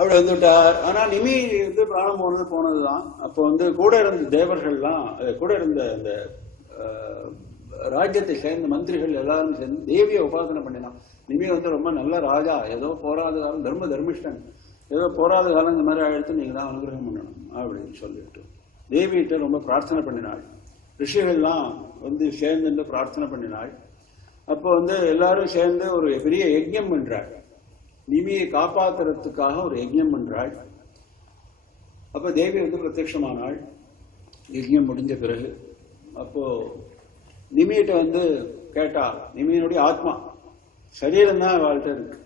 அப்படி வந்துட்டார். ஆனா நிமி வந்து பிராணம் போனதுதான். அப்போ வந்து கூட இருந்த தேவர்கள்லாம், கூட இருந்த அந்த ராஜ்யத்தை சேர்ந்த மந்திரிகள் எல்லாரும் சேர்ந்து தேவியை உபாசனை பண்ணினான். நிமி வந்து ரொம்ப நல்ல ராஜா, ஏதோ போராத காலம், தர்மிஷ்டன், ஏதோ போராத காலம் இந்த மாதிரி ஆயிடுத்து, நீங்க தான் அனுகிரகம் பண்ணணும் அப்படின்னு சொல்லிட்டு தேவியிட்ட ரொம்ப பிரார்த்தனை பண்ணினாள். ரிஷிகள்லாம் வந்து சேர்ந்து பிரார்த்தனை பண்ணினாள். அப்போ வந்து எல்லாரும் சேர்ந்து ஒரு பெரிய யஜ்ஞம் பண்றாள். நிமியை காப்பாத்துறதுக்காக ஒரு யஜ்ஞம் பண்றாள். அப்ப தேவி வந்து பிரத்யட்சமானாள் யஜ்ஞம் முடிஞ்ச பிறகு. அப்போ நிமியிட்ட வந்து கேட்டா, நிமியினுடைய ஆத்மா, சரீரம் தான் வாழ்க்கை இருக்கு,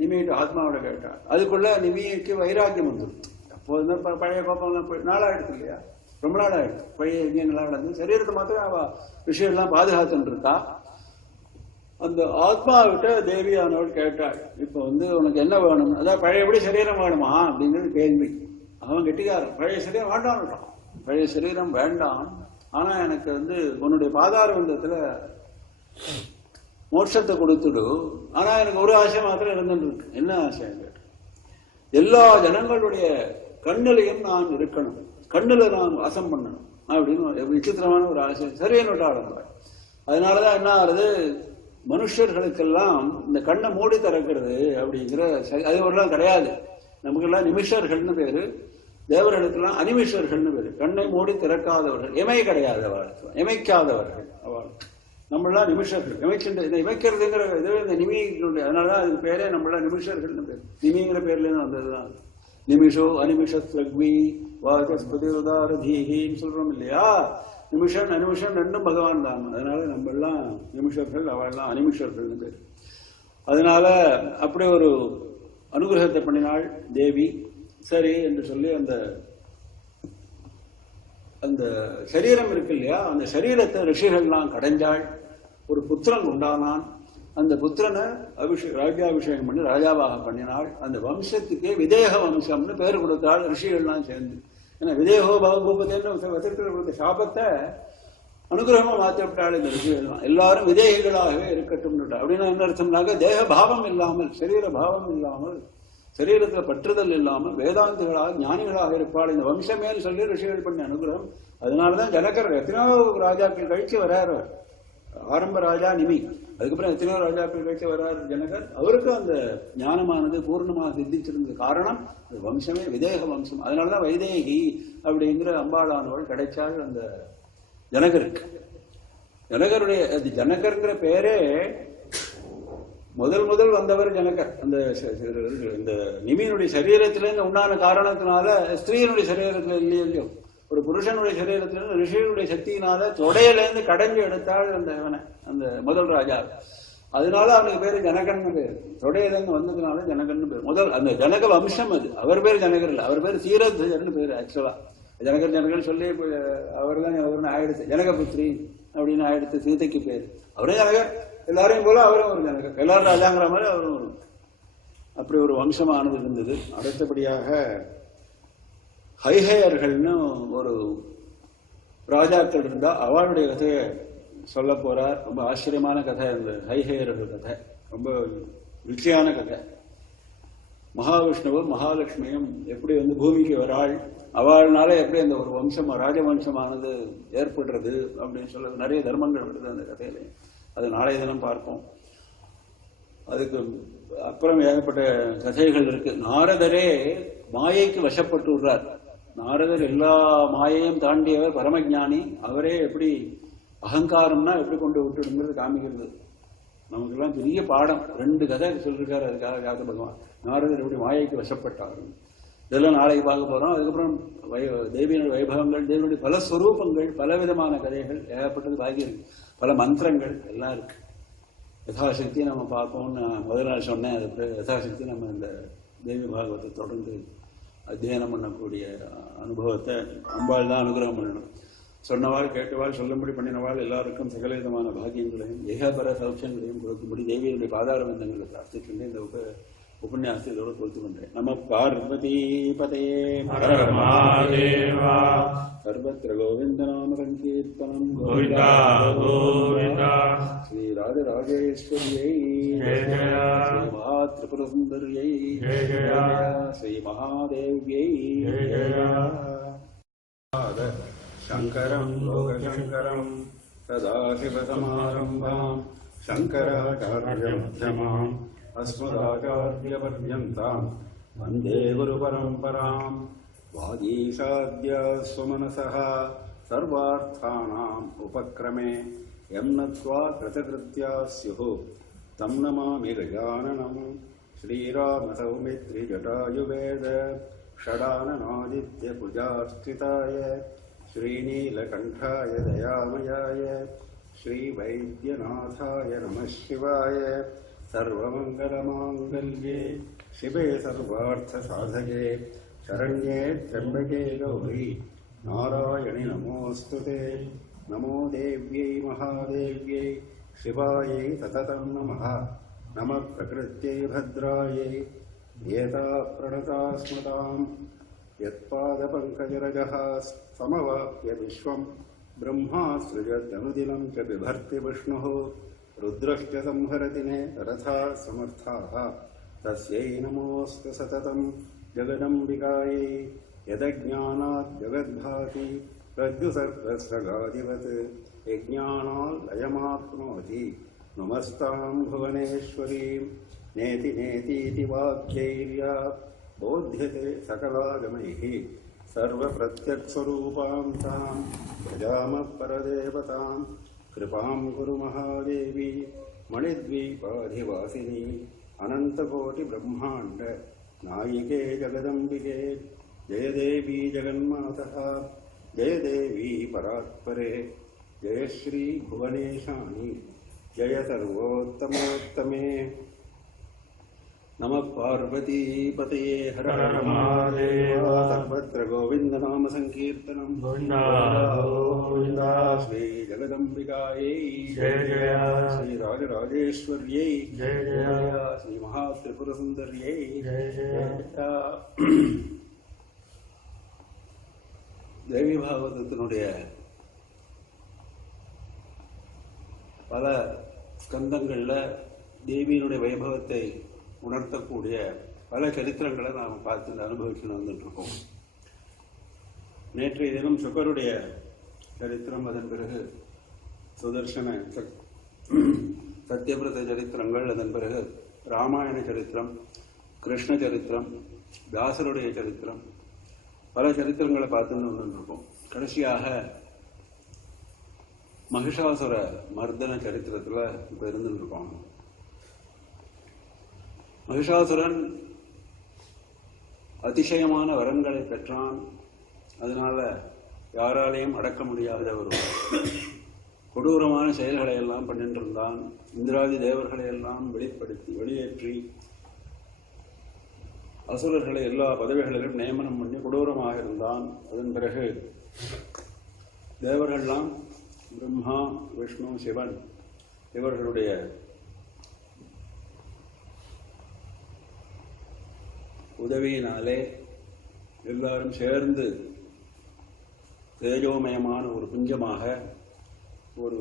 நிமியிட்ட ஆத்மாவோட கேட்டா. அதுக்குள்ள நிமிக்கு வைராக்கியம் வந்துருக்கு. அப்போ வந்து பழைய கோப்பம் நாளாயிடுச்சு இல்லையா, ரொம்ப நாளாயிடுச்சு, பழைய யஜ்ஞங்கள்லாம் நடந்து சரீரத்தை மாத்திரம் அவ விஷயம்லாம் பாதுகாத்துட்டு இருக்கா. அந்த ஆத்மாவிட்ட தேவியானவள் கேட்டாள், இப்ப வந்து உனக்கு என்ன வேணும், அதான் பழையபடி சரீரம் வேணுமா அப்படிங்கிறது கேள்வி. அவன் கெட்டிக்காரன், பழைய சரீரம் வேண்டான்னுட்டான். பழைய சரீரம் வேண்டாம், ஆனா எனக்கு வந்து உன்னுடைய பாதார விந்தத்துல மோட்சத்தை கொடுத்துடு, ஆனா எனக்கு ஒரு ஆசை மாத்திரம் இருந்துட்டு இருக்கு. என்ன ஆசை கேட்டு, எல்லா ஜனங்களுடைய கண்ணிலையும் நான் இருக்கணும், கண்ணுல நான் வாசம் பண்ணணும் அப்படின்னு விசித்திரமான ஒரு ஆசை. சரின்னு ஆரம்ப. அதனாலதான் என்ன ஆகுது, மனுஷர்களுக்கெல்லாம் இந்த கண்ணை மூடி திறக்கிறது அப்படிங்கிற அது ஒருலாம் கிடையாது. நமக்கெல்லாம் நிமிஷர்கள்னு பேரு, தேவர்களுக்கெல்லாம் அனிமிஷர்கள்னு பேரு. கண்ணை மூடி திறக்காதவர்கள், எமை கிடையாது அவர்களுக்கு, எமைக்காதவர்கள் அவர்களுக்கு. நம்மளாம் நிமிஷர்கள், இந்த இமைக்கிறதுங்கிற இது இந்த நிமிகளுடைய, அதனாலதான் அதுக்கு பேரே நம்மளாம் நிமிஷர்கள்னு பேரு. நிமிங்கிற பேர்லேருந்து வந்ததுதான். நிமிஷோ அனிமிஷத்வக்வி வாசஸ்பதி உதாரதீகின்னு சொல்றோம் இல்லையா. நிமிஷம் அனிமிஷம் ரெண்டும் பகவான் தான். அதனால நம்ம எல்லாம் நிமிஷர்கள், அவெல்லாம் அனிமிஷர்கள் பேர். அதனால அப்படி ஒரு அனுகிரகத்தை பண்ணினாள் தேவி. சரி என்று சொல்லி அந்த அந்த சரீரம் இருக்கு இல்லையா, அந்த சரீரத்தை ரிஷிகள்லாம் கடைஞ்சாள். ஒரு புத்திரன் உண்டானான். அந்த புத்திரனை ராஜ்யாபிஷேகம் பண்ணி ராஜாவாக பண்ணினாள். அந்த வம்சத்துக்கே விதேக வம்சம்னு பேர் கொடுத்தாள் ரிஷிகள்லாம் சேர்ந்து. ஏன்னா விதேகோ பகபூபதேன்னு வசத்தில் கொடுத்த சாபத்தை அனுகிரகமா மாற்றி விட்டாள் இந்த ரிஷிகள்லாம். எல்லாரும் விதேகிகளாகவே இருக்கட்டும். அப்படின்னா என்ன அர்த்தம்னாக்க, தேக பாவம் இல்லாமல், சரீர பாவம் இல்லாமல், சரீரத்துல பற்றுதல் இல்லாமல் வேதாந்திகளாக ஞானிகளாக இருப்பாள் இந்த வம்சமேன்னு சொல்லி ரிஷிகள் பண்ண அனுகிரகம். அதனாலதான் ஜனகர் எத்தனையோ ராஜாக்கள் கழிச்சு வராரு. ஆரம்ப ராஜா நிமி, அதுக்கப்புறம் எத்தனையோ ராஜாக்கள் கழிச்சு வராரு ஜனகர். அவருக்கு அந்த ஞானமானது பூர்ணமாக சித்திச்சிருந்த காரணம் அந்த வம்சமே விதேக வம்சம். அதனாலதான் வைதேகி அப்படிங்கிற அம்பாளானவள் கிடைச்சாள் அந்த ஜனகருக்கு. ஜனகருடைய ஜனகர்ங்கிற பேரே முதல் வந்தவர் ஜனகர். அந்த இந்த நிமியினுடைய சரீரத்திலிருந்து உண்டான காரணத்தினால, ஸ்திரீனுடைய சரீரத்துல இல்லையோ, ஒரு புருஷனுடைய சரீரத்திலிருந்து ரிஷிகளுடைய சக்தியினால தொடையிலேருந்து கடைஞ்சு எடுத்தாள் அந்த இவனை, அந்த முதல் ராஜா. அதனால அவனுக்கு பேரு ஜனகன்னு பேரு. தொடையிலேருந்து வந்ததுனால ஜனகன்னு பேரு. முதல் அந்த ஜனக வம்சம் அது. அவர் பேர் ஜனகர் இல்லை, அவர் பேர் சீரத்வஜர்னு பேரு. ஆக்சுவலா ஜனகர் சொல்லி அவர் தான் ஆயிடுச்சு, ஜனகபுத்திரி அப்படின்னு ஆயிடுச்சு சீதைக்கு பேரு. அவரே ஜனகர், எல்லாரையும் போல அவரும் ஒரு ஜனகர், எல்லாரும் ராஜாங்கிற மாதிரி அவரும் ஒரு, அப்படி ஒரு வம்சமானது இருந்தது. அடுத்தபடியாக ஹைஹேயர்கள்னு ஒரு ராஜாக்கள் இருந்தா, அவளுடைய கதையை சொல்ல போறார். ரொம்ப ஆச்சரியமான கதை அந்த ஹைஹேயர்கள் கதை, ரொம்ப ருச்சியான கதை. மகாவிஷ்ணுவும் மகாலட்சுமியும் எப்படி வந்து பூமிக்கு வராள், அவள்னால எப்படி அந்த ஒரு வம்சம் ராஜவம்சமானது ஏற்படுறது அப்படின்னு சொல்ல நிறைய தர்மங்கள் வருது அந்த கதையில. அது நாளைய தினம் பார்ப்போம். அதுக்கு அப்புறம் ஏகப்பட்ட கதைகள் இருக்கு. நாரதரே மாயைக்கு வசப்பட்டு விடுறார். நாரதர் எல்லா மாயையும் தாண்டியவர், பரமஜானி. அவரே எப்படி அகங்காரம்னா எப்படி கொண்டு விட்டுடுங்கிறது காமிக்கிறது. நமக்கெல்லாம் பெரிய பாடம். 2 கதை சொல்லிருக்காரு அதுக்காக காத்த பகவான். நாரதர் எப்படி மாயைக்கு வசப்பட்டார், இதெல்லாம் நாளைக்கு பார்க்க போறோம். அதுக்கப்புறம் தேவியனுடைய வைபவங்கள், தேவியுடைய பல ஸ்வரூபங்கள், பலவிதமான கதைகள் ஏகப்பட்டது பாக்கி இருக்கு. பல மந்திரங்கள் எல்லாம் இருக்கு. யதாசக்தி நம்ம பார்ப்போம்னு முதல் நாள் சொன்னேன். அது யதாசக்தி நம்ம இந்த தேவி பாகவத்தை தொடர்ந்து அத்தியனம் பண்ணக்கூடிய அனுபவத்தை அம்பாள் தான் அனுகிரகம் பண்ணணும். சொன்னவாள் கேட்டவாள் சொல்லும்படி பண்ணினவாள் எல்லாருக்கும் சகலவிதமான பாக்கியங்களையும் ஏகபர சௌக்கியங்களையும் கொடுக்கும்படி தேவியனுடைய பாதார பந்தங்களை பிரார்த்திக்கின்ற இந்த உபன்யாசத்தை இதோட பொறுத்து பண்றேன். நம பார்வதி பதே சர்வத்திர கோவிந்த நாம சங்கீர்த்தனம் கோவிந்தா கோவிந்தா. ஸ்ரீ ராஜராஜேஸ்வரியை ஸ்ரீ மகா திரிபுர சுந்தரியை ஸ்ரீ மகாதேவியை. சங்கரம் லோகசங்கரம் சதாசிவசமாரம்பாம் சங்கராச்சார்யமத்யமாம் अस्मदाचार्यपर्यन्तां वन्दे गुरुपरम्परां. वागीशाद्यास्वमनसः सर्वार्थानाम् उपक्रमे यं नत्वा कृतकृत्या स्युः तं नमामि गजाननं. श्रीरामसौमित्रिजटायुवेद षडाननादित्यभुजास्थिताय श्रीनीलकण्ठाय दयामयाय श्रीवैद्यनाथाय नमः शिवाय. सर्वमङ्गलमाङ्गल्ये शिवे सर्वार्थसाधके शरण्ये त्र्यम्बके गौरी नारायणि नमोऽस्तुते. नमो देव्यै महादेव्यै शिवायै सततं नमः. नमः प्रकृत्यै भद्रायै एता प्रणता स्मृतां यत्पादपङ्कजरजः समवाप्य विश्वं ब्रह्मा सृजत्यनुदिनं च बिभर्ति विष्णुः. रुद्रश्च संहरतिने रथा समर्थाः तस्यै नमोऽस्तु सततं जगदम्बिकायै. यदज्ञानात् जगद्भाति प्रद्युसर्गस्रगादिवत् यज्ञानाल्लयमाप्नोति नुमस्तां भुवनेश्वरीं. नेति नेतीति वाक्यैर्या बोध्यते सकलागमैः सर्वप्रत्यक्स्वरूपां तां भजामः परदेवतां. कृपां कुरु महादेवी मणिद्वीपाधिवासिनी अनन्तकोटिब्रह्माण्ड नायिके जगदम्बिके. जय देवी जगन्मातः जय देवी परात्परे जय श्री भुवनेशानि जय सर्वोत्तमोत्तमे. नमः पार्वती पतये हर हर महादेव. सर्वत्र गोविंद नाम संकीर्तनम गोविंदा गोविंदा. श्री जगदम्बिकायै जय जय. श्री राजराजेश्वर्यै जय जय. श्री महात्रिपुर सुंदर्यै जय जय. தேவி பாகவதத்தினுடைய பல ஸ்கந்தங்கள்ல தேவியினுடைய வைபவத்தை உணர்த்தக்கூடிய பல சரித்திரங்களை நாம் பார்த்து அனுபவிச்சு வந்துட்டு இருக்கோம். நேற்றைய தினம் சுகருடைய சரித்திரம், அதன் பிறகு சுதர்சன சத்யபிரத சரித்திரங்கள், அதன் பிறகு ராமாயண சரித்திரம், கிருஷ்ண சரித்திரம், வியாசருடைய சரித்திரம், பல சரித்திரங்களை பார்த்துன்னு வந்துருக்கோம். கடைசியாக மகிஷாசுர மர்தன சரித்திரத்தில் இப்போ இருந்துட்டு இருக்கோம். மகிஷாசுரன் அதிசயமான வரங்களை பெற்றான். அதனால யாராலையும் அடக்க முடியாத ஒரு கொடூரமான செயல்களை எல்லாம் பண்ணிட்டு இருந்தான். இந்திராதி தேவர்களை எல்லாம் வெளியேற்றி அசுரர்களை எல்லா பதவிகளிலும் நியமனம் பண்ணி கொடூரமாக இருந்தான். அதன் பிறகு தேவர்கள்லாம் பிரம்மா, விஷ்ணு, சிவன் இவர்களுடைய உதவியினாலே எல்லாரும் சேர்ந்து தேஜோமயமான ஒரு புஞ்சமாக ஒரு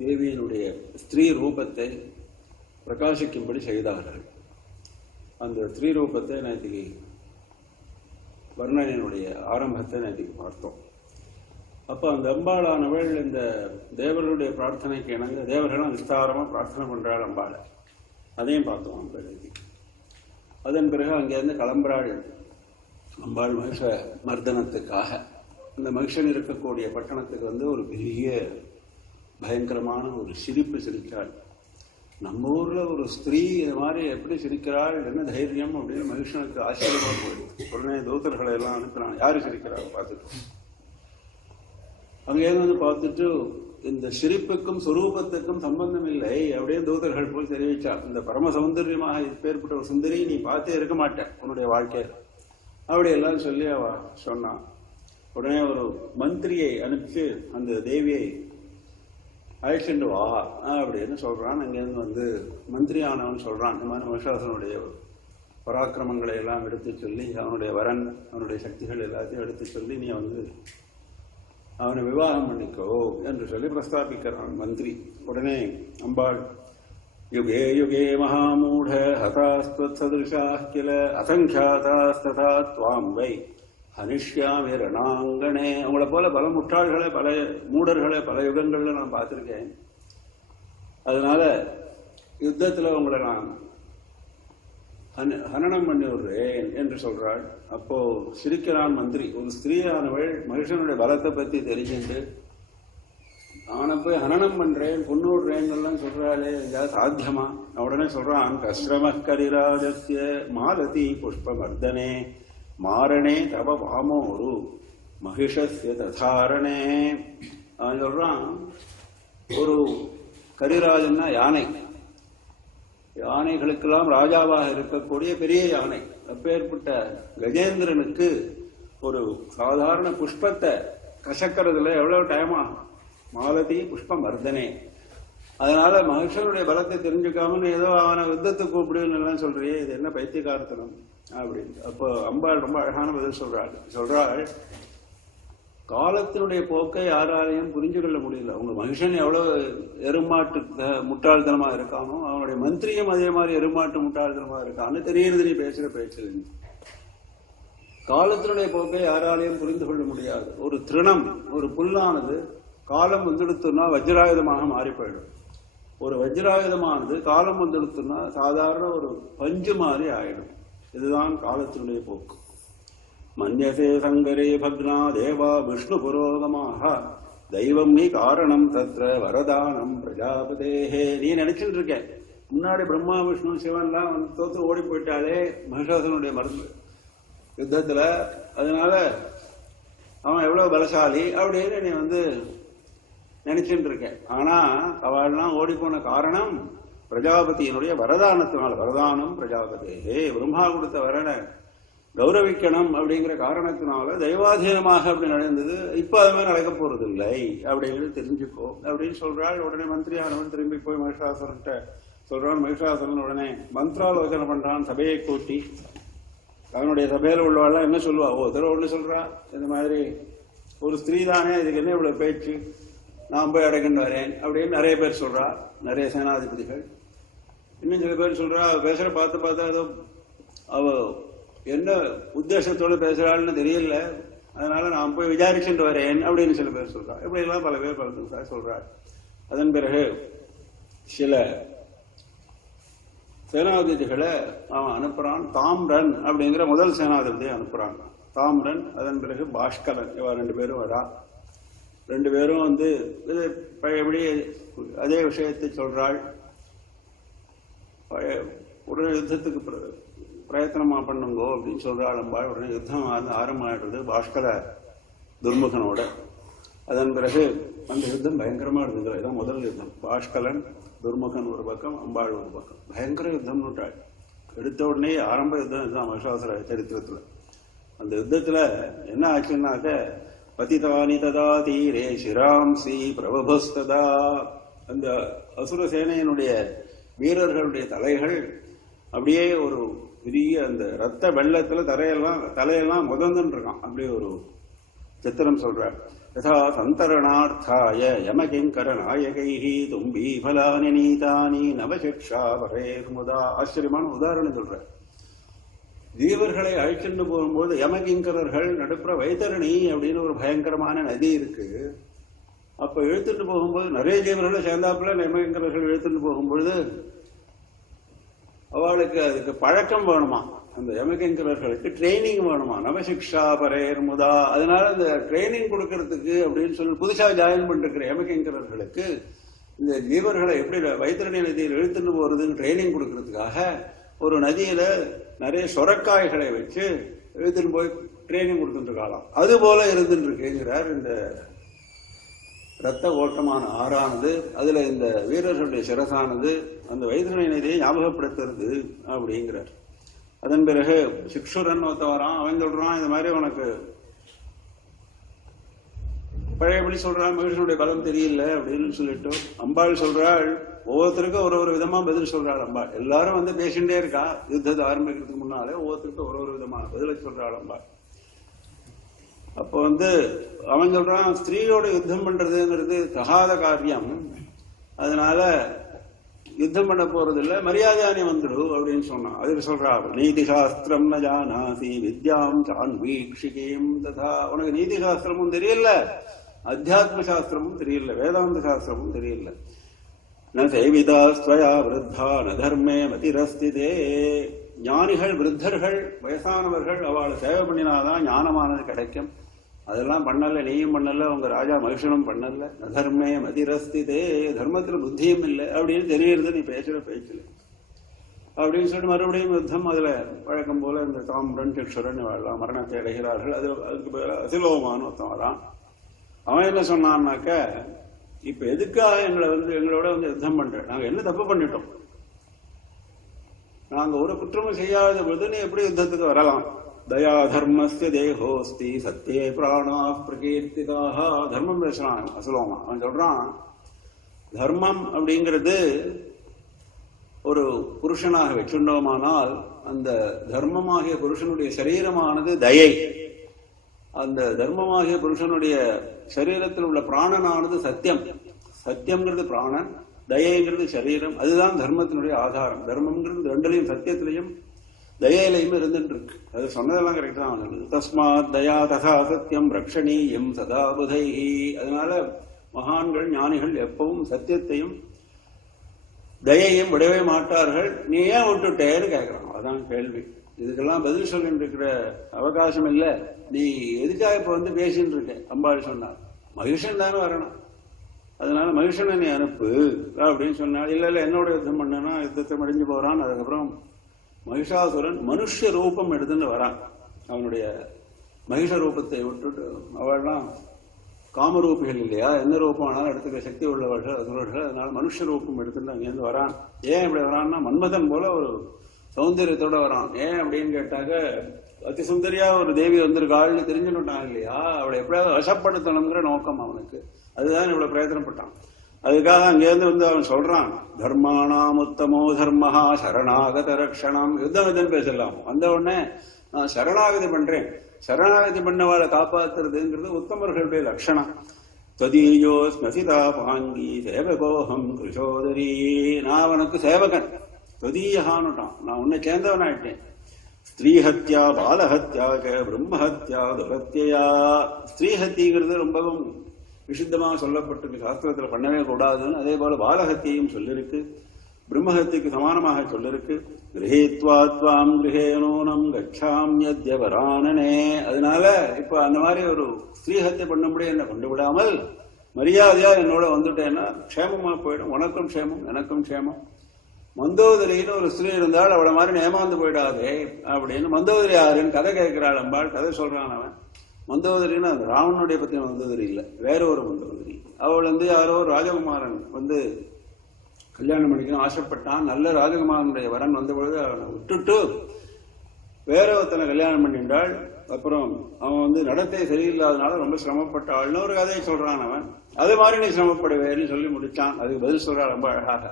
தேவியினுடைய ஸ்திரீ ரூபத்தை பிரகாசிக்கும்படி செய்தார்கள். அந்த ஸ்திரீ ரூபத்தை நேற்றுக்கு வர்ணனையினுடைய ஆரம்பத்தை நேற்றுக்கு பார்த்தோம். அப்போ அந்த அம்பாளானவள் இந்த தேவர்களுடைய பிரார்த்தனைக்கு இணங்க தேவர்களும் விஸ்தாரமாக பிரார்த்தனை பண்ணுறாள் அம்பாளை. அதையும் பார்த்தோம் அம்பேதி. அதன் பிறகு அங்கேருந்து கிளம்புறாள் அம்பாள் மகிஷ மர்தனத்துக்காக. அந்த மகிஷன் இருக்கக்கூடிய பட்டணத்துக்கு ஒரு பெரிய பயங்கரமான ஒரு சிரிப்பு சிரித்தாள். நம்ம ஊர்ல ஒரு ஸ்திரீ இது மாதிரி எப்படி சிரிக்கிறாள், என்ன தைரியம் அப்படின்னு மகிஷனுக்கு ஆச்சரியமா போயிடுது. உடனே தூதர்களை எல்லாம் அனுப்பினான், யாரு சிரிக்கிறாள் பார்த்துட்டு. அங்கேருந்து பார்த்துட்டு இந்த சிரிப்புக்கும் சுரூபத்துக்கும் சம்பந்தம் இல்லை அப்படியே தூதர்கள் போய் தெரிவிச்சார். இந்த பரம சௌந்தரியமாக இப்பேற்பட்ட ஒரு சுந்தரி நீ பார்த்தே இருக்க மாட்டேன் உன்னுடைய வாழ்க்கையில் அப்படி எல்லாம் சொல்லி அவ சொன்னான். உடனே ஒரு மந்திரியை அனுப்பிச்சு அந்த தேவியை அழைச்சிட்டு வா அப்படின்னு சொல்றான். அங்கேருந்து மந்திரி ஆனவன் சொல்றான், இந்த மாதிரி மகிஷாசுரனுடைய பராக்கிரமங்களை எல்லாம் எடுத்து சொல்லி அவனுடைய வரன் அவனுடைய சக்திகள் எல்லாத்தையும் எடுத்து சொல்லி நீ வந்து அவனை விவாகம் பண்ணிக்கோ என்று சொல்லி பிரஸ்தாபிக்கிறான் மந்திரி. உடனே அம்பாள் யுகே யுகே மகாமூட ஹதாஸ்த்வத்சதிருஷா கில அசங்கியாதாஸ்ததா த்வாம் வை ஹனிஷ்யாமி ரணாங்கனே. அவங்கள போல பல முட்டாள்களை பல மூடர்களை பல யுகங்கள்ல நான் பார்த்திருக்கேன். அதனால யுத்தத்துல உங்களை நான் ஹனனம் பண்ணி விடுறேன் என்று சொல்றாள். அப்போ சிரிக்கிறான் மந்திரி. ஒரு ஸ்திரீயானவள் மனுஷனுடைய பலத்தை பத்தி தெரிஞ்சுட்டு அவனை போய் ஹனனம் பண்றேன் கொன்னுடுறேன்னு எல்லாம் சொல்றாளே, ஏதாவது சாத்தியமா? உடனே சொல்றான், கஸ்ரம கரிராஜஸ்ய மாலதி புஷ்பமர்தனே மாரணே தப வாமோரு மகிஷஸ்ய ததாரணே. அவன் சொல்றான், ஒரு கரிராஜன்னா யானை, யானைகளுக்கெல்லாம் ராஜாவாக இருக்கக்கூடிய பெரிய யானை. அப்பேற்பட்ட கஜேந்திரனுக்கு ஒரு சாதாரண புஷ்பத்தை கசக்கிறதுல எவ்வளவு டைம் ஆகும்? மாலதி புஷ்பம் வர்தனே. அதனால மனுஷனுடைய பலத்தை தெரிஞ்சுக்காம ஏதோ அவனை யுத்தத்துக்கு கூப்பிடுன்னு எல்லாம் சொல்றியே, இது என்ன பைத்தியகார்த்தனம் அப்படின்னு. அப்போ அம்பாள் ரொம்ப அழகான பதில் சொல்றாள், காலத்தினுடைய போக்கை யாராலையும் புரிஞ்சு கொள்ள முடியல. உங்க மனுஷன் எவ்வளவு எருமாட்டு முட்டாள்தனமா இருக்கானோ அவனுடைய மந்திரியும் அதே மாதிரி எருமாட்டு முட்டாள்தனமா இருக்கான்னு தெரியுது நீ பேசுற பேச்சு. காலத்தினுடைய போக்கை யாராலையும் புரிந்து கொள்ள முடியாது. ஒரு திருணம், ஒரு புல்லானது காலம் வந்துடுத்துனா வஜ்ராயுதமாக மாறி போயிடும். ஒரு வஜ்ராயுதமானது காலம் வந்துடுத்துனா சாதாரண ஒரு பஞ்சு மாதிரி ஆயிடும். இதுதான் காலத்தினுடைய போக்கு. மன்யசே சங்கரே பக்னா தேவா விஷ்ணு புரோகமாக தெய்வம் நீ காரணம் தத்ர வரதானம் பிரஜாபதேஹே. நீ நினைச்சுட்டு இருக்க முன்னாடி பிரம்மா விஷ்ணு சிவன்லாம் வந்து தோத்து ஓடி போயிட்டாலே மகிஷாசனுடைய மருந்து யுத்தத்துல, அதனால அவன் எவ்வளவு பலசாலி அப்படின்னு நீ வந்து நினைச்சுட்டு இருக்க. ஆனா அவள்லாம் ஓடி போன காரணம் பிரஜாபதியினுடைய வரதானத்தினால. வரதானம் பிரஜாபதேஹே, பிரம்மா கொடுத்த வரனை கௌரவிக்கணும் அப்படிங்கிற காரணத்தினால தெய்வாதீனமாக அப்படி நடந்தது. இப்ப அது மாதிரி நடக்க போறது இல்லை அப்படிங்கிறது தெரிஞ்சுக்கோ அப்படின்னு சொல்றாள். உடனே மந்திரியானவன் திரும்பி போய் மகிஷாசுரன்ட்ட சொல்றான். மகிஷாசுரன் உடனே மந்திராலோசனை பண்றான் சபையை கூட்டி. அவனுடைய சபையில உள்ளவாள்லாம் என்ன சொல்லுவா? தடவை ஒண்ணு சொல்றா, இந்த மாதிரி ஒரு ஸ்திரீ தானே, இதுக்கு என்ன இவ்வளவு பேச்சு, நான் போய் அடைக்கின்ற வரேன் அப்படின்னு நிறைய பேர் சொல்றா. நிறைய சேனாதிபதிகள். இன்னும் சில பேர் சொல்றா, பேசுற பார்த்தா ஏதோ அவ என்ன உத்தேசத்தோடு பேசுறாள்னு தெரியல, அதனால நான் போய் விசாரிச்சுட்டு வரேன் அப்படின்னு சில பேர் சொல்றா. இப்படி எல்லாம் பல பேர் பல சொல்றாள். அதன் பிறகு சில சேனாதிபதிகளை அவன் அனுப்புறான். தாம்ரன் அப்படிங்கிற முதல் சேனாதிபதியை அனுப்புறான். தாம்ரன், அதன் பிறகு பாஷ்கரன், இவ 2 பேரும் வரா. 2 பேரும் வந்து பழையபடி அதே விஷயத்தை சொல்றாள். உடனே யுத்தத்துக்கு பிரயத்தனமா பண்ணுங்கோ அப்படின்னு சொல்றாள் அம்பாள். உடனே யுத்தம் ஆரம்பமாயிடுறது பாஷ்கர துர்முகனோட. அதன் பிறகு அந்த யுத்தம் பயங்கரமா இருந்தது. இதான் முதல் யுத்தம். பாஷ்கலன் துர்முகன் ஒரு பக்கம், அம்பாள் ஒரு பக்கம். பயங்கர யுத்தம் நூட்டாள். எடுத்த உடனே ஆரம்ப யுத்தம் இதுதான் மகிஷாசுர சரித்திரத்துல. அந்த யுத்தத்துல என்ன ஆச்சுன்னாக்க, பதிதானி ததா தீரே சிராம்சி பிரபுஸ்ததா. அந்த அசுர சேனையினுடைய வீரர்களுடைய தலைகள் அப்படியே ஒரு பெரிய அந்த ரத்த வெள்ளத்துல தலையெல்லாம் முதந்துன்னு இருக்கான். அப்படியே ஒரு சித்திரம் சொல்றார். யதா சந்தரணார்த்தாய யமகிங்கர நாயகைஹி தும்பி பலானி நீதானி நவசிக்ஷா பரேர்முதா. ஆச்சரியமான உதாரணம் சொல்றார். ஜீவர்களை அழைச்சிட்டு போகும்போது யமகிங்கரர்கள் நடுப்புற வைத்தரணி அப்படின்னு ஒரு பயங்கரமான நதி இருக்கு. அப்ப இழுத்துட்டு போகும்போது நிறைய ஜீவர்களை சேர்ந்தாப்புல யமகிங்கரர்கள் இழுத்துட்டு போகும்பொழுது அவளுக்கு அதுக்கு பழக்கம் வேணுமா, அந்த யமகிங்கரர்களுக்கு ட்ரைனிங் வேணுமா. நவசிக்ஷா பரேர்முதா. அதனால அந்த ட்ரைனிங் கொடுக்கறதுக்கு அப்படின்னு சொல்லி புதுசா ஜாயின் பண்ணிருக்கிற யமகிங்கரர்களுக்கு இந்த ஜீவர்களை எப்படி வைத்தரணி நதியில் இழுத்துட்டு போறதுன்னு ட்ரைனிங் கொடுக்கறதுக்காக ஒரு நதியில நிறைய சொரக்காய்களை வச்சு இழுத்துட்டு போய் ட்ரைனிங் கொடுத்துட்டு இருக்கலாம். அது போல இருந்துட்டு இருக்குங்கிறார். இந்த ரத்த ஓட்டமான ஆறானது, அதுல இந்த வீரர்களுடைய சிரசானது அந்த வைத்தரணி நதியை ஞாபகப்படுத்துறது அப்படிங்கிறார். அதன் பிறகு சிக்ஷுரன் ஒருத்தவரான். அவன் சொல்றான், இந்த மாதிரி உனக்கு பழையபடி சொல்றாள் மகிழ்ச்சியுடைய பலம் தெரியல அப்படின்னு சொல்லிட்டு அம்பாள் சொல்றாள். ஒவ்வொருத்தருக்கும் ஒரு விதமா பதில் சொல்றாள் அம்பாள். எல்லாரும் வந்து பேசிட்டே இருக்கா. யுத்தத்தை ஆரம்பிக்கிறதுக்கு முன்னாலே ஒவ்வொருத்தருக்கும் ஒரு விதமான பதில சொல்றாள் அம்பாள். அப்போ வந்து அவன் சொல்றான், ஸ்திரீயோட யுத்தம் பண்றதுங்கிறது தகாத காரியம், அதனால யுத்தம் பண்ண போறது இல்ல, மரியாதையானி வந்துடு அப்படின்னு சொன்னான். அதுக்கு சொல்றா, நீதி சாஸ்திரம் ந ஜானாசி வித்யாம் சான்வீக்ஷிகீம் ததா. உனக்கு நீதி சாஸ்திரமும் தெரியல, அத்தியாத்ம சாஸ்திரமும் தெரியல, வேதாந்த சாஸ்திரமும் தெரியல. ந சேவிதா ஸ்வயா விருத்தா ந தர்மே மதிரஸ்திதே. ஞானிகள் விருத்தர்கள் வயசானவர்கள் அவளை சேவை பண்ணினாதான் ஞானமானது கிடைக்கும். அதெல்லாம் பண்ணல, நீயும் பண்ணல, உங்க ராஜா மகிஷனும் பண்ணல. தர்மே மதிரஸ்திதே, தர்மத்துல புத்தியும் இல்லை அப்படின்னு தெரியுறது நீ பேசுற பேச்சுல அப்படின்னு சொல்லிட்டு மறுபடியும் யுத்தம். அதுல வழக்கம் போல இந்த தாம்ரன் சிக்ஷரன் வாழலாம் மரணத்தை அடைகிறார்கள். அதுக்கு அசிலோமான்னு ஒருத்தன் வரான். அவன் என்ன சொன்னான்னாக்க, இப்ப எதுக்காக எங்களோட வந்து யுத்தம் பண்ற, நாங்க என்ன தப்பு பண்ணிட்டோம், நாங்க ஒரு குற்றமும் செய்யாத பொழுது நீ எப்படி யுத்தத்துக்கு வரலாம்? தயா தர்மஸ்ய தேகோஸ்தி சத்தியே பிராணா பிரகீர்த்திதாக. தர்மம் பேசுறான் அசுலோமா. அவன் சொல்றான், தர்மம் அப்படிங்கிறது ஒரு புருஷனாக வச்சுட்டோமானால் அந்த தர்மமாகிய புருஷனுடைய சரீரமானது தயை. அந்த தர்மமாகிய புருஷனுடைய சரீரத்தில் உள்ள பிராணனானது சத்தியம். சத்தியம்ங்கிறது பிராணன், தயைங்கிறது சரீரம். அதுதான் தர்மத்தினுடைய ஆதாரம். தர்மம்ங்கிறது ரெண்டுலையும், சத்தியத்திலையும் தயையிலையும் இருந்துட்டு இருக்கு. அது சொன்னதெல்லாம் கரெக்ட் தான். தஸ்மாத் தயா ததா சத்தியம் ரக்ஷணீயம் சதா புதை. அதனால மகான்கள் ஞானிகள் எப்பவும் சத்தியத்தையும் தயையும் விடவே மாட்டார்கள். நீ ஏன் விட்டுட்டேன்னு கேட்கறான். அதான் கேள்வி. இதுக்கெல்லாம் பதில் சொல்லிட்டு இருக்கிற அவகாசம் இல்லை. நீ எதுக்காக இப்ப வந்து பேசிட்டு இருக்க? அம்பாள் சொன்னார், மகிஷன் தானே வரணும், அதனால மகிஷனை நீ அனுப்பு அப்படின்னு சொன்னாள். இல்ல இல்ல என்னோட யுத்தம் பண்ணனா யுத்தத்தை முடிஞ்சு போறான். அதுக்கப்புறம் மகிஷாசுரன் மனுஷ ரூபம் எடுத்துட்டு வரான். அவனுடைய மகிஷ ரூபத்தை விட்டுட்டு, அவள்லாம் காமரூபிகள் இல்லையா, எந்த ரூபம் ஆனாலும் எடுத்துக்க சக்தி உள்ளவர்கள் அசுரர்கள். அதனால மனுஷ ரூபம் எடுத்துட்டு அங்கேருந்து வரான். ஏன் இப்படி வரான்னா, மன்மதன் போல ஒரு சௌந்தரியத்தோட வரான். ஏன் அப்படின்னு கேட்டாக்க, அதி சுந்தரியா ஒரு தேவி வந்திருக்காள்னு தெரிஞ்சுட்டான் இல்லையா, அவளை எப்படியாவது வசப்படுத்தணுங்கிற நோக்கம் அவனுக்கு. அதுதான் இவ்வளவு பிரயத்தனப்பட்டான். அதுக்காக அங்கேருந்து வந்து அவன் சொல்றான், தர்மானாம் உத்தமோ தர்மஹா சரணாகத ரக்ஷணம். யுத்தம் பேசலாம். வந்த உடனே நான் சரணாகதி பண்றேன், சரணாகதி பண்ணவாளை காப்பாத்துறதுங்கிறது உத்தமர்களுடைய லட்சணம். ததீயோ ஸ்மசிதா பாங்கி சேவகோஹம் கிருஷோதரி. நான் அவனுக்கு சேவகன். ததீயஹான்னுட்டான், நான் உன்னை சேர்ந்தவனாயிட்டேன். ஸ்திரீஹத்யா பாலஹத்யா பிரம்மஹத்யா துரத்யா. ஸ்திரீஹத்திங்கிறது ரொம்பவும் விசுத்தமாக சொல்லப்பட்டிருக்கு. சாஸ்திரத்துல பண்ணவே கூடாதுன்னு. அதே போல பாலஹத்தியையும் சொல்லிருக்கு, பிரம்மஹத்திக்கு சமானமாக சொல்லிருக்கு. கிரகேத்வாத்வாம் கிரகேனோனம் கச்சாம் யத்யவரானனே. அதனால இப்ப அந்த மாதிரி ஒரு ஸ்திரீஹத்தியை பண்ணும்படி என்ன கொண்டு விடாமல் மரியாதையா என்னோட வந்துட்டேன்னா க்ஷேமமா போயிடும். உனக்கும் க்ஷேமம், எனக்கும் க்ஷேமம். மந்தோதரின்னு ஒரு ஸ்திரீ இருந்தால் அவளை மாதிரி ஏமாந்து போயிடாதே அப்படின்னு. மந்தோதரி யாருன்னு கதை கேட்கிறாள் அம்பாள். கதை சொல்றான் அவன். மந்தோதரின்னு அந்த ராவனுடைய பத்தின மந்தோதரி இல்லை, வேற ஒரு மந்தோதரி. அவள் வந்து யாரோ ராஜகுமாரன் வந்து கல்யாணம் பண்ணிக்கணும் ஆசைப்பட்டான். நல்ல ராஜகுமாரனுடைய வரன் வந்த பொழுது அவனை விட்டுட்டு வேற ஒருத்தனை கல்யாணம் பண்ணிட்டாள். அப்புறம் அவன் வந்து நடத்தை சரியில்லாதனால ரொம்ப சிரமப்பட்டாள்னு ஒரு கதையை சொல்றான் அவன். அது மாதிரி நீ சிரமப்படுவேன்னு சொல்லி முடிச்சான். அதுக்கு பதில் சொல்றாள் ரொம்ப அழகாக,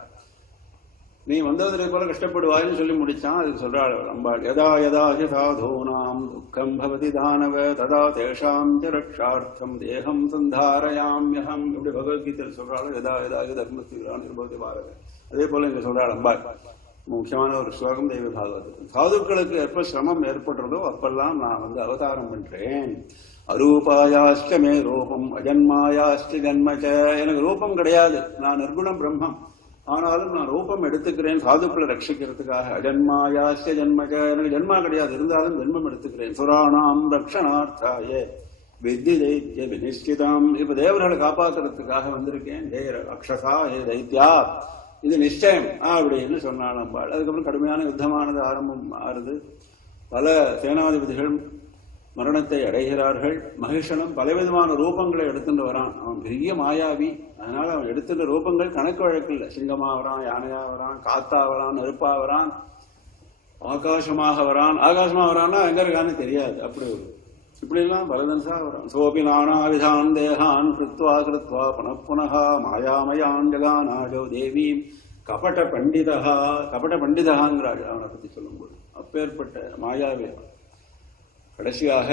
நீ மந்தோதரை போல கஷ்டப்படுவாய்ன்னு சொல்லி முடிச்சான். அதுக்கு சொல்றாள் அம்பாள், யதா யதா சாதூனாம் துக்கம் பவதி தானவ ததா தேஷாம் ச ரக்ஷார்த்தம் தேகம் சந்தாரயாம்யஹம். இப்படி பகவத்கீதையில் சொல்றாள். யதா யதா தர்மஸ்திரான் நிர்பவதி பாரத. அதே போல இங்க சொல்றாள் அம்பாள். முக்கியமான ஒரு ஸ்லோகம் தெய்வ பாகவதத்தில். சாதுக்களுக்கு எப்ப சிரமம் ஏற்படுறதோ அப்பெல்லாம் நான் வந்து அவதாரம் பண்றேன். அரூபாயாஷ்டமே ரூபம் அஜன்மாயாஷ்ட ஜன்மச்ச. எனக்கு ரூபம் கிடையாது, நான் நிர்குணம் பிரம்மம். ஆனாலும் நான் ரூபம் எடுத்துக்கிறேன் சாதுக்களை ரட்சிக்கிறதுக்காக. அஜன்மாயாஷ்ட ஜன்மச்ச. எனக்கு ஜென்மா கிடையாது, இருந்தாலும் ஜென்மம் எடுத்துக்கிறேன். சுராணாம் ரக்ஷணார்த்தாய வித்தி தைத்திய விநிஷ்டிதம். இப்ப தேவர்களை காப்பாற்றுறதுக்காக வந்திருக்கேன். ஹே ரக்ஷசா, ஹே தைத்யா, இது நிச்சயம் அப்படின்னு சொன்னாள் அம்பாள். அதுக்கப்புறம் கடுமையான யுத்தமானது ஆரம்பம் ஆறுது. பல சேனாதிபதிகள் மரணத்தை அடைகிறார்கள். மகிஷனும் பலவிதமான ரூபங்களை எடுத்துட்டு வரான். அவன் பெரிய மாயாவி. அதனால அவன் எடுத்துட்ட ரூபங்கள் கணக்கு வழக்கு இல்லை. சிங்கமா வரான், யானையா வரான், காத்தா வரான், நெருப்பா வரான், ஆகாசமாக வரான். ஆகாசமா வரான்னா எங்க இருக்கான்னு தெரியாது. அப்படி ஒரு இப்படிலாம் பலதன்சா வரும். சோபி நானாவிதான் தேகான் கிருத்வா கிருத்வா புனః மாயாமயான் ஜகானாஜோ தேவீம் கபட பண்டிதா. கபட பண்டிதகாங்கிறாள் அவனை பத்தி சொல்லும்போது. அப்பேற்பட்ட மாயாவே கடைசியாக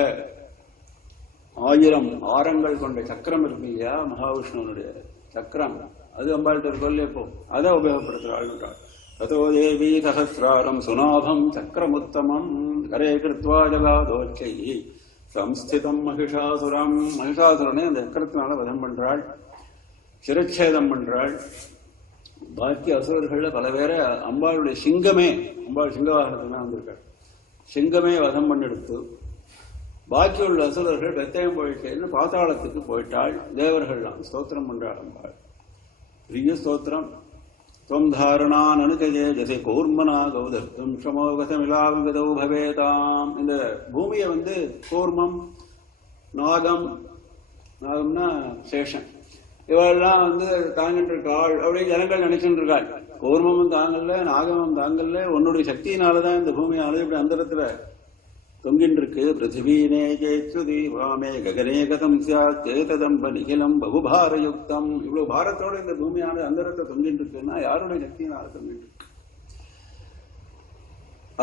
1000 ஆரங்கள் கொண்ட சக்கரம் இருக்கு இல்லையா, மகாவிஷ்ணுவனுடைய சக்கரம், அது அம்பாள்கிட்ட இருக்கோல்லையே, இப்போ அதை உபயோகப்படுத்துகிறாள். ததோ தேவி சஹசிராரம் சுனாபம் சக்கரமுத்தமம் கரே கிருத்வா ஜகாதோச்சை சம்ஸ்திதம் மகிஷாசுரம். மகிஷாசுரனே அந்த சக்கரத்தினால வதம் பண்றாள், சிரச்சேதம் பண்றாள். பாக்கி அசுரர்கள்ல பல பேரை அம்பாளுடைய சிங்கமே, அம்பாள் சிங்கவாகனத்துல வந்திருக்காள், சிங்கமே வதம் பண்ணெடுத்து பாக்கி உள்ள அசுரர்கள் வெத்தயம் போயிட்டேன்னு பாத்தாளத்துக்கு போயிட்டாள். தேவர்கள்லாம் ஸ்தோத்திரம் பண்றாள் அம்பாள். பிரிய ஸ்தோத்திரம். துவம் தாரணான் அனுஜே ஜசை கூர்மனா கௌதர்த்தம் ஷமோகதமிலாவிகதௌ பவேதாம். இந்த பூமியை கூர்மம், நாகம், நாகம்னா சேஷன், இவெல்லாம் தாங்கிட்டு இருக்காள் அப்படின்னு ஜனங்கள் நினைச்சுட்டு இருக்காள். கூர்மமும் தாங்கல்ல, நாகமும் தாங்கல்ல, உன்னுடைய சக்தியினாலதான் இந்த பூமியானது இப்படி அந்தரத்துல தொங்கின்னு இருக்கு. பிருத்திவீனே ஜெயச்சுதி வாமே ககனே கதம் சேததம்ப நிகிலம் பகுபாரயுக்தம். இவ்வளவு பாரத்தோட இந்த பூமியானது அந்தரத்தை தொங்கின்னு இருக்குன்னா யாருடைய சக்தியினால தொங்கிட்டு இருக்கு?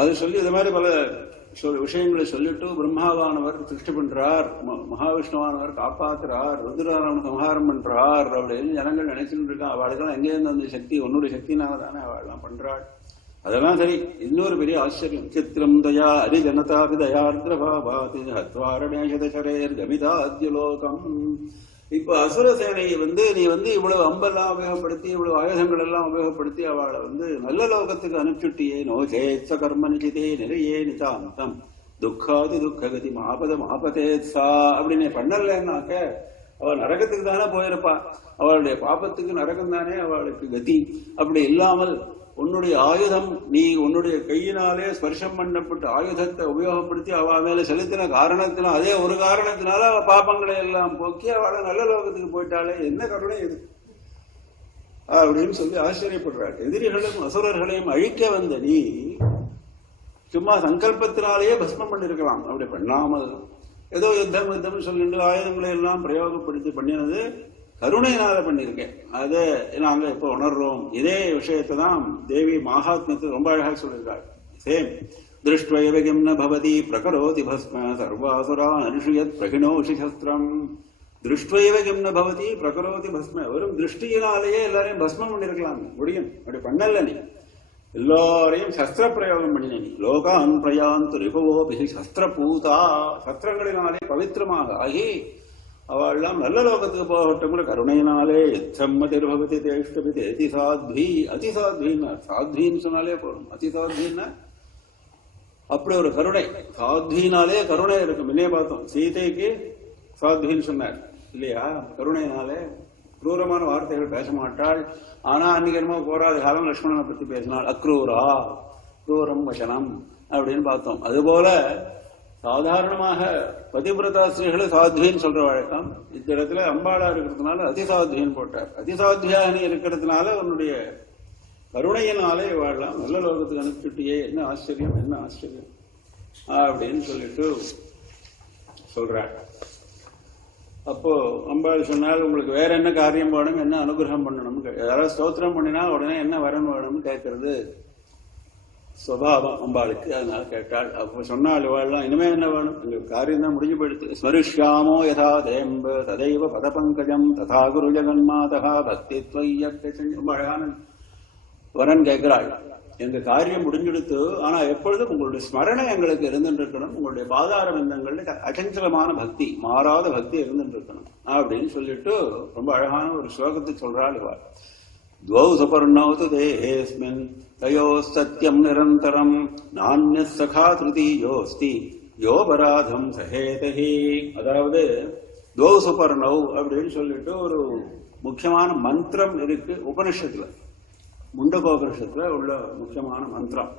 அது சொல்லி இது மாதிரி பல விஷயங்களை சொல்லிட்டு பிரம்மாவானவர் சிருஷ்டி பண்றார், மகாவிஷ்ணுவானவர் காப்பாத்துறார், ருத்ராராவண சம்ஹாரம் பண்றார் அப்படின்னு ஜனங்கள் நினைச்சுட்டு இருக்கான். அவளுக்கெல்லாம் எங்கேருந்து அந்த சக்தி? உன்னுடைய சக்தினால தானே அவள்லாம் பண்றாள். அதெல்லாம் சரி. இன்னொரு பெரிய ஆச்சரியம், சித்திரம் தயா அரி ஜனதாபி தயார்திரபாபாதி ஹத்வாரணேஷதரேர் கமிதாத்யலோகம். இப்ப அசுர சேனையை நீ இவ்வளவு அம்பெல்லாம் உபயோகப்படுத்தி, இவ்வளவு ஆயுதங்கள் எல்லாம் உபயோகப்படுத்தி அவளை நல்ல லோகத்துக்கு அனுப்பிச்சுட்டியே. நோச்சேத்ச கர்ம நிஜிதே நிறையே நிதாந்தம் துக்காதி துக்ககதி மாபதம் ஆபதேத்சா. அப்படின்னு பண்ணலன்னாக்க அவள் நரகத்துக்கு தானே போயிருப்பா. அவளுடைய பாபத்துக்கு நரகம் தானே அவளுக்கு கதி. அப்படி இல்லாமல் உன்னுடைய ஆயுதம், நீ உன்னுடைய கையினாலே ஸ்பர்ஷம் பண்ணப்பட்ட ஆயுதத்தை உபயோகப்படுத்தி அவ மேல செலுத்தின காரணத்தினால், அதே ஒரு காரணத்தினால அவ பாபங்களை எல்லாம் போக்கி அவளை நல்ல லோகத்துக்கு போயிட்டாலே, என்ன கருணை இது அப்படின்னு சொல்லி ஆச்சரியப்படுறாள். எதிரிகளையும் அசுரர்களையும் அழிக்க வந்த நீ சும்மா சங்கல்பத்தினாலேயே பஸ்மம் பண்ணிருக்கலாம். அப்படி பண்ணாமல் ஏதோ யுத்தம் சொல்லிட்டு ஆயுதங்களை எல்லாம் பிரயோகப்படுத்தி பண்ணினது கருணையினால பண்ணியிருக்கேன். அதை நாங்க இப்ப உணர்றோம். இதே விஷயத்தை தான் தேவி மகாத்மியத்தில் ரொம்ப அழகாக சொல்லியிருக்காள். சேம் திருஷ்டுவயவகிம் ந பவதி பிரகரோதி பஸ்ம சர்வாசுரான் அனுஷயத் பிரகிணோஷி சஸ்திரம். திருஷ்டுவயவகிம் ந பவதி பிரகரோதி பஸ்ம. வெறும் திருஷ்டியினாலேயே எல்லாரையும் பஸ்மம் பண்ணிருக்கலாம் முடியும். அப்படி பண்ணல நீ. எல்லாரையும் சஸ்திர பிரயோகம் பண்ணின நீ. லோகான் பிரயாந்து ரிபவோபி சஸ்திரபூதா. சஸ்திரங்களினாலே பவித்திரமாக ஆகி அவெல்லாம் நல்ல லோகத்துக்கு போகட்டும் கருணையினாலே. எத்தம்மதிர் பகவதி தேஷ்டபிதி அதிசாத்வி. அதிசாத்வின்னா சாத்வின்னு சொன்னாலே போடும். அதிசாத்வின்னா அப்படி ஒரு கருணை. சாத்வினாலே கருணை இருக்கும். முன்னே பார்த்தோம், சீதைக்கு சாத்வின்னு சொன்னார் இல்லையா? கருணையினாலே குரூரமான வார்த்தைகள் பேச மாட்டாள். ஆனா அன்னைக்கு என்னமோ போராத காலம் லட்சுமணனை பத்தி பேசினாள். அக்ரூரா, குரூரம் வசனம் அப்படின்னு பார்த்தோம். அதுபோல சாதாரணமாக பதிவிரதா ஸ்ரீகளை சாத்வின்னு சொல்ற வழக்கம். இந்த இடத்துல அம்பாளா இருக்கிறதுனால அதிசாத்வின்னு போட்டார். அதிசாத்வியாக இருக்கிறதுனால உன்னுடைய கருணையினாலே வாழலாம் நல்ல லோகத்துக்கு அனுப்பிச்சுட்டியே. என்ன ஆச்சரியம், என்ன ஆச்சரியம் அப்படின்னு சொல்லிட்டு சொல்றாள். அப்போ அம்பாள் சொன்னால், உங்களுக்கு வேற என்ன காரியம் வேணும், என்ன அனுகிரகம் பண்ணணும், யாராவது ஸ்தோத்திரம் பண்ணினா உடனே என்ன வரன் வேணும்னு கேட்கறது சுபாவம் அம்பாளுக்கு. அதனால கேட்டாள். அப்ப சொன்னாள் இவாள்லாம், இனிமே என்ன வேணும், எங்களுக்கு காரியம் தான் முடிஞ்சு போயிடுத்து. ஸ்மரிஷ்யாமோ யதா தேம்ப ததைவ பதபங்கஜம் ததா குரு ஜெகன்மாதா பக்தி ரொம்ப அழகான வரன் கேட்கிறாள். எங்க காரியம் முடிஞ்செடுத்து, ஆனா எப்பொழுதும் உங்களுடைய ஸ்மரணை எங்களுக்கு இருந்துட்டு இருக்கணும். உங்களுடைய பாதார பந்தங்கள்ல அச்சஞ்சலமான பக்தி, மாறாத பக்தி இருந்துட்டு இருக்கணும் அப்படின்னு சொல்லிட்டு ரொம்ப அழகான ஒரு ஸ்லோகத்தை சொல்றாள் இவாள். द्वौ सुपर्णौ तु देहेऽस्मिन् तयोस्तत्यं निरन्तरं नान्यः सखा तृतीयोऽस्ति யோபராதம் சஹேதஹி. அதாவது துவௌ சுபர்ணௌ அப்படின்னு சொல்லிட்டு ஒரு முக்கியமான மந்திரம் இருக்கு உபனிஷத்துல, முண்டகோபனிஷத்துல உள்ள முக்கியமான மந்திரம்.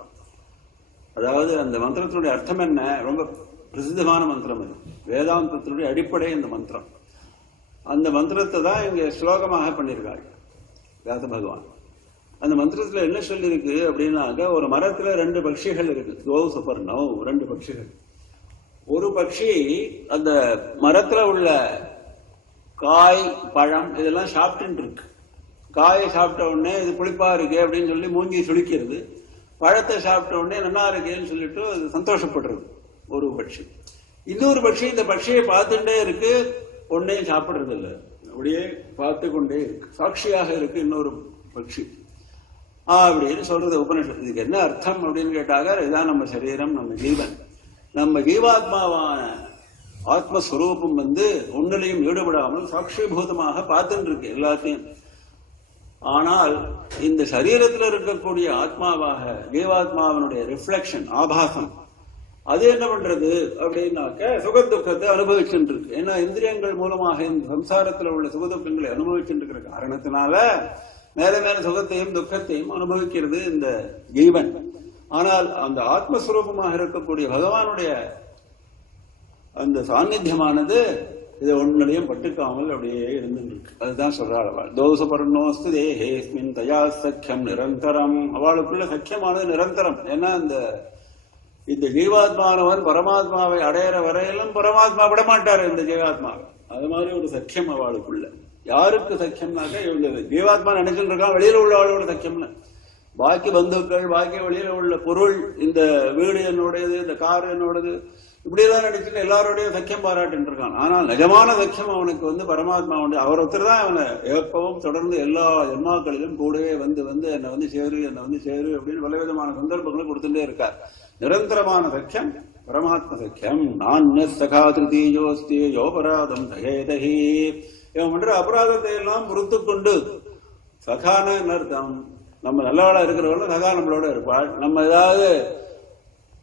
அதாவது அந்த மந்திரத்தினுடைய அர்த்தம் என்ன, ரொம்ப பிரசித்தமான மந்திரம் இது. வேதாந்தத்தினுடைய அடிப்படை இந்த மந்திரம். அந்த மந்திரத்தை தான் இங்க ஸ்லோகமாக பண்ணியிருக்காங்க வியாச பகவான். அந்த மந்திரத்துல என்ன சொல்லியிருக்கு அப்படின்னாக்க, ஒரு மரத்துல 2 பட்சிகள் இருக்கு. துவௌ சுபர்ணௌ, 2 பட்சிகள். ஒரு பட்சி அந்த மரத்துல உள்ள காய் பழம் இதெல்லாம் சாப்பிட்டு இருக்கு. காயை சாப்பிட்ட உடனே இது புளிப்பா இருக்கு அப்படின்னு சொல்லி மூஞ்சி சுளிக்கிறது, பழத்தை சாப்பிட்ட உடனே நல்லா இருக்கேன்னு சொல்லிட்டு அது சந்தோஷப்படுறது ஒரு பட்சி. இன்னொரு பட்சி இந்த பட்சியை பார்த்துட்டே இருக்கு, ஒன்னையும் சாப்பிடுறது இல்லை, அப்படியே பார்த்து கொண்டே இருக்கு, சாட்சியாக இருக்கு இன்னொரு பட்சி அப்படின்னு சொல்றது உபனிஷத்து. இதுக்கு என்ன அர்த்தம் அப்படின்னு கேட்டாக, இதுதான் நம்ம சரீரம், நம்ம ஜீவன், நம்ம ஜீவாத்மாவான ஆத்மஸ்வரூபம் ஒன்னிலையும் ஈடுபடாமல் சாட்சிபூதமாக பார்த்துட்டு இருக்கு எல்லாத்தையும். ஆனால் இந்த சரீரத்தில் இருக்கக்கூடிய ஆத்மாவாக ஜீவாத்மாவனுடைய ரிஃப்ளெக்ஷன், ஆபாசம், அது என்ன பண்றது அப்படின்னாக்க சுகதுக்கத்தை அனுபவிச்சுட்டு இருக்கு. ஏன்னா இந்திரியங்கள் மூலமாக இந்த சம்சாரத்தில் உள்ள சுகதுக்கங்களை அனுபவிச்சுட்டு இருக்கிற காரணத்தினால மேல மேல சுகத்தையும் துக்கத்தையும் அனுபவிக்கிறது இந்த ஜீவன். ஆனால் அந்த ஆத்மஸ்வரூபமாக இருக்கக்கூடிய பகவானுடைய அந்த சாநித்தியமானது இதை ஒன்னிலையும் பட்டுக்காமல் அப்படியே இருந்துருக்கு. அதுதான் சொல்றாள் அவள். தோசபர்ணோஸ்து தேஹேஸ்மின் தயா சக்கியம் நிரந்தரம். அவளுக்குள்ள சக்கியமானது நிரந்தரம். ஏன்னா இந்த ஜீவாத்மானவன் பரமாத்மாவை அடையிற வரையிலும் பரமாத்மா விடமாட்டார் இந்த ஜீவாத்மாவை. அது மாதிரி ஒரு சக்கியம் அவளுக்குள்ள. யாருக்கு சக்கியம்னாக்க இவங்க ஜீவாத்மா நினைச்சுட்டு இருக்கான் வெளியில உள்ள அவளோட சக்கியம்னு. பாக்கி பந்துக்கள், பாக்கி வெளியில உள்ள பொருள், இந்த வீடு என்னோடையது, இந்த கார் என்னோடது, இப்படியெல்லாம் நினைச்சுட்டு எல்லாரோடைய சக்கியம் பாராட்டு இருக்கான். ஆனால் நிஜமான சக்கியம் அவனுக்கு பரமாத்மா உண்டு. அவர் ஒருத்தர் தான் அவனை எப்பவும் தொடர்ந்து எல்லா ஜென்மாக்களிலும் கூடவே என்னை சேரு அப்படின்னு பலவிதமான சந்தர்ப்பங்களை கொடுத்துட்டே இருக்கார். நிரந்தரமான சக்கியம் பரமாத்ம சக்கியம். நான் சகா திருத்தீயோஸ்தி யோபராதம் தகேதஹி. இவன் பண்ற அபராதத்தை எல்லாம் பொறுத்து கொண்டு, சகான அர்த்தம் நம்ம நல்லவாளா இருக்கிறவங்க சகா நம்மளோட இருப்பாள். நம்ம ஏதாவது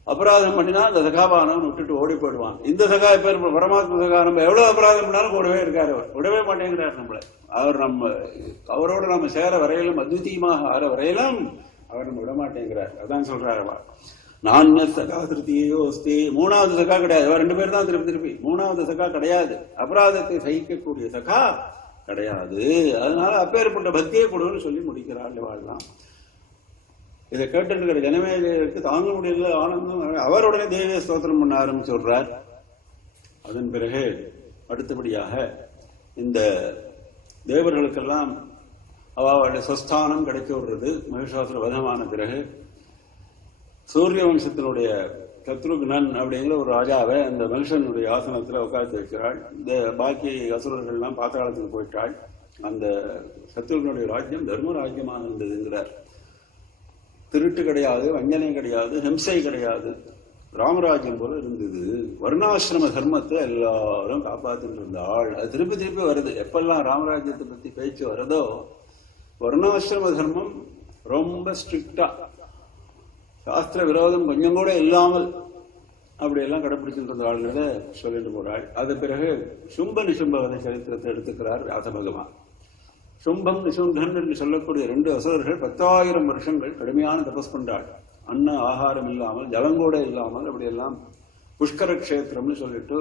அபராதம் பண்ணினா அந்த சகாபானவன் விட்டுட்டு ஓடி போயிடுவான். இந்த சகா பேர் பரமாத்ம சகா. நம்ம எவ்வளவு அபராதம் பண்ணாலும் கூடவே இருக்காரு, அவர் விடவே மாட்டேங்கிறார் நம்மளை. அவரோட நம்ம சேர வரையிலும், அத்விதீயமாக ஆற வரையிலும் அவர் நம்ம விட மாட்டேங்கிறார். அதான் சொல்றாரு அவள். நான் சகா திருத்தியோஸ்தி. மூணாவது சகா கிடையாது. ரெண்டு பேர் தான் திருப்பி. மூணாவது சகா கிடையாது. அபராதத்தை சகிக்கக்கூடிய சகா கிடையாது. அதனால அப்பேற்பட்ட பக்தியை கொடுன்னு சொல்லி முடிக்கிறாள் வாழ்லாம். இதை கேட்டுருக்கிற ஜனமேஜருக்கு தாங்க முடியல ஆனந்தம். அவருடனே தேவிய ஸ்தோத்திரம் பண்ண ஆரம்பிச்சுடுறார். அதன் பிறகு அடுத்தபடியாக இந்த தேவர்களுக்கெல்லாம் அவளுடைய சொஸ்தானம் கிடைக்க விடுறது. மகிஷாசுர வதமான பிறகு சூரிய வம்சத்தினுடைய சத்ருக்னன் அப்படிங்கிற ஒரு ராஜாவை அந்த மனுஷனுடைய ஆசனத்தில் உட்காந்து வைக்கிறாள். இந்த பாக்கி அசுரர்கள்லாம் பாத்தாளத்துக்கு போயிட்டாள். அந்த சத்ருக்னுடைய ராஜ்யம் தர்ம ராஜ்யமாக இருந்ததுங்கிறார். திருட்டு கிடையாது, வஞ்சனை கிடையாது, ஹிம்சை கிடையாது, ராமராஜ்யம் போல இருந்தது. வர்ணாசிரம தர்மத்தை எல்லாரும் காப்பாத்திட்டு இருந்தாள். அது திருப்பி திருப்பி வருது. எப்பெல்லாம் ராமராஜ்யத்தை பத்தி பேச்சு வருதோ, வர்ணாசிரம தர்மம் ரொம்ப ஸ்ட்ரிக்டா, சாஸ்திர விரோதம் கொஞ்சம் கூட இல்லாமல் அப்படியெல்லாம் கடைபிடிச்சுட்டு இருந்த ஆளுநரை சொல்லிட்டு போறாள். அது பிறகு சும்ப நிசும்பவத சரித்திரத்தை எடுத்துக்கிறார் வியாச பகவான். சும்பம் நிசுங்கன் என்று சொல்லக்கூடிய 2 அசுரர்கள் 10,000 வருஷங்கள் கடுமையான தபஸ் பண்றாள். அன்ன ஆகாரம் இல்லாமல், ஜலங்கூட இல்லாமல், அப்படியெல்லாம் புஷ்கர கஷேத்திரம்னு சொல்லிட்டு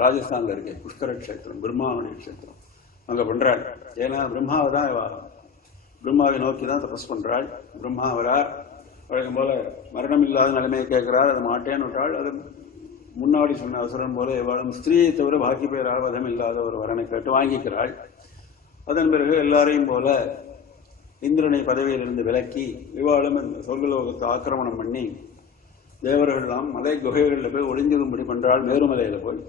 ராஜஸ்தான்ல இருக்கேன் புஷ்கர கஷேத்திரம், பிரம்மாவுடைய கஷேத்திரம், அங்க பண்றாள். ஏன்னா பிரம்மாவை நோக்கி தான் தபஸ் பண்றாள். பிரம்மா வரார். வழக்கம் போல மரணம் இல்லாத நிலைமையை கேட்கிறார். அதை மாட்டேன்னு விட்டாள். அது முன்னாடி சொன்ன அசுரன் போல எவ்வளவு ஸ்திரீயை தவிர பாக்கி பேர் வதம் இல்லாத ஒரு வரனை கேட்டு வாங்கிக்கிறாள். அதன் பிறகு எல்லாரையும் போல இந்திரனை பதவியிலிருந்து விலக்கி இவாளும் சொர்க்கலோகத்தை ஆக்கிரமணம் பண்ணி தேவர்கள்லாம் மலை குகைகளில் போய் ஒளிஞ்சுகும்படி பண்றாள். மேருமலையில போய்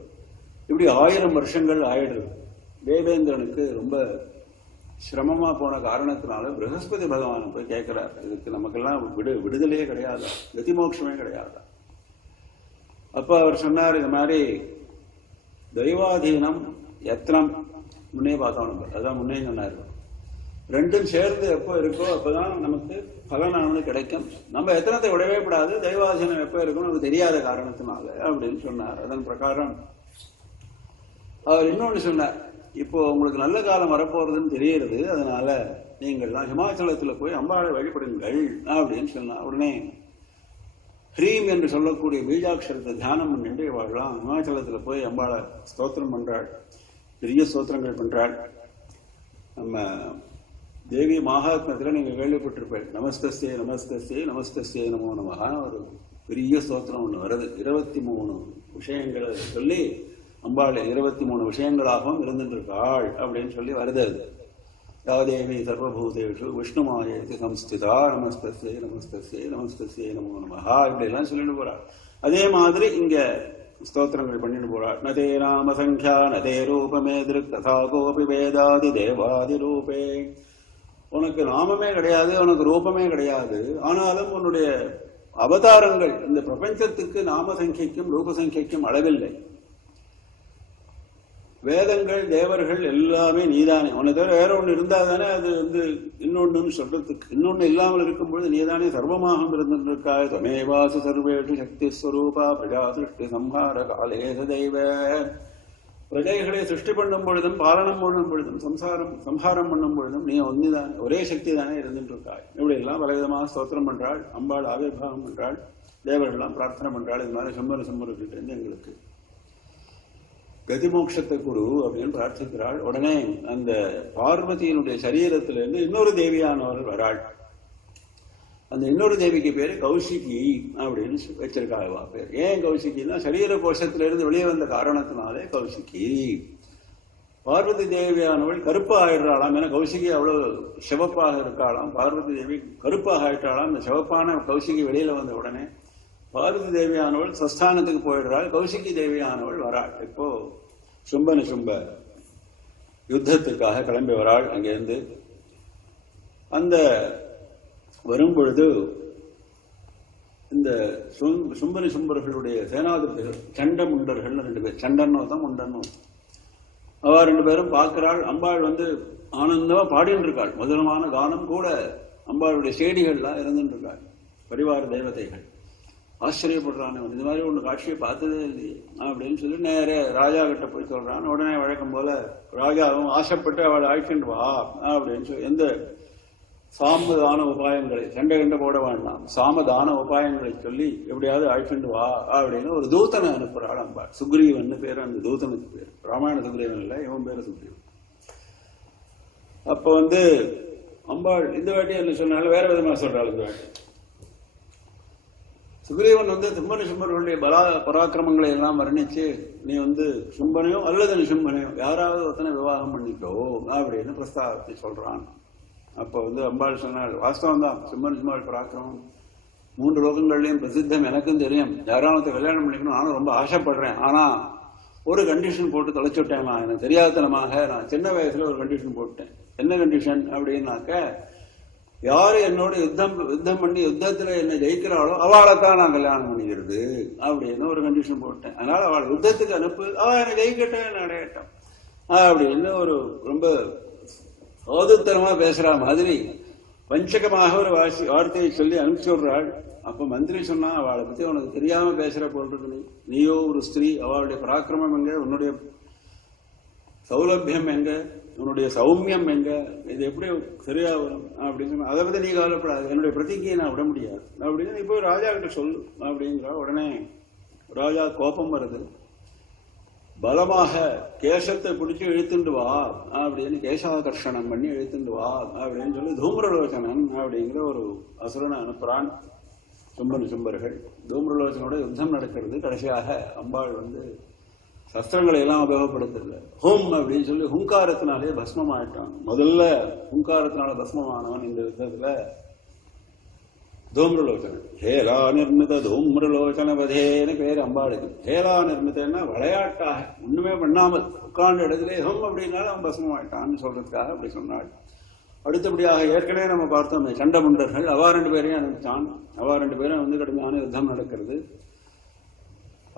இப்படி 1000 வருஷங்கள் ஆயிடுது. தேவேந்திரனுக்கு ரொம்ப சிரமமா போன காரணத்தினால பிரகஸ்பதி பகவான் போய் கேட்கிறார், இதுக்கு நமக்கெல்லாம் விடுதலையே கிடையாது, கதிமோட்சமே கிடையாது. அப்ப அவர் சொன்னார், இது மாதிரி தெய்வாதீனம் யத்னம் முன்னே பார்த்தோம் நம்ம, அதான் முன்னே சொன்னார். ரெண்டும் சேர்ந்து எப்போ இருக்கோ அப்பதான் நமக்கு பலனானது கிடைக்கும். நம்ம எத்தனத்தை விடவே கூடாது. தெய்வாதீனம் எப்போ இருக்கும் நமக்கு தெரியாத காரணத்தினால அப்படின்னு சொன்னார். அதன் பிரகாரம் அவர் இன்னொன்று சொன்னார், இப்போ உங்களுக்கு நல்ல காலம் வரப்போறதுன்னு தெரியுது, அதனால நீங்கள்லாம் ஹிமாச்சலத்தில் போய் அம்பாளை வழிபடுங்கள் அப்படின்னு சொன்னா. உடனே ஹ்ரீம் என்று சொல்லக்கூடிய பீஜாட்சரத்தை தியானம் பண்ணிட்டு வாழலாம். ஹிமாச்சலத்தில் போய் அம்பாளை ஸ்தோத்திரம் பண்றாள், பெரிய ஸ்தோத்திரங்கள் பண்றாள். நம்ம தேவி மகாத்மத்தில் நீங்க கேள்விப்பட்டிருப்பேன், நமஸ்தஸ்தே நமஸ்தஸ்தே நமஸ்தஸ்தே நமோ நமகான ஒரு பெரிய ஸ்தோத்திரம் ஒன்று வருது. 23 விஷயங்களை சொல்லி அம்பாள் 23 விஷயங்களாகவும் இருந்துட்டு இருக்காள் அப்படின்னு சொல்லி வருது. யாதேவி சர்வபூதேஷு விஷ்ணுமாயேதி சம்ஸ்திதா நமஸ்தஸ்யை நமஸ்தஸ்யை நமஸ்தஸ்யை நமோ நமஹா இப்படிலாம் சொல்லிட்டு போறாள். அதே மாதிரி இங்க ஸ்தோத்திரங்கள் பண்ணிட்டு போறாள். நதே நாம சங்கியா நதே ரூபமே திருக் ததா கோபி வேதாதி தேவாதி ரூபே. உனக்கு நாமமே கிடையாது, உனக்கு ரூபமே கிடையாது, ஆனாலும் உன்னுடைய அவதாரங்கள் இந்த பிரபஞ்சத்துக்கு நாம சங்கிக்கும் ரூப சங்கிக்கும் அளவில்லை. வேதங்கள் தேவர்கள் எல்லாமே நீதானே. உன்னை தவிர வேற ஒன்று இருந்தா தானே அது இன்னொன்னு சொல்றதுக்கு. இன்னொன்னு இல்லாமல் இருக்கும்பொழுது நீதானே சர்வமாக இருந்திருக்காய். தமேவாசு சர்வேஷு சக்தி ஸ்வரூபா பிரஜா சிருஷ்டி சம்ஹார காலே சதைவ. பிரஜைகளை சிருஷ்டி பண்ணும் பொழுதும் பாலனம் பண்ணும் பொழுதும் சம்ஹாரம் பண்ணும் பொழுதும் நீ ஒன்னுதான், ஒரே சக்தி தானே இருந்துட்டு இருக்காய். இப்படி எல்லாம் பலவிதமாக ஸ்தோத்திரம் பண்றாள் அம்பாள். ஆவிர்வாகம் பண்றாள், தேவர்கள்லாம் பிரார்த்தனை பண்றாள். இது மாதிரி சம்பருக்கிட்ட இருந்து எங்களுக்கு கதிமோட்சத்தை கொடு அப்படின்னு பிரார்த்திக்கிறாள். உடனே அந்த பார்வதியினுடைய சரீரத்திலிருந்து இன்னொரு தேவியானவர்கள் வராள். அந்த இன்னொரு தேவிக்கு பேரு கௌசிகி அப்படின்னு வச்சிருக்காங்க பேர். ஏன் கௌசிகின்னா சரீர கோஷத்திலிருந்து வெளியே வந்த காரணத்தினாலே கௌசிகி. பார்வதி தேவியானவள் கருப்பா ஆயிடுறாளாம். ஏன்னா கௌசிகி அவ்வளவு சிவப்பாக இருக்காளாம். பார்வதி தேவி கருப்பாக ஆயிட்டாளாம். இந்த சிவப்பான கௌசிகி வெளியில வந்த உடனே பார்வதி தேவியானவள் சஸ்தானத்துக்கு போயிடுறாள். கௌசிகி தேவியானவள் வராள். இப்போ சும்ப யுத்தத்துக்காக கிளம்பி வராள். அங்கிருந்து அந்த வரும்பொழுது இந்த சும்பர்களுடைய சேனாதிபதிகள் சண்ட முண்டர்கள் 2 பேர், சண்டன்னோ தான் முண்டன்னோ, அவ 2 பேரும் பார்க்கிறாள். அம்பாள் ஆனந்தமா பாடின்னு இருக்காள். மதுரமான கானம் கூட அம்பாளுடைய செடிகள்லாம் இருந்துட்டு இருக்காள். பரிவார தேவதைகள் ஆச்சரியப்படுறான். இந்த மாதிரி ஒன்று காட்சியை பார்த்ததே இல்லையே அப்படின்னு சொல்லி நேர ராஜா கிட்ட போய் சொல்றான். உடனே வழக்கம் போல ராஜாவும் ஆசைப்பட்டு அவளை அழைக்கிட்டு வா அப்படின்னு சொல்லி எந்த சாமதான உபாயங்களை சண்டை கண்ட போட வேண்டாம், சாமதான உபாயங்களை சொல்லி எப்படியாவது அழைச்சிட்டு வா அப்படின்னு ஒரு தூதனை அனுப்புறாள் அம்பாள். சுக்ரீவன் பேர் அந்த தூதனுக்கு பேர். ராமாயண சுக்ரீவன் இல்லை, இவன் பேரு சுக்ரீவன். அப்ப அம்பாள் இந்த வாட்டி என்ன சொன்னாலும் வேற விதமா சொல்றாள். இந்த வாட்டி சுக்ரீவன் சும்பர்களுடைய பராக்கிரமங்களை எல்லாம் வர்ணிச்சு நீ சும்பனையோ அல்லது நிசும்பனையோ யாராவது ஒருத்தனை விவாகம் பண்ணிக்கோ அப்படின்னு பிரஸ்தாபத்தை சொல்றான். அப்ப அம்பாள் சொன்னாள், வாஸ்தவம் தான், சும்பன் பராக்கிரமம் 3 லோகங்கள்லயும் பிரசித்தம், எனக்கும் தெரியும். யாராவது கல்யாணம் பண்ணிக்கணும் நானும் ரொம்ப ஆசைப்படுறேன். ஆனா ஒரு கண்டிஷன் போட்டு தொலைச்சுட்டேன். நான் எனக்கு தெரியாதனமாக நான் சின்ன வயசுல ஒரு கண்டிஷன் போட்டேன். என்ன கண்டிஷன் அப்படின்னாக்க, யாரு என்னோட யுத்தம் பண்ணி யுத்தத்துல என்ன ஜெயிக்கிறாளோ அவளைத்தான் நான் கல்யாணம் பண்ணிக்கிறது அப்படின்னு ஒரு கண்டிஷன் போட்டேன். அதனால அவள் யுத்தத்துக்கு அனுப்பு, அவ என்னை ஜெயிக்கட்டும் என்ன அடையட்டும் அப்படின்னு ஒரு ரொம்ப சோதுத்தனமா பேசுற மாதிரி வஞ்சகமாக ஒரு வார்த்தையை சொல்லி அனுப்பிச்சு விடுறாள். அப்ப மந்திரி சொன்னா, அவளை பத்தி உனக்கு தெரியாம பேசுற போல் இருக்கு, நீயோ ஒரு ஸ்திரீ, அவளுடைய பராக்கிரமம் எங்க, உன்னுடைய சௌலபியம் எங்க, உன்னுடைய சௌமியம் எங்க, இது எப்படி சரியா வரும் அப்படின்னு சொன்னா, அதை பத்தி நீ கவலைப்படாது, என்னுடைய பிரதிகையை நான் விட முடியாது அப்படின்னு நீ போய் ராஜா கிட்ட சொல்லு அப்படிங்கிறா. உடனே ராஜா கோபம் வருது. பலமாக கேசத்தை பிடிச்சி இழுத்துண்டு வா அப்படின்னு கேசாகர்ஷணம் பண்ணி இழுத்துண்டு வா அப்படின்னு சொல்லி தூம்ரலோச்சனன் அப்படிங்கிற ஒரு அசுரனை அனுப்புறான். சும்பர்கள் தூம்ரலோச்சனோட யுத்தம் நடக்கிறது. கடைசியாக அம்பாள் சஸ்திரங்களை எல்லாம் உபயோகப்படுத்துறது. ஹோம் அப்படின்னு சொல்லி ஹுங்காரத்தினாலே பஸ்மம் ஆயிட்டான். முதல்ல ஹுங்காரத்தினால பஸ்மமானவன் இந்த யுத்தத்துல தூம்ரலோச்சனன். ஹேலா நிர்மித தூம்ரலோச்சன வதேன்னு பேர் அம்பாளுக்கு. ஹேலா நிர்மிதன்னா விளையாட்டாக ஒண்ணுமே பண்ணாமல் உட்கார்ந்த இடத்துல ஹம் அப்படின்னாலும் அவன் பஸ்மம் ஆயிட்டான்னு சொல்றதுக்காக அப்படி சொன்னாள். அடுத்தபடியாக ஏற்கனவே நம்ம பார்த்தோம் சண்டமுண்டர்கள், அவா 2 பேரையும் அனுப்பிச்சான். அவா 2 பேரும் கடுமையான யுத்தம் நடக்கிறது.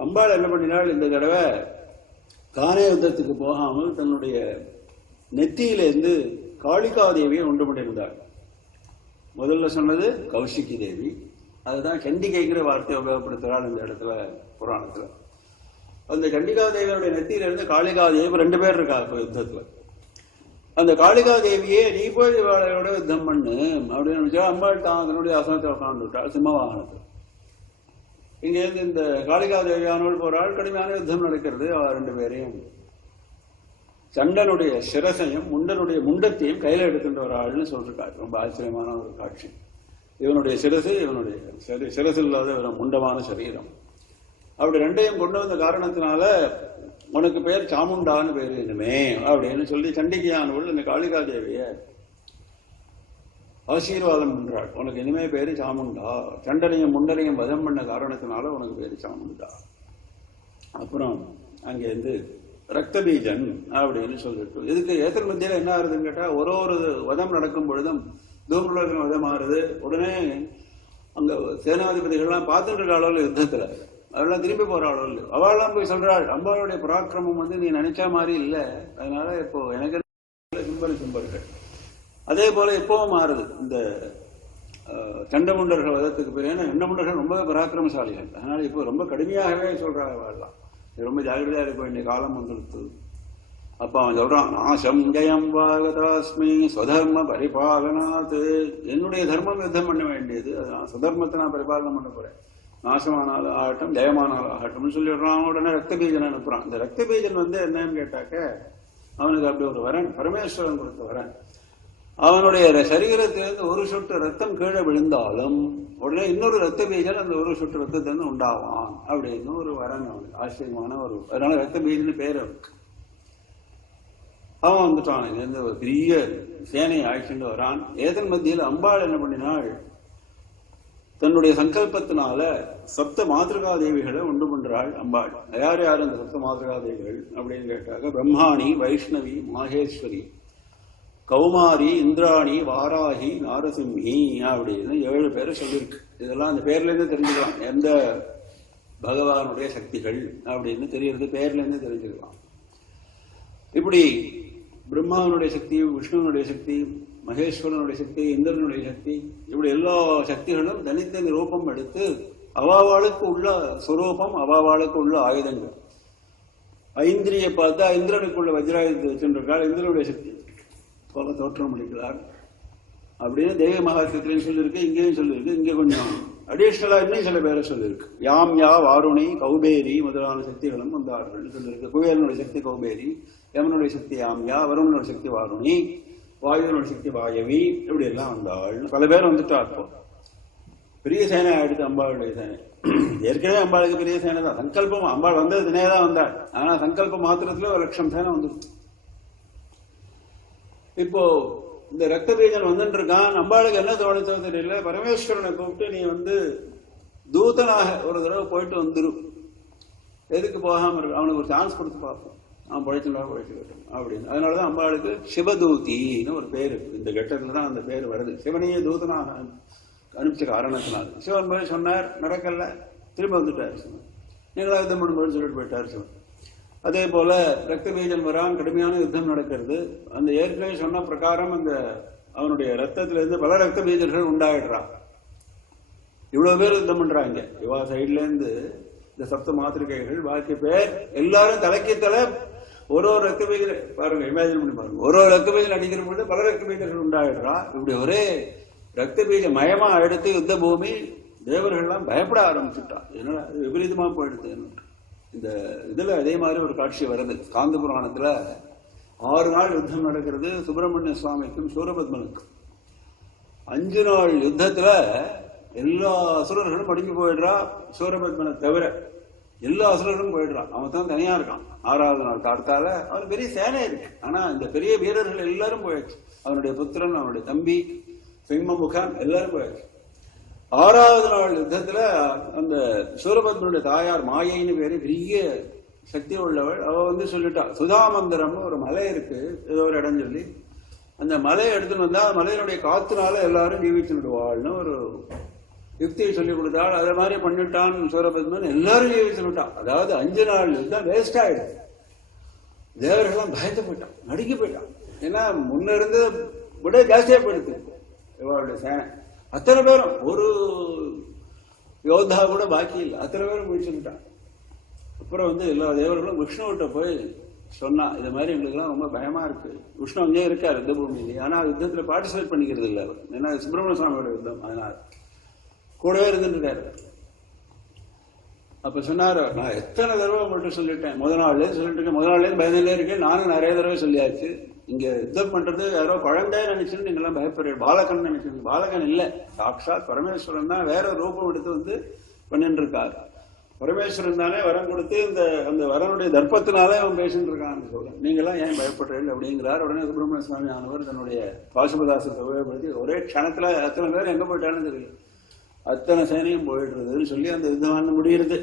அம்பாள் என்ன பண்ணினாள், இந்த தடவை தானே யுத்தத்துக்கு போகாமல் தன்னுடைய நெத்தியிலிருந்து காளிகா தேவியை உண்டு பண்ணியிருந்தாள். முதல்ல சொன்னது கௌசிகி தேவி, அதுதான் சண்டிகைங்கிற வார்த்தையை உபயோகப்படுத்துகிறாள் இந்த இடத்துல புராணத்துல. அந்த சண்டிகா தேவியோட நெத்தியிலிருந்து காளிகா தேவி 2 பேர் இருக்கா யுத்தத்துல. அந்த காளிகா தேவியே நீ போய் இவளோட யுத்தம் பண்ணு அப்படின்னு நினைச்சா அம்பாள் தான் அதனுடைய ஆசனத்தை உட்காந்துட்டாள் சிம்மவாகனத்தில். இங்கேருந்து இந்த காளிகா தேவியானவள் போறாள். கடுமையான யுத்தம் நடக்கிறது. 2 பேரையும் சண்டனுடைய சிரசையும் முண்டனுடைய முண்டத்தையும் கையில எடுத்துட்டு வராள்னு சொல்றாள். ரொம்ப ஆச்சரியமான ஒரு காட்சி. இவனுடைய சிரசு, இவனுடைய சிரசு இல்லாத முண்டமான சரீரம். அப்படி ரெண்டையும் கொண்டு வந்த காரணத்தினால உனக்கு பேர் சாமுண்டான்னு பேரு இனிமே அப்படின்னு சொல்லி சண்டிகையானவள் இந்த காளிகாதேவிய ஆசீர்வாதம் பண்றாள். உனக்கு இனிமே பேரு சாமுண்டா, சண்டனையும் முண்டனையும் வதம் பண்ண காரணத்தினால உனக்கு பேரு சாமுண்டா. அப்புறம் அங்கே இருந்து ரக்தபீஜன் அப்படின்னு சொல்லிட்டு இதுக்கு ஏத்தல் மத்தியில என்ன ஆகுதுன்னு கேட்டா, ஒரு வதம் நடக்கும் பொழுதும் தூம்ரலோகன் வதம் ஆறுது. உடனே அங்க சேனாதிபதிகள்லாம் பார்த்துட்டு இருக்க அளவில் யுத்தத்துல அதெல்லாம் திரும்பி போற அளவில் அவள்லாம் போய் சொல்றாள், அம்பாளுடைய பராக்கிரமம் வந்து நீ நினைச்ச மாதிரி இல்லை, அதனால இப்போ எனக்கு சிம்பர்கள். அதே போல எப்பவும் மாறுது இந்த கண்டமுண்டர்கள் வதத்துக்கு பேர். ஏன்னா கண்டமுண்டர்கள் ரொம்பவே பராக்கிரமசாலிகள், அதனால இப்போ ரொம்ப கடுமையாகவே சொல்றாங்க அவள்லாம். ரொம்ப ஜாகிரதையா இருக்க வேண்டிய காலம் வந்துடுத்து. அப்ப அவன் சொல்றான், நாசம் ஜெயம் வாகதாஸ்மி ஸ்வதர்ம பரிபாலனாத், என்னுடைய தர்மம் யுத்தம் பண்ண வேண்டியது, அதான் சுதர்மத்தை நான் பரிபாலனம் பண்ண போறேன், நாசமானாலும் ஆகட்டும் ஜெயமானாலும் ஆகட்டும்னு சொல்லிடுறான். உடனே ரக்தபீஜன் அனுப்புறான். இந்த ரக்தபீஜன் வந்து என்னன்னு கேட்டாக்க, அவனுக்கு அப்படி ஒரு வரன், பரமேஸ்வரன் கொடுத்த வரன். அவனுடைய சரீரத்திலிருந்து ஒரு சொட்டு ரத்தம் கீழே விழுந்தாலும் உடனே இன்னொரு ரத்த பீஜன் அந்த ஒரு சொட்டு ரத்தத்திலிருந்து உண்டாவான் அப்படின்னு ஒரு வரன் அவனுக்கு. ஆச்சரியமான ஒரு, அதனால ரத்த பீஜன்னு பேர் அவனுக்கு. அவன் வந்துட்டான், இங்கிருந்து ஒரு பெரிய சேனையை அழைச்சிட்டு வரான். ஏதன் மத்தியில் அம்பாள் என்ன பண்ணினாள், தன்னுடைய சங்கல்பத்தினால சப்த மாதృகா தேவிகளை உண்டு பண்றாள் அம்பாள். யார் யார் அந்த சப்த மாதృகா தேவிகள் அப்படின்னு கேட்டாக்க, பிரம்மாணி, வைஷ்ணவி, மாகேஸ்வரி, கௌமாரி, இந்திராணி, வாராகி, நாரசிம்மி அப்படின்னு 7 பேரை சொல்லியிருக்கு. இதெல்லாம் அந்த பேர்ல இருந்து தெரிஞ்சுக்கலாம் எந்த பகவானுடைய சக்திகள் அப்படின்னு தெரியறது பேர்ல இருந்து தெரிஞ்சுக்கலாம். இப்படி பிரம்மாவனுடைய சக்தி, விஷ்ணுவனுடைய சக்தி, மகேஸ்வரனுடைய சக்தி, இந்திரனுடைய சக்தி, இப்படி எல்லா சக்திகளும் தனித்தனி ரூபம் எடுத்து அவாவாளுக்கு உள்ள சுரூபம், அவாவாளுக்கு உள்ள ஆயுதங்கள். ஐந்திரிய பார்த்தா இந்திரனுக்குள்ள வஜ்ராயுதத்தை வச்சுருக்காள், இந்திரனுடைய சக்தி போல தோற்றம் அளிக்கிறார் அப்படின்னு தெய்வ மகாத்மியத்திலையும் சொல்லியிருக்கு, இங்கேயும் சொல்லியிருக்கு. இங்கே கொஞ்சம் அடிஷனலா இன்னும் சில பேரை சொல்லியிருக்கு. யாம் யா, வாருணி, கௌபேரி முதலான சக்திகளும் வந்தார்கள் சொல்லியிருக்கு. குபேரனுடைய சக்தி கௌபேரி, யமனுடைய சக்தி யாம்யா, வருணனுடைய சக்தி வாருணி, வாயுனுடைய சக்தி வாயவி, இப்படி எல்லாம் வந்தாள். பல பேர் வந்துட்டா. இப்போ பெரிய சேனை ஆயிடுச்சு அம்பாளுடைய சேனை. ஏற்கனவே அம்பாளுக்கு பெரிய சேனை தான். சங்கல்பம் அம்பாள் வந்தது தினே தான் வந்தாள். ஆனா சங்கல்ப மாத்திரத்துல 1,00,000 சேனை வந்துருக்கு. இப்போ இந்த ரக்தபீஜன் வந்துட்டு இருக்கான். அம்பாளுக்கு என்ன தோணுச்சோ தெரியல, பரமேஸ்வரனை கூப்பிட்டு நீ வந்து தூதனாக ஒரு தடவை போயிட்டு வந்துரு, எதுக்கு போகாம இருக்கு, அவனுக்கு ஒரு சான்ஸ் கொடுத்து பார்ப்போம், அவன் பழைச்சுக்கிட்டோம் அப்படின்னு. அதனாலதான் அம்பாளுக்கு சிவதூதின்னு ஒரு பேரு. இந்த கட்டத்துல தான் அந்த பேர் வருது. சிவனையே தூதனாக அனுப்பிச்ச காரணத்தினால சிவன் போய் சொன்னார், நடக்கல, திரும்ப வந்துட்டார் சிவன். நீங்களா யுத்தம் பண்ணும்போது சொல்லிட்டு போயிட்டார் சிவன். அதே போல ரக்தபீஜன் வரான், கடுமையான யுத்தம் நடக்கிறது. அந்த ஏற்கனவே சொன்ன பிரகாரம் அந்த அவனுடைய ரத்தத்திலிருந்து பல ரத்த பீஜர்கள் உண்டாயிடுறான். இவ்வளவு பேர் யுத்தம் பண்றாங்க. இவா சைட்ல இருந்து இந்த சப்த மாத்திரிகைகள், பாக்கி பேர் எல்லாரும் தலைக்கு தலை ஒரு ரத்த பீஜர் பாருங்க, இமேஜின் பண்ணி பாருங்க. ஒரு ரத்த பீஜன் அடிக்கிற பொழுது பல ரத்த பீஜர்கள் உண்டாயிடுறா. இப்படி ஒரே ரத்த பீஜ மயமா எடுத்து யுத்த பூமி தேவர்கள்லாம் பயப்பட ஆரம்பிச்சுட்டான். ஏன்னா விபரீதமா போயிடுது. இந்த இதுல அதே மாதிரி ஒரு காட்சி வருது காந்த புராணத்துல. 6 நாள் யுத்தம் நடக்கிறது சுப்பிரமணிய சுவாமிக்கும் சூரபத்மனுக்கும். 5 நாள் யுத்தத்துல எல்லா அசுரர்களும் படிஞ்சு போயிடுறா. சூரபத்மனை தவிர எல்லா அசுரர்களும் போயிடுறான். அவன் தான் தனியா இருக்கான். 6வது நாள் கார்த்தால அவன் பெரிய சேனை இருக்கு. ஆனா இந்த பெரிய வீரர்கள் எல்லாரும் போயிடுச்சு. அவனுடைய புத்திரன், அவனுடைய தம்பி சிம்மமுகன் எல்லாரும் போயிடுச்சு. 6வது நாள் யுத்தத்துல அந்த சூரபத்மனுடைய தாயார் மாயைன்னு பேரு, பெரிய சக்தி உள்ளவள். அவ வந்து சொல்லிட்டா, சுதாமந்திரம்னு ஒரு மலை இருக்கு ஏதோ ஒரு இடம் சொல்லி, அந்த மலையை எடுத்துன்னு வந்தா மலையினுடைய காத்துனால எல்லாரும் ஜீவிச்சு விடுவாள்னு ஒரு யுக்தியை சொல்லி கொடுத்தாள். அதே மாதிரி பண்ணிட்டான் சூரபத்மன், எல்லாரும் ஜீவிச்சு விட்டான். அதாவது 5 நாள் யுத்தம் வேஸ்ட் ஆயிடுச்சு. தேவர்கள்லாம் பயந்து போயிட்டான், நடுங்கி போயிட்டான். ஏன்னா முன்ன இருந்து விட ஜாஸ்தியா போயிடுது இவளுடைய சேனை. அத்தனை பேரும், ஒரு யோதா கூட பாக்கி இல்லை, அத்தனை பேரும் முடிச்சுட்டான். அப்புறம் வந்து எல்லா தேவர்களும் விஷ்ணுவிட்ட போய் சொன்னா, இது மாதிரி எங்களுக்குலாம் ரொம்ப பயமா இருக்கு. விஷ்ணு அங்கேயே இருக்காரு யுத்த பூமியிலே, ஆனா யுத்தத்துல பார்ட்டிசிபேட் பண்ணிக்கிறது இல்லை அவர். ஏன்னா சுப்பிரமணிய சுவாமியோட யுத்தம், அதனால கூடவே இருந்துட்டு இருக்காரு. அப்ப சொன்னாரு, நான் எத்தனை தடவை மட்டும் சொல்லிட்டேன், முதல் நாள்லேருந்து சொல்லிட்டு இருக்கேன், முதல் நாள்லேருந்து பயந்துலே இருக்கேன், நானும் நிறைய தடவை சொல்லியாச்சு. இங்க யுத்தம் பண்றது யாரோ குழந்தைய நினைச்சுன்னு நீங்க எல்லாம் பயப்படுற, பாலகன் நினைச்சு. பாலகன் இல்ல, சாட்சாத் பரமேஸ்வரன் தான் வேற ரூபம் எடுத்து வந்து பண்ணிட்டு இருக்காரு. பரமேஸ்வரன் தானே வரம் கொடுத்து அந்த வரனுடைய தர்ப்பத்தினாலே அவன் பேசிட்டு இருக்கான்னு சொல்ல, நீங்களாம் ஏன் பயப்படுறீர்கள் அப்படிங்கிறார். உடனே சுப்பிரமணிய சுவாமி ஆனவர் தன்னுடைய பாசுபதாசத்தை உபயோகப்படுத்தி ஒரே க்ஷணத்துல அத்தனை பேர் எங்க போயிட்டாலும் தெரியல, அத்தனை சேனையும் போயிடுறதுன்னு சொல்லி அந்த யுத்தமான முடிகிறது.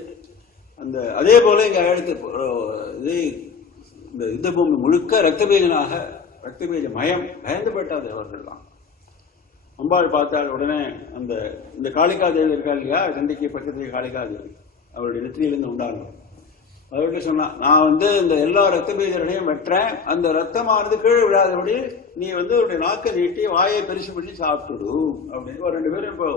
அந்த அதே போல இங்க எழுத்து இந்த யுத்த பூமி முழுக்க ரத்தபீஜனாக ரத்தபீஜ மயம் பயந்து போயிட்டாது அவர்கள்லாம். அம்பாள் பார்த்தால் உடனே இந்த காளிகா தேவி இருக்கா இல்லையா, கண்டிக்கு பக்கத்துல காளிகா தேவி, அவருடைய நெற்றியிலிருந்து உண்டாகும். அவர்கிட்ட சொன்னா, நான் இந்த எல்லா ரத்த பீஜர்களையும் வெட்டுறேன், அந்த ரத்தமானது கீழே விழாதபடி நீ அவருடைய நாக்கை நீட்டி வாயை பெருசு பண்ணி சாப்பிட்டுடு அப்படின்னு. ஒரு 2 பேரும் இப்போ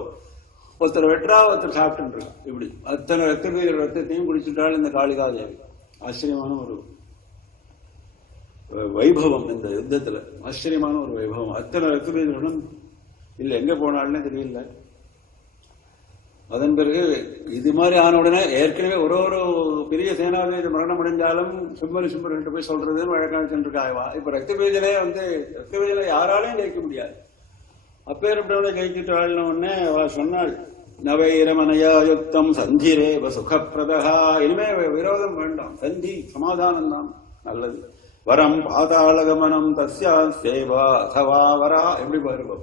ஒருத்தர் வெட்டுறா ஒருத்தர் சாப்பிட்டு இருக்கா. இப்படி அத்தனை ரத்த பீஜ ரத்தத்தையும் குடிச்சுட்டாள் இந்த காளிகா தேவி. ஆச்சரியமான ஒரு வைபவம் இந்த யுத்தத்துல, ஆச்சரியமான ஒரு வைபவம். அத்தனை ரத்த பீஜர்களும் இல்லை எங்க போனாள்னே தெரியல. அதன் பிறகு இது மாதிரி ஆன உடனே ஏற்கனவே ஒரு பெரிய சேனாதிபதி மரணம் அடைஞ்சாலும் சும்பர் போய் சொல்றதுன்னு வழக்கம் சென்றிருக்காய்வா. இப்ப ரத்த பீஜனை ரத்த பீஜனை யாராலையும் ஜெயிக்க முடியாது. அப்பேற்பட்ட ஜெயிச்சுட்டாள்னு உடனே அவ சொன்னாள், நவைரமனையா யுக்தம் சந்திரேவ சுகப்பிரதா, இனிமே விரோதம் வேண்டாம், சந்தி சமாதானம் தான் நல்லது. வரம் பாதாளகமனம் தஸ்யா சேவா அதவா வரா. எப்படி பாருங்க,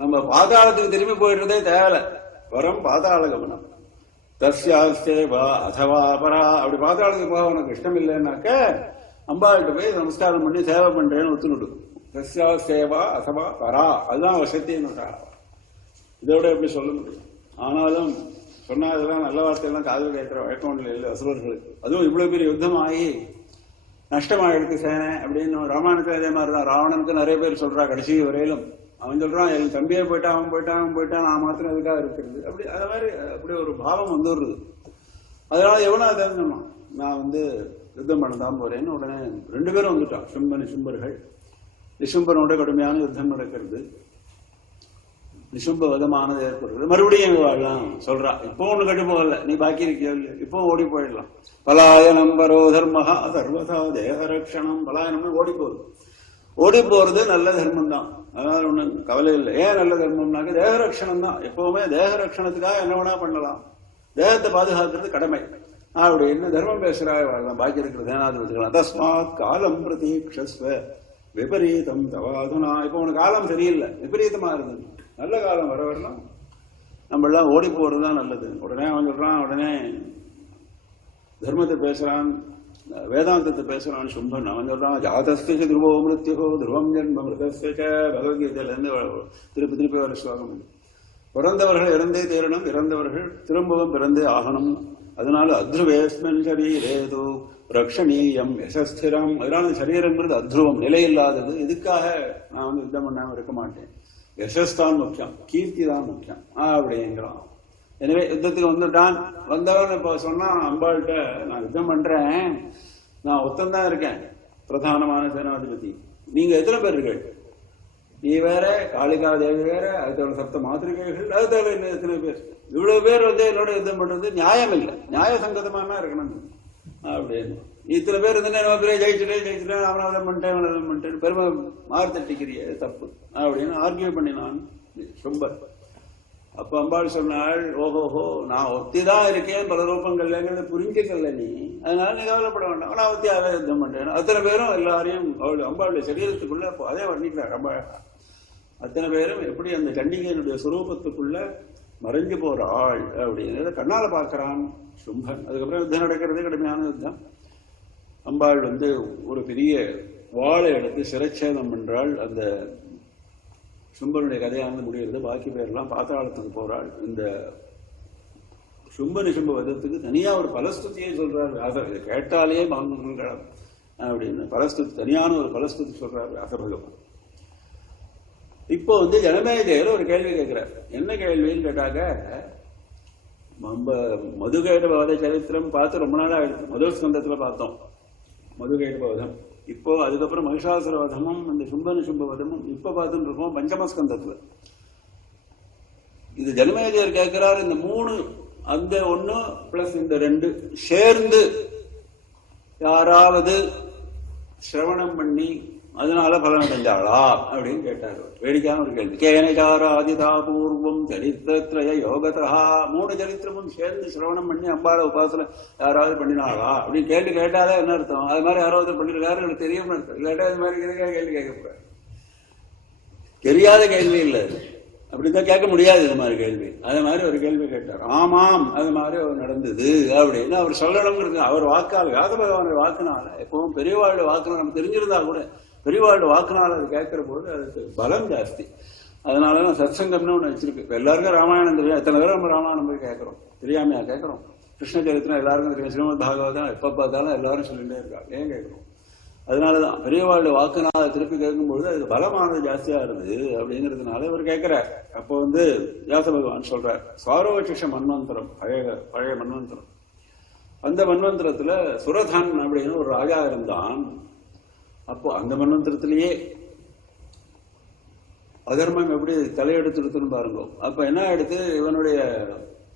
நம்ம பாதாளத்துக்கு திரும்பி போயிடுறதே தேவை. வரம் பாதாளகமனம் தஸ்யா சேவா அதவா பரா. அப்படி பாதாளத்துக்கு போக உனக்கு இஷ்டம் இல்லைன்னாக்க அம்பாள்கிட்ட போய் நமஸ்காரம் பண்ணி சேவை பண்றேன்னு ஒத்துனுடு. தஸ்யா சேவா அதவா பரா, அதுதான் வசத்தின்னு. இதோட எப்படி சொல்ல முடியும்? ஆனாலும் சொன்னா இதெல்லாம் நல்ல வார்த்தையெல்லாம் காதல் கேட்கிற வழக்கம் இல்லை அசுரர்களுக்கு. அதுவும் இவ்வளவு பெரிய யுத்தம் ஆகி நஷ்டமாயிடுக்கு சேனை அப்படின்னு ராமாயணத்துல அதே மாதிரிதான். ராவணனுக்கு நிறைய பேர் சொல்றா கடைசி வரையிலும். அவன் சொல்றான், என் தம்பியே போயிட்டான், அவன் போயிட்டான், நான் மாத்திரம் அதுக்காக இருக்கிறது. அப்படி அது மாதிரி அப்படி ஒரு பாவம் வந்துடுறது. அதனால எவனும் அதை சொன்னான், நான் யுத்தம் பண்ணதான் போறேன்னு. உடனே 2 பேரும் வந்துட்டான், நிசும்பர்கள். நிசும்பனோட கடுமையான யுத்தம் நடக்கிறது, நிசும்ப வதமானது ஏற்படுறது. மறுபடியும் வாழலாம் சொல்றா, இப்போ ஒண்ணு கட்டு போகல, நீ பாக்கி இருக்கியோ இல்லை, இப்போ ஓடி போயிடலாம். பலாயனம் பரோ தர்மஹா சர்வதா தேகரக்ஷணம். பலாயனம் ஓடி போறது நல்ல தர்மம் தான், அதனால ஒன்றும் கவலை இல்லை. ஏன் நல்ல தர்மம்னாக்க தேகரட்சணம் தான். எப்பவுமே தேகரட்சணத்துக்காக என்ன வேணா பண்ணலாம், தேகத்தை பாதுகாக்கிறது கடமை அப்படின்னு தர்மம் பேசுறாய் வாழலாம். பாக்கி இருக்கிறது ஏனாவது தஸ்மாத் காலம் பிரதீக்ஷஸ்வ விபரீதம் தவாதுனா. இப்போ உனக்கு காலம் சரியில்லை, விபரீதமா இருந்தது, நல்ல காலம் வர வரலாம், நம்ம எல்லாம் ஓடி போறதுதான் நல்லது. உடனே அவன் சொல்றான், உடனே தர்மத்தை பேசுறான், வேதாந்தத்தை பேசுறான் சும்பன். அவன் சொல்றான், ஜாதஸ்திய துருவோ மிருத்யோ துருவம் ஜென்ம மிருதஸ்ய. பகவத்கீதையில இருந்து திருப்பி வர ஸ்லோகம். பிறந்தவர்கள் இறந்தே தீரணும், இறந்தவர்கள் திரும்பவும் பிறந்தே ஆகணும். அதனால அத்ருவேஸ்மன் சரீரேது ரக்ஷணீயம் யசஸ்திரம். அதனால சரீரங்கிறது அத்ருவம், நிலையில்லாதது. இதுக்காக நான் யுத்தம் பண்ணாம இருக்க மாட்டேன். யசஸ்தான் முக்கியம், கீர்த்தி தான் முக்கியம் அப்படிங்கிறான். எனவே யுத்தத்துக்கு வந்துட்டான். வந்தவன் இப்ப சொன்னா அம்பாள்கிட்ட, நான் யுத்தம் பண்றேன், நான் ஒத்தந்தான் இருக்கேன் பிரதானமான சேனாதிபதி, நீங்க எத்தனை பேர் இருக்கீங்க? நீ வேற, காளிகா தேவி வேற, அதுல 7 மாத்திரிகைகள், அதுல இன்னும் எத்தனை பேர்? இவ்வளவு பேர் என்னோட யுத்தம் பண்றது நியாயம் இல்லை, நியாய சங்கதமான இருக்கணும் அப்படின்னு. இத்தனை பேர் இருந்தா பெரிய ஜெயிச்சுட்டேன், அவனவதம் பண்ணிட்டேன் பெருமை மார்த்தட்டிக்கிறிய தப்பு அப்படின்னு ஆர்கியூ பண்ணினான் ரொம்ப. அப்ப அம்பாள் சொன்னாள், ஓஹோஹோ, நான் ஒத்திதான் இருக்கேன் பல ரூபங்கள்ங்கிறத புரிஞ்சுக்கல நீ, அதனால நீ கவலைப்பட வேண்டாம், நான் ஒத்தியாவே யுத்தம் பண்றேன். அத்தனை பேரும் எல்லாரையும் அம்பாளுடைய சரீரத்துக்குள்ள அதே வர்ணிக்கிறார் அம்பாள். அத்தனை பேரும் எப்படி அந்த சண்டிகையினுடைய சுரூபத்துக்குள்ள மறைஞ்சு போறாள் அப்படிங்கிறத கண்ணால பாக்குறான் சும்பன். அதுக்கப்புறம் யுத்தம் நடக்கிறது, கடுமையான யுத்தம். அம்பாள் ஒரு பெரிய வாழை எடுத்து சிரச்சேதம் பண்றாள். அந்த சும்பனுடைய கதையானது முடிகிறது. பாக்கி பேர்லாம் பாத்தாளத்துக்கு போறாள். இந்த சும்ப நிசும்ப வதத்துக்கு தனியா ஒரு பலஸ்துதியை சொல்றாரு வியாசர். இதை கேட்டாலே வாங்குகிறாள் அப்படின்னு பலஸ்துதி, தனியான ஒரு பலஸ்துதி சொல்றாரு வியாச பகவான். இப்போ ஜனமேஜயர் ஒரு கேள்வி கேட்கிறார். என்ன கேள்வின்னு கேட்டாக்க, நம்ம மதுகைடபவத சரித்திரம் பார்த்து ரொம்ப நாளா ஆயிடுச்சு. முதல் ஸ்கந்தத்துல பார்த்தோம் மதுகைடபவதம். இப்போ அதுக்கப்புறம் மகிஷாசுரவதமும் இந்த சும்பவதமும் இப்ப பார்த்துட்டு இருக்கோம் பஞ்சமஸ்கந்தத்துல. இது ஜனமேஜயர் கேட்கிறார், இந்த 3 அந்த 1 பிளஸ் இந்த 2 சேர்ந்து யாராவது சிரவணம் பண்ணி அதனால பலன் அடைஞ்சாளா அப்படின்னு கேட்டார். வேடிக்கையான ஒரு கேள்வி. கேனச்சாராதிதா பூர்வம் சரித்திரத்ரய யோகதா, 3 சரித்திரமும் சேர்ந்து சிரவணம் பண்ணி அம்பாளை உபாசனை யாராவது பண்ணினாளா அப்படின்னு கேள்வி கேட்டாலே என்ன அர்த்தம்? அது மாதிரி யாராவது பண்ணிருக்காரு எனக்கு தெரியும்னு அர்த்தம். இல்லாட்டா அது மாதிரி கேள்வி கேட்கக்கூடாது. தெரியாத கேள்வி இல்லை, அப்படித்தான் கேட்க முடியாது இது மாதிரி கேள்வி. அது மாதிரி ஒரு கேள்வி கேட்டார். ஆமாம், அது மாதிரி அவர் நடந்தது அப்படின்னு அவர் சொல்லணுங்கிறது அவர் வாக்கால், வேத பகவானுடைய வாக்குனால. எப்பவும் பெரியவாளுடைய வாக்குனால நம்ம தெரிஞ்சிருந்தா கூட பெரியவாளுடைய வாக்குனால அது கேட்கிற போது அதுக்கு பலம் ஜாஸ்தி. அதனால நான் சத்சங்கம்னு ஒன்று வச்சிருக்கு. இப்போ எல்லாருக்கும் ராமாயணம் தெரியும். எத்தனை பேரும் நம்ம ராமாயணம் போய் கேட்கறோம்? தெரியாமையா கேட்கறோம்? கிருஷ்ண சரித்திரம் எல்லாருக்கும் தெரியும். ஸ்ரீமத் பாகவதம் எப்ப பார்த்தாலும் எல்லாரும் சொல்லிட்டே இருக்காங்க. ஏன் கேட்கறோம்? அதனாலதான் பெரியவாளுடைய வாக்குனால திருப்பி கேட்கும்பொழுது அதுக்கு பலமானது ஜாஸ்தியா இருந்தது அப்படிங்கிறதுனால இவர் கேட்கிறார். அப்போ வியாச பகவான் சொல்றார், சாரோவசிஷ மன்வந்தரம், பழைய மன்வந்தரம். அந்த மன்வந்தரத்துல சுரதன் அப்படின்னு ஒரு ராஜா இருந்தான். அப்போ அந்த மன்வந்தரத்திலேயே அதர்மம் எப்படி தலையெடுத்துடுத்துன்னு பாருங்க. அப்ப என்ன ஆயிடுத்து, இவனுடைய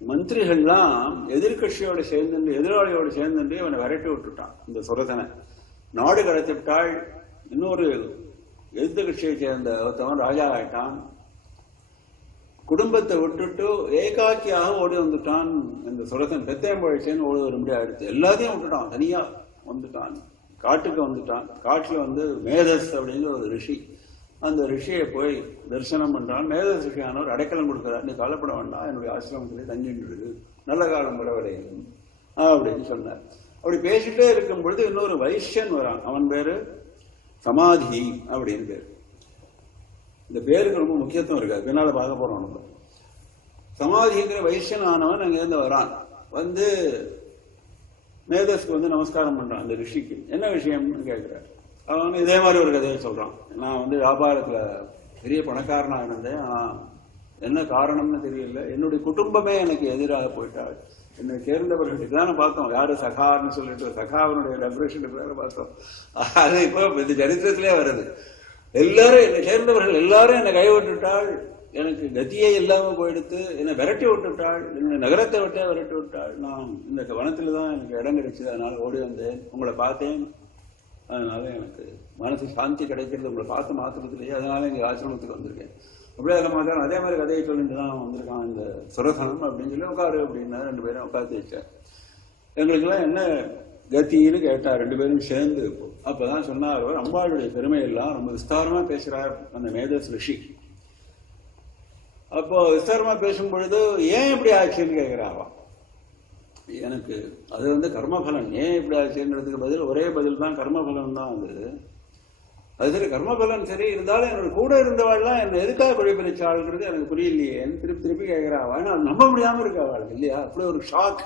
மந்திரிகள்லாம் எதிர்கட்சியோட சேர்ந்து எதிராளியோட சேர்ந்து இவனை விரட்டி விட்டுட்டான். இந்த சுரதனை நாடு கடத்தி விட்டாள். இன்னொரு எதிர்த்த கட்சியை சேர்ந்த ஒருத்தவன் ராஜா ஆயிட்டான். குடும்பத்தை விட்டுட்டு ஏகாக்கியாக ஓடி வந்துட்டான். இந்த சுரதன் பெத்தையம்பழச்சேன்னு ஓடி வர முடியாது. எல்லாத்தையும் விட்டுட்டான், தனியா வந்துட்டான். காட்டுக்கு வந்துட்டான். காட்டுல மேதஸ் அப்படிங்கிற ஒரு ரிஷி, அந்த ரிஷியை போய் தரிசனம் பண்றான். மேதஸ் ரிஷியானவர் அடைக்கலம் கொடுக்கிறார். நீ கவலைப்பட வேண்டாம், என்னுடைய ஆசிரமத்திலே தங்கின்றது, நல்ல காலம் வரவரையும் அப்படின்னு சொன்னார். அப்படி பேசிட்டே இருக்கும் பொழுது இன்னொரு வைஷ்யன் வரான். அவன் பேரு சமாதி அப்படின்னு பேரு. இந்த பேருக்கு ரொம்ப முக்கியத்துவம் இருக்காது, பின்னால பார்க்க போறோம். நம்ம சமாதிங்கிற வைஷ்யன் ஆனவன் அங்க இருந்து வரான். மேதஸ்க்கு நமஸ்காரம் பண்றான் அந்த ரிஷிக்கு. என்ன விஷயம்னு கேட்கிறார். அவன் இதே மாதிரி ஒரு கதையை சொல்றான். நான் வியாபாரத்துல பெரிய பணக்காரனா இருந்தேன், ஆனா என்ன காரணம்னு தெரியல, என்னுடைய குடும்பமே எனக்கு எதிராக போயிட்டாள். என்னை சேர்ந்தவர்களுக்கு தானே பார்த்தோம், யாரு சகான்னு சொல்லிட்டு சகாவனுடைய ரெபரேஷன் பேர பார்த்தோம். அது இப்போ இந்த சரித்திரத்திலே வருது. எல்லாரும் என்னை சேர்ந்தவர்கள் எல்லாரும் என்னை கைவிட்டுட்டாள், எனக்கு கத்தியே இல்லாம போயிடுத்து, என்னை விரட்டி விட்டுவிட்டாள், என்னுடைய நகரத்தை விட்டே விரட்டி விட்டாள். நான் இந்த வனத்துல தான் எனக்கு இடம் கிடைச்சது, அதனால ஓடி வந்தேன், உங்களை பார்த்தேன், அதனால எனக்கு மனசு சாந்தி கிடைக்கிறது உங்களை பார்த்து மாத்திரத்திலேயே, அதனால எங்க ஆசிரமத்துக்கு வந்திருக்கேன். அப்படியே அதில் மாத்திரம் அதே மாதிரி கதையை சொல்லிட்டு தான் வந்திருக்கான் இந்த சுரசனம் அப்படின்னு சொல்லி. உட்காரு அப்படின்னா 2 பேரும் உட்காந்து வச்சார். எங்களுக்கெல்லாம் என்ன கத்தின்னு கேட்டா 2 பேரும் சேர்ந்து. அப்பதான் சொன்னார், அவர் அம்பாளுடைய பெருமையெல்லாம் ரொம்ப விஸ்தாரமா பேசுறார் அந்த மேதஸ் ரிஷி. அப்போ விஸ்தாரமா பேசும் பொழுது ஏன் இப்படி ஆச்சுன்னு கேட்கிறாவா. எனக்கு அது கர்மபலன், ஏன் இப்படி ஆச்சுங்கிறதுக்கு பதில் ஒரே பதில் தான், கர்மபலன் தான். அது சரி, கர்மபலன் சரி இருந்தாலும் என்னோட கூட இருந்தவாள்லாம் என்ன எதுக்காக குழிப்பறிச்சாளுங்கிறது எனக்கு புரியலையே திருப்பி திருப்பி கேட்கிறாவா. ஏன்னா அது நம்ப முடியாம இருக்கவாளுக்கு இல்லையா, அப்படி ஒரு ஷாக்.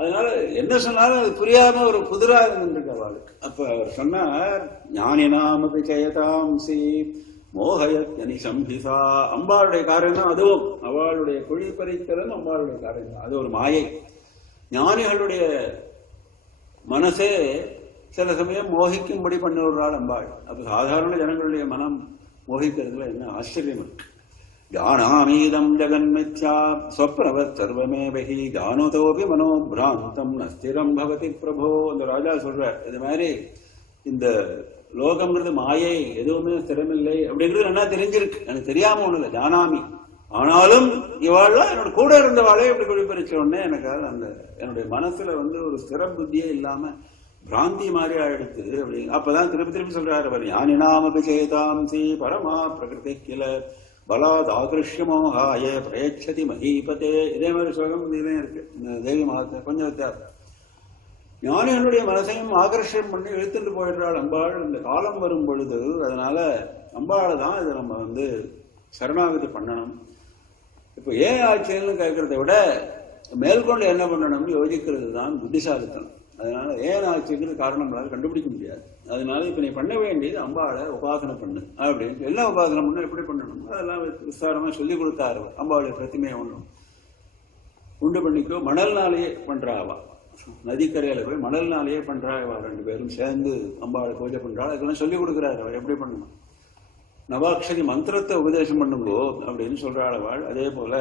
அதனால என்ன சொன்னாலும் அது புரியாம ஒரு புதிரா இருந்துருக்கு அவளுக்கு. அப்ப அவர் சொன்னார், ஞானினாமபி ஜெயதாம்சி மோகயத்யனி சம்பிசா. அம்பாளுடைய காரியம் தான் அதுவும், அவளுடைய குழிப்பறித்தலும் அம்பாளுடைய காரியம் தான். அது ஒரு மாயை. ஞானிகளுடைய மனசே சில சமயம் மோகிக்கும்படி பண்ணி விடுறாள் அம்பாள். அப்ப சாதாரண ஜனங்களுடைய மனம் மோகிக்கிறதுல என்ன ஆச்சரியம் இருக்கு. ஜானாமீதம் ஜெகன்மித்யா ஸ்வப்னவத் சர்வமேவஹி ஜானுதோபி மனோபிராந்தம் நஸ்திரம் பவதி பிரபோ. அந்த ராஜா சொல்றார், இது மாதிரி இந்த லோகம்ங்கிறது மாயை, எதுவுமே ஸ்திரமில்லை அப்படிங்கிறது என்ன தெரிஞ்சிருக்கு, எனக்கு தெரியாம ஒண்ணு இல்லை, ஜானாமி. ஆனாலும் இவாள்லாம் என்னோட கூட இருந்தவாளே இப்படி குழிப்பறிச்ச உடனே எனக்கு அந்த என்னுடைய மனசுல ஒரு ஸ்திர புத்தியே இல்லாம பிராந்தி மாதிரி ஆயிடுத்து அப்படிங்க. அப்பதான் திருப்பி திருப்பி சொல்றாரு அவர், ஞானினாமபி சேதாம்சி பரமா பிரகிருதி கில பலாத் ஆகிருஷ்யமோகாய பிரயச்சதி மஹீபதே. இதே மாதிரி ஸ்லோகம் இதுலயும் இருக்கு இந்த தேவி மகாத்மா. கொஞ்சம் வித்தியாசம். ஞானிகளுடைய மனசையும் ஆகர்ஷம் பண்ணி இழுத்துட்டு போயிடுறாள் அம்பாள் இந்த காலம் வரும் பொழுது. அதனால அம்பாளை தான் இதை நம்ம சரணாகதி பண்ணணும். இப்ப ஏன் ஆட்சியல்னு கேட்கறத விட மேற்கொண்டு என்ன பண்ணணும்னு யோசிக்கிறது தான் புத்திசாலித்தனம். அதனால ஏன் ஆட்சிங்கிறது காரணம் நம்மளால கண்டுபிடிக்க முடியாது. அதனால இப்ப நீ பண்ண வேண்டியது அம்பாளை உபாசனை பண்ணு அப்படின்னு. என்ன உபாசனை பண்ண, எப்படி பண்ணணும் அதெல்லாம் விஸ்தாரமா சொல்லி கொடுத்தாரு. அம்பாளுடைய பிரதிமையை ஒண்ணும் உண்டு பண்ணிக்கோ, மணல்னாலேயே பண்றாவா, நதிக்கரையில போய் மணல்னாலேயே பண்றாவா, 2 பேரும் சேர்ந்து அம்பாளை பூஜை பண்றாள். அதெல்லாம் சொல்லி கொடுக்குறாரு அவர் எப்படி பண்ணணும். நவாட்சரி மந்திரத்தை உபதேசம் பண்ணுங்கோ அப்படின்னு சொல்றாள் அவள். அதே போல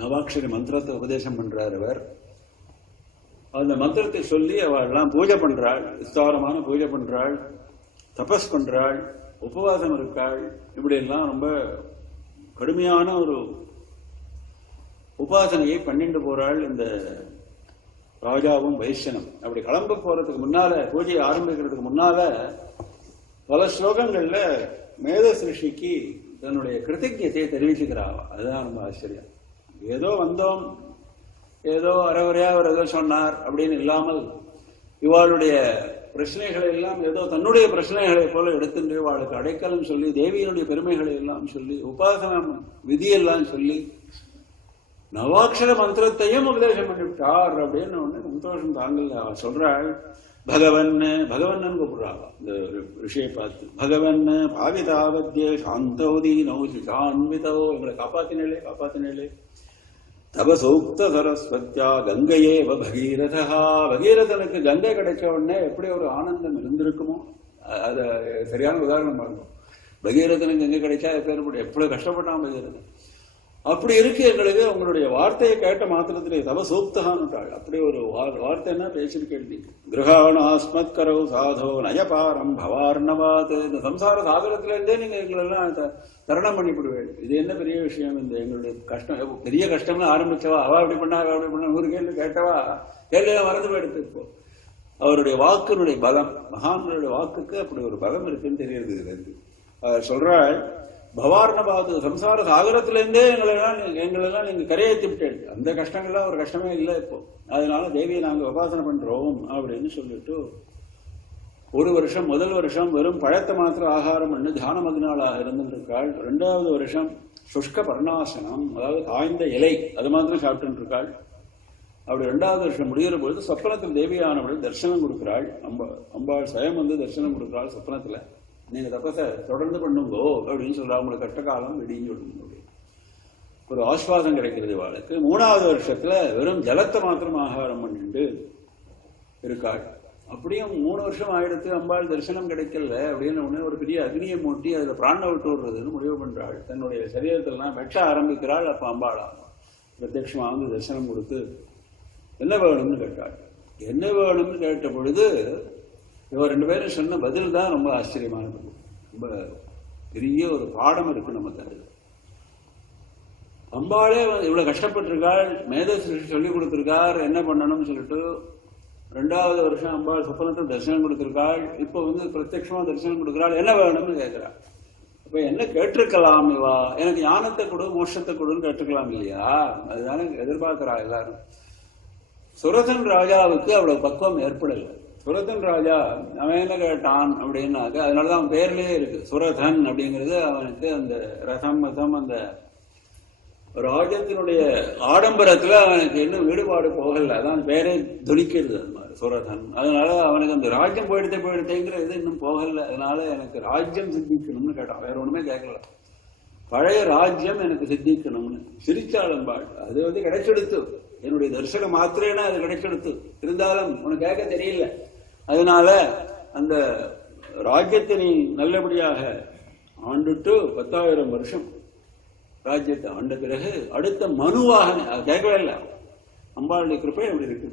நவாட்சரி மந்திரத்தை உபதேசம் பண்றார் அவர். அந்த மந்திரத்தை சொல்லி அவள் எல்லாம் பூஜை பண்றாள், விஸ்தாரமான பூஜை பண்றாள். தபஸ் பண்றாள், உபவாசம் இருக்காள், இப்படி எல்லாம் ரொம்ப கடுமையான ஒரு உபாசனையை பண்ணிட்டு போறாள் இந்த ராஜாவும் வைஷ்யனும். அப்படி கிளம்ப போறதுக்கு முன்னால, பூஜையை ஆரம்பிக்கிறதுக்கு முன்னால பல ஸ்லோகங்கள்ல மேதஸ் ரிஷிக்கு தன்னுடைய கிருத்தஜ்ஞத்தை தெரிவிச்சுக்கிறாள். அதுதான் ரொம்ப ஆச்சரியம். ஏதோ வந்தோம், ஏதோ அரைவரையா அவர் ஏதோ சொன்னார் அப்படின்னு இல்லாமல் இவாளுடைய பிரச்சனைகளை எல்லாம் ஏதோ தன்னுடைய பிரச்சனைகளை போல எடுத்துட்டு இவாளுக்கு அடைக்கலம் சொல்லி, தேவியினுடைய பெருமைகளை எல்லாம் சொல்லி, உபாசனம் விதியெல்லாம் சொல்லி, நவாட்சர மந்திரத்தையும் உபதேசம் பண்ணிவிட்டார் அப்படின்னு ஒண்ணு சந்தோஷம் தாங்கல. அவன் சொல்றாள், பகவன் பகவன் கூப்பிடுறாங்க இந்த ரிஷியை பார்த்து. பகவன் பாவிதாவத்திய சாந்தோதி நௌசிகான்விதோ, எங்களை காப்பாத்தினே காப்பாத்தினே. தபசோக்த சரஸ்வத்யா கங்கையே பகீரதா, பகீரதனுக்கு கங்கை கிடைச்ச உடனே எப்படி ஒரு ஆனந்தம் இருந்திருக்குமோ, அது சரியான உதாரணம் பாருங்க. பகீரதனுக்கு கங்கை கிடைச்சா பேர் எப்படி கஷ்டப்பட்டான் பகீரதன். அப்படி இருக்கு எங்களுக்கு உங்களுடைய வார்த்தையை கேட்ட மாத்திரத்திலே தபசூக்தான்னுட்டாள். அப்படி ஒரு வார்த்தைன்னா பேசிருக்கேன். கிரகாணாஸ்மத் கரவு சாதோ நயபாரம் பவார்ணவாத், இந்த சம்சார சாகரத்திலிருந்தே நீங்க எங்களெல்லாம் தரணம் பண்ணிவிடுவேன். இது என்ன பெரிய விஷயம்? இந்த எங்களுடைய கஷ்டம், பெரிய கஷ்டம்னு ஆரம்பிச்சவா அவ அப்படி பண்ணா அவ அப்படி பண்ணா 100 கேள்வி கேட்டவா கேள்வியெல்லாம் மறந்து போயிடுத்து. இப்போ அவருடைய வாக்கினுடைய பலம், மகான்களுடைய வாக்குக்கு அப்படி ஒரு பலம் இருக்குன்னு தெரியுது. இதுல சொல்றாள், பவார்ணபாது சம்சார சாகரத்திலிருந்தே எங்களெல்லாம் நீங்க கரையேற்றி விட்டேன். அந்த கஷ்டங்கள்லாம் ஒரு கஷ்டமே இல்லை இப்போ. அதனால தேவியை நாங்க உபாசனை பண்றோம் அப்படின்னு சொல்லிட்டு ஒரு வருஷம், முதல் வருஷம் வெறும் பழத்தை மாத்திரம் ஆகாரம் பண்ணி தியான மதினாளாக இருந்துருக்காள். 2வது வருஷம் சுஷ்க பர்ணாசனம், அதாவது காய்ந்த இலை, அது மாத்திரம் சாப்பிட்டு இருக்காள். அப்படி 2வது வருஷம் முடிகிற பொழுது சொப்பனத்தில் தேவியானவள் தரிசனம் கொடுக்கிறாள். அம்பாள் சுயம் வந்து தரிசனம் கொடுக்கிறாள் சொப்பனத்துல. நீங்க தபச தொடர்ந்து பண்ணுங்கோ அப்படின்னு சொல்றா. உங்களுக்கு கஷ்ட காலம் விடிஞ்சு விடுங்க, ஒரு ஆஸ்வாதம் கிடைக்கிறது இவாளுக்கு. 3வது வருஷத்துல வெறும் ஜலத்தை மாத்திரம் ஆகாரம் பண்ணிட்டு இருக்காள். அப்படியும் 3 வருஷம் ஆயிடுத்து, அம்பாள் தரிசனம் கிடைக்கல அப்படின்னு உடனே ஒரு பெரிய அக்னியை மூட்டி அதுல பிராண விட்டு விடுறதுன்னு முடிவு பண்றாள். தன்னுடைய சரீரத்திலாம் வெட்ட ஆரம்பிக்கிறாள். அப்ப அம்பாளா பிரத்யட்சமா வந்து தரிசனம் கொடுத்து என்ன வேணும்னு கேட்டாள். என்ன வேணும்னு கேட்ட பொழுது இவர் 2 பேரும் சொன்ன பதில் தான் ரொம்ப ஆச்சரியமானது. ரொம்ப பெரிய ஒரு பாடம் இருக்கு நமக்கு. அது அம்பாளே இவ்வளவு கஷ்டப்பட்டிருக்காள், மேதஸ் சொல்லிக் கொடுத்திருக்கார் என்ன பண்ணணும்னு சொல்லிட்டு. 2வது வருஷம் அம்பாள் சொப்பனத்தில் தரிசனம் கொடுத்திருக்காள். இப்போ வந்து பிரத்யட்சமா தரிசனம் கொடுக்கிறாள். என்ன வேணும்னு கேட்கிறாள். அப்ப என்ன கேட்டிருக்கலாம் இவா? எனக்கு ஞானத்தை கொடு, மோட்சத்தை கொடுன்னு கேட்டிருக்கலாம் இல்லையா? அதுதானே எதிர்பார்க்கிறா எல்லாரும். சுரதன் ராஜாவுக்கு அவ்வளவு பக்குவம் ஏற்படலை. சுரதன் ராஜா அவன் என்ன கேட்டான் அப்படின்னாக்க, அதனாலதான் அவன் பேர்லயே இருக்கு சுரதன் அப்படிங்கிறது. அவனுக்கு அந்த ரதம் மதம் அந்த ராஜ்யத்தினுடைய ஆடம்பரத்துல அவனுக்கு இன்னும் ஈடுபாடு போகல. அதான் பேரே துணிக்கிறது அது மாதிரி சுரதன். அதனால அவனுக்கு அந்த ராஜ்யம் போயிடுத்தேங்கிற இது இன்னும் போகல. அதனால எனக்கு ராஜ்யம் சித்திக்கணும்னு கேட்டான், வேற ஒண்ணுமே கேட்கல. பழைய ராஜ்யம் எனக்கு சித்திக்கணும்னு சிரிச்சாளம்பாள். அது வந்து கிடைச்செடுத்து, என்னுடைய தரிசனம் மாத்திரேனா அது கிடைச்செடுத்து, இருந்தாலும் உனக்கு கேட்க தெரியல. அதனால அந்த ராஜ்யத்தை நீ நல்லபடியாக ஆண்டுட்டு 10,000 வருஷம் ராஜ்யத்தை ஆண்ட பிறகு அடுத்த மனுவாக கேட்கவே இல்லை. அம்பாளுடைய கிருப்பை அப்படி இருக்கு.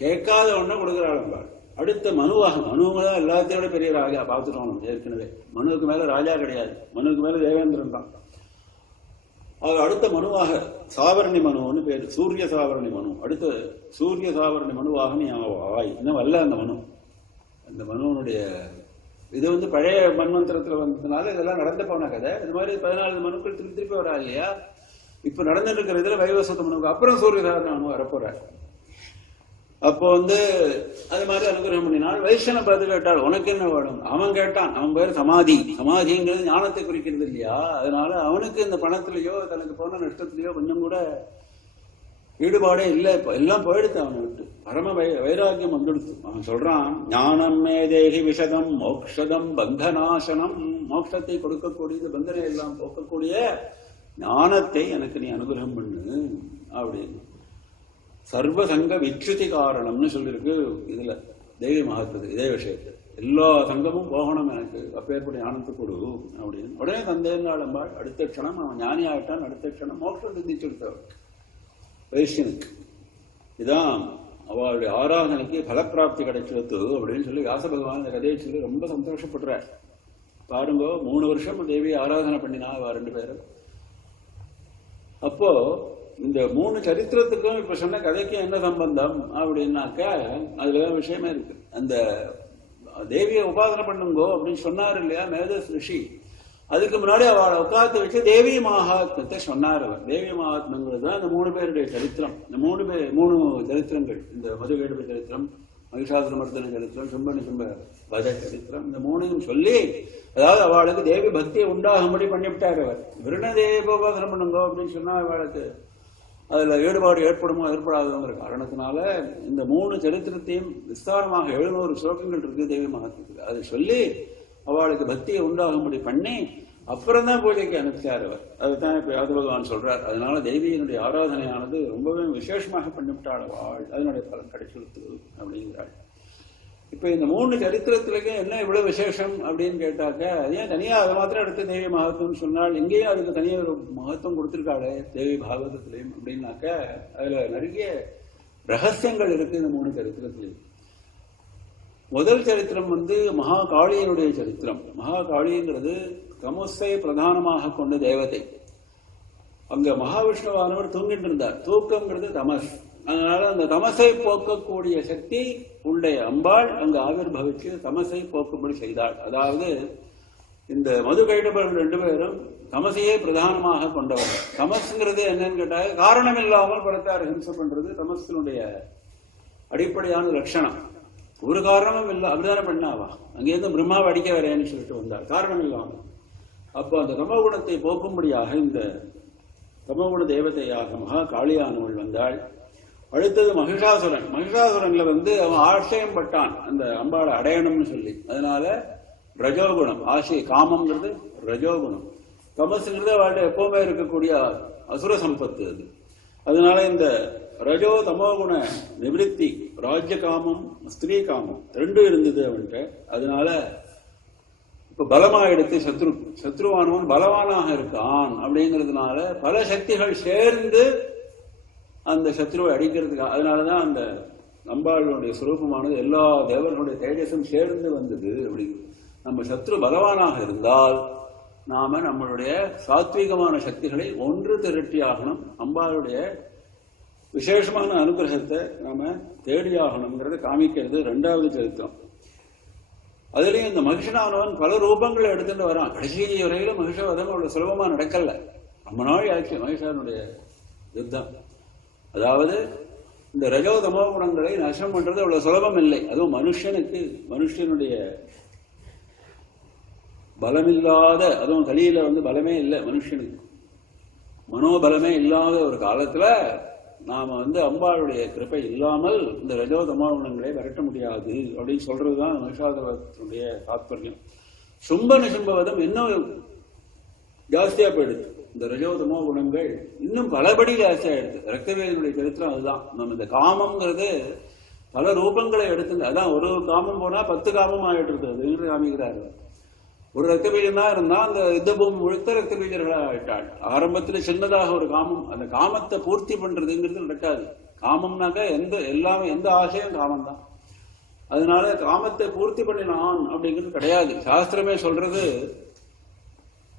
கேட்காத ஒன்றை கொடுக்கிறாள் அம்பாள். அடுத்த மனுவாக, மனுதான் எல்லாத்தையோட பெரிய ராஜா பார்த்துட்டோம் ஏற்கனவே. மனுவுக்கு மேல ராஜா கிடையாது, மனுவுக்கு மேல தேவேந்திரன் தான். அது அடுத்த மனுவாக சாவரணி மனுன்னு பேரு, சூரிய சாவரணி மனு. அடுத்த சூரிய சாவரணி மனுவாக நீ ஆவாய். இன்னும் வரல அந்த மனு. அந்த மனுவனுடைய இது வந்து பழைய மன்வந்திரத்துல வந்ததுனால இதெல்லாம் நடந்து போன கதை. இது மாதிரி 14 மனுக்கள் திருப்பி வரா இல்லையா? இப்ப நடந்துட்டு இருக்கிற இதுல வைவஸ்வத மனுக்கு அப்புறம் சூரிய சாவரணி மனு வரப்போறாரு. அப்போ வந்து அது மாதிரி அனுகிரகம் பண்ணினாள். வைஷ்ணவ பதில் கேட்டாள், உனக்கு என்ன வேணும்? அவன் கேட்டான். அவன் பேர் சமாதி. சமாதிங்கிறது ஞானத்தை குறிக்கிறது இல்லையா? அதனால அவனுக்கு இந்த பணத்திலேயோ தனக்கு போன நஷ்டத்திலேயோ கொஞ்சம் கூட ஈடுபாடே இல்லை. இப்போ எல்லாம் போயிடுத்து அவனை விட்டு. பரம வைராக்கியம் வந்துடுத்து. அவன் சொல்றான், ஞானம் மே தேகி விஷதம் மோக்ஷதம் பந்தநாசனம். மோட்சத்தை கொடுக்கக்கூடியது, பந்தனை எல்லாம் போக்கக்கூடிய ஞானத்தை எனக்கு நீ அனுகிரகம் பண்ணு அப்படின்னு. சர்வசங்க விச்சுதி காரணம்னு சொல்லியிருக்கு இதுல தேவி மகத்துக்கு. இதே விஷயத்துல எல்லா சங்கமும் போகணும் எனக்கு, அப்பேற்பட்ட ஞானத்தை கொடு அப்படின்னு. உடனே தந்தேன்னாளம்பாள். அடுத்த க்ஷணம் அவன் ஞானி ஆகிட்டான். அடுத்த க்ஷணம் மோட்சம் சிந்திச்சுடுத்தவள் வைஷ்யனுக்கு. இதான் அவளுடைய ஆராதனைக்கு பலப்பிராப்தி கிடைச்சிருத்து அப்படின்னு சொல்லி வியாச பகவான் இந்த கதையை சொல்லி ரொம்ப சந்தோஷப்படுறார். பாருங்க, 3 வருஷம் தேவியை ஆராதனை பண்ணினா அவ 2 பேரும். அப்போ இந்த 3 சரித்திரத்துக்கும் இப்ப சொன்ன கதைக்கும் என்ன சம்பந்தம் அப்படின்னாக்க அதுலதான் விஷயமே இருக்கு. அந்த தேவியை உபாசனை பண்ணுங்கோ அப்படின்னு சொன்னார் இல்லையா மேதஸ் ரிஷி, அதுக்கு முன்னாடி அவளை உட்காந்து வச்சு தேவி மகாத்மத்தை சொன்னார் அவர். தேவி மகாத்மங்கிறது தான் இந்த 3 பேருடைய சரித்திரம். இந்த 3 சரித்திரங்கள், இந்த மதுகேடுப சரித்திரம், மகிஷாசுரமர்தன சரித்திரம், சும்ப வத சரித்திரம், இந்த 3ஐயும் சொல்லி அதாவது அவளுக்கு தேவி பக்தியை உண்டாகும்படி பண்ணிவிட்டார் அவர். விருண தேவ உபாசனை பண்ணுங்கோ அப்படின்னு சொன்னா அவளுக்கு அதுல ஈடுபாடு ஏற்படுமோ ஏற்படாதுங்கிற காரணத்தினால இந்த 3 சரித்திரத்தையும் விஸ்தாரமாக 700 ஸ்லோகங்கள் இருக்கு தேவி மகாத்மத்துக்கு. அதை சொல்லி அவளுக்கு பக்தியை உண்டாகும்படி பண்ணி அப்புறம் தான் பூஜைக்கு அனுப்பிச்சார் அவர். அதுதான் இப்ப யாத பகவான் சொல்றார். அதனால தேவியினுடைய ஆராதனையானது ரொம்பவே விசேஷமாக பண்ணிவிட்டாள் அவள், அதனுடைய பலன் கிடைச்சிருத்து அப்படிங்கிறாள். இப்ப இந்த 3 சரித்திரத்திலேயே என்ன இவ்வளவு விசேஷம் அப்படின்னு கேட்டாக்க, அதையும் தனியா அதை மாத்திரம் எடுத்து தேவி மகத்துவம் சொன்னால் எங்கேயும் அதுக்கு தனியாக ஒரு மகத்துவம் கொடுத்திருக்காளே தேவி பாகவதத்திலையும் அப்படின்னாக்க அதுல நிறைய ரகசியங்கள் இருக்கு இந்த 3 சரித்திரத்திலையும். முதல் சரித்திரம் மகா காளியினுடைய சரித்திரம். மகா காளிங்கிறது தமஸை பிரதானமாக கொண்ட தேவதை. அங்க மகாவிஷ்ணுவானவர் தூங்கிட்டு இருந்தார். தூக்கம்ங்கிறது தமஸ். அதனால அந்த தமசை போக்கக்கூடிய சக்தி உடைய அம்பாள் அங்கு ஆவிர்பவிச்சு தமசை போக்கும்படி செய்தாள். அதாவது இந்த மதுகைடபர்கள் 2 பேரும் தமசையே பிரதானமாக கொண்டவர். தமஸ்ங்கிறது என்னன்னு கேட்டால் காரணம் இல்லாமல் படத்தார் ஹிம்சை பண்றது தமஸினுடைய அடிப்படையான லட்சணம். ஒரு காரணமும் இல்லை, அப்படிதானே பண்ணாவா? அங்கேருந்து பிரம்மாவை அடிக்க வரேன்னு சொல்லிட்டு வந்தார் காரணம் இல்லாமல். அப்போ அந்த தமோகுணத்தை போக்கும்படியாக இந்த தமோகுண தேவதையாக மகா காளியானவள் வந்தாள். அடுத்தது மகிஷாசுரன். மகிஷாசுரன்ல அவன் ஆசையம் பட்டான் அந்த அம்பாளை அடையணும்னு சொல்லி. அதனால ரஜோகுணம், ஆசை காமம்ங்கிறது ரஜோகுணம். தமசுங்கிறது அவள்கிட்ட எப்பவுமே இருக்கக்கூடிய அசுர சம்பத்து அது. அதனால இந்த ரஜோ தமோகுண நிவத்தி, ராஜ்ய காமம் ஸ்திரீ காமம் 2 இருந்தது அவன்கிட்ட. அதனால இப்ப பலமா எடுத்து சத்ருவானவன் பலவானாக இருக்கான் அப்படிங்கிறதுனால பல சக்திகள் சேர்ந்து அந்த சத்ருவை அடிக்கிறதுக்கு. அதனாலதான் அந்த அம்பாளுடைய சுரூபமானது எல்லா தேவர்களுடைய தேஜஸும் சேர்ந்து வந்தது. அப்படி நம்ம சத்ரு பலவானாக இருந்தால் நாம நம்மளுடைய சாத்வீகமான சக்திகளை ஒன்று திரட்டியாகணும். அம்பாளுடைய விசேஷமான அனுகிரகத்தை நாம தேடியாகணுங்கிறத காமிக்கிறது 2வது சரித்திரம். அதுலயும் இந்த மகிஷனானவன் பல ரூபங்களை எடுத்துட்டு வரான். கடைசி வரையில மகிஷவதம் அவ்வளவு சுலபமா நடக்கல. ரொம்ப நாள் ஆச்சு மகிஷனுடைய யுத்தம். அதாவது இந்த ரஜோ தமோ குணங்களை நஷ்டம் பண்றது அவ்வளவு சுலபம் இல்லை. அதுவும் மனுஷனுடைய பலமில்லாத, அதுவும் கலியில பலமே இல்லை மனுஷனுக்கு, மனோபலமே இல்லாத ஒரு காலத்துல நாம அம்பாளுடைய கிருப்பை இல்லாமல் இந்த ரஜோ தமோ குணங்களை விரட்ட முடியாது அப்படின்னு சொல்றதுதான் மகிஷாசுரனுடைய தாத்பரியம். சும்ப நிசும்பவதம் இன்னும் ஜாஸ்தியா போயிடுது. இந்த ரஜோதமோ குணங்கள் இன்னும் பலபடி ஜாஸ்தியாயிடுது. ரக்தவேதனுடைய சரித்திரம் அதுதான். நம்ம இந்த காமம்ங்கிறது பல ரூபங்களை எடுத்து, அதான் ஒரு காமம் போனா 10 காமம் ஆயிட்டு அது காமிக்கிறாரு. ஒரு ரத்தபீஜம் தான் இருந்தா அந்த யுத்த பூமி முழுத்த ரத்தபீஜர்களாக ஆயிட்டாள். ஆரம்பத்துல சின்னதாக ஒரு காமம், அந்த காமத்தை பூர்த்தி பண்றதுங்கிறது நடக்காது. காமம்னாக்க எந்த ஆசையும் காமம் தான். அதனால காமத்தை பூர்த்தி பண்ணினான் அப்படிங்கிறது கிடையாது. சாஸ்திரமே சொல்றது,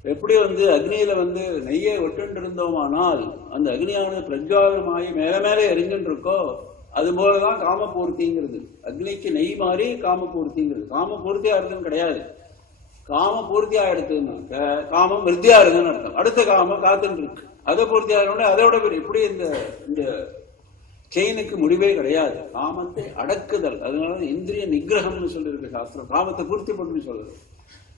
எப்படி அக்னியில நெய்யை விட்டு இருந்தோமானால் அந்த அக்னியானது பிரஜ்வாலமாயி மேல மேலே எரிஞ்சுட்டு இருக்கோ, அது போலதான் காம பூர்த்திங்கிறது. அக்னிக்கு நெய் மாறி காம பூர்த்திங்கிறது. காம பூர்த்தியா இருக்குன்னு கிடையாது. காம பூர்த்தி ஆயிடுதுன்னாக்க காமம் விருத்தியா இருக்குன்னு அர்த்தம். அடுத்த காமம் காத்துன்னு இருக்கு, அதை பூர்த்தி ஆகணும்னா அதோட இப்படி இந்த செயினுக்கு முடிவே கிடையாது. காமத்தை அடக்குதல், அதனால இந்திரிய நிகிரகம்னு சொல்லியிருக்கு சாஸ்திரம். காமத்தை பூர்த்தி பண்ணு சொல்லுது.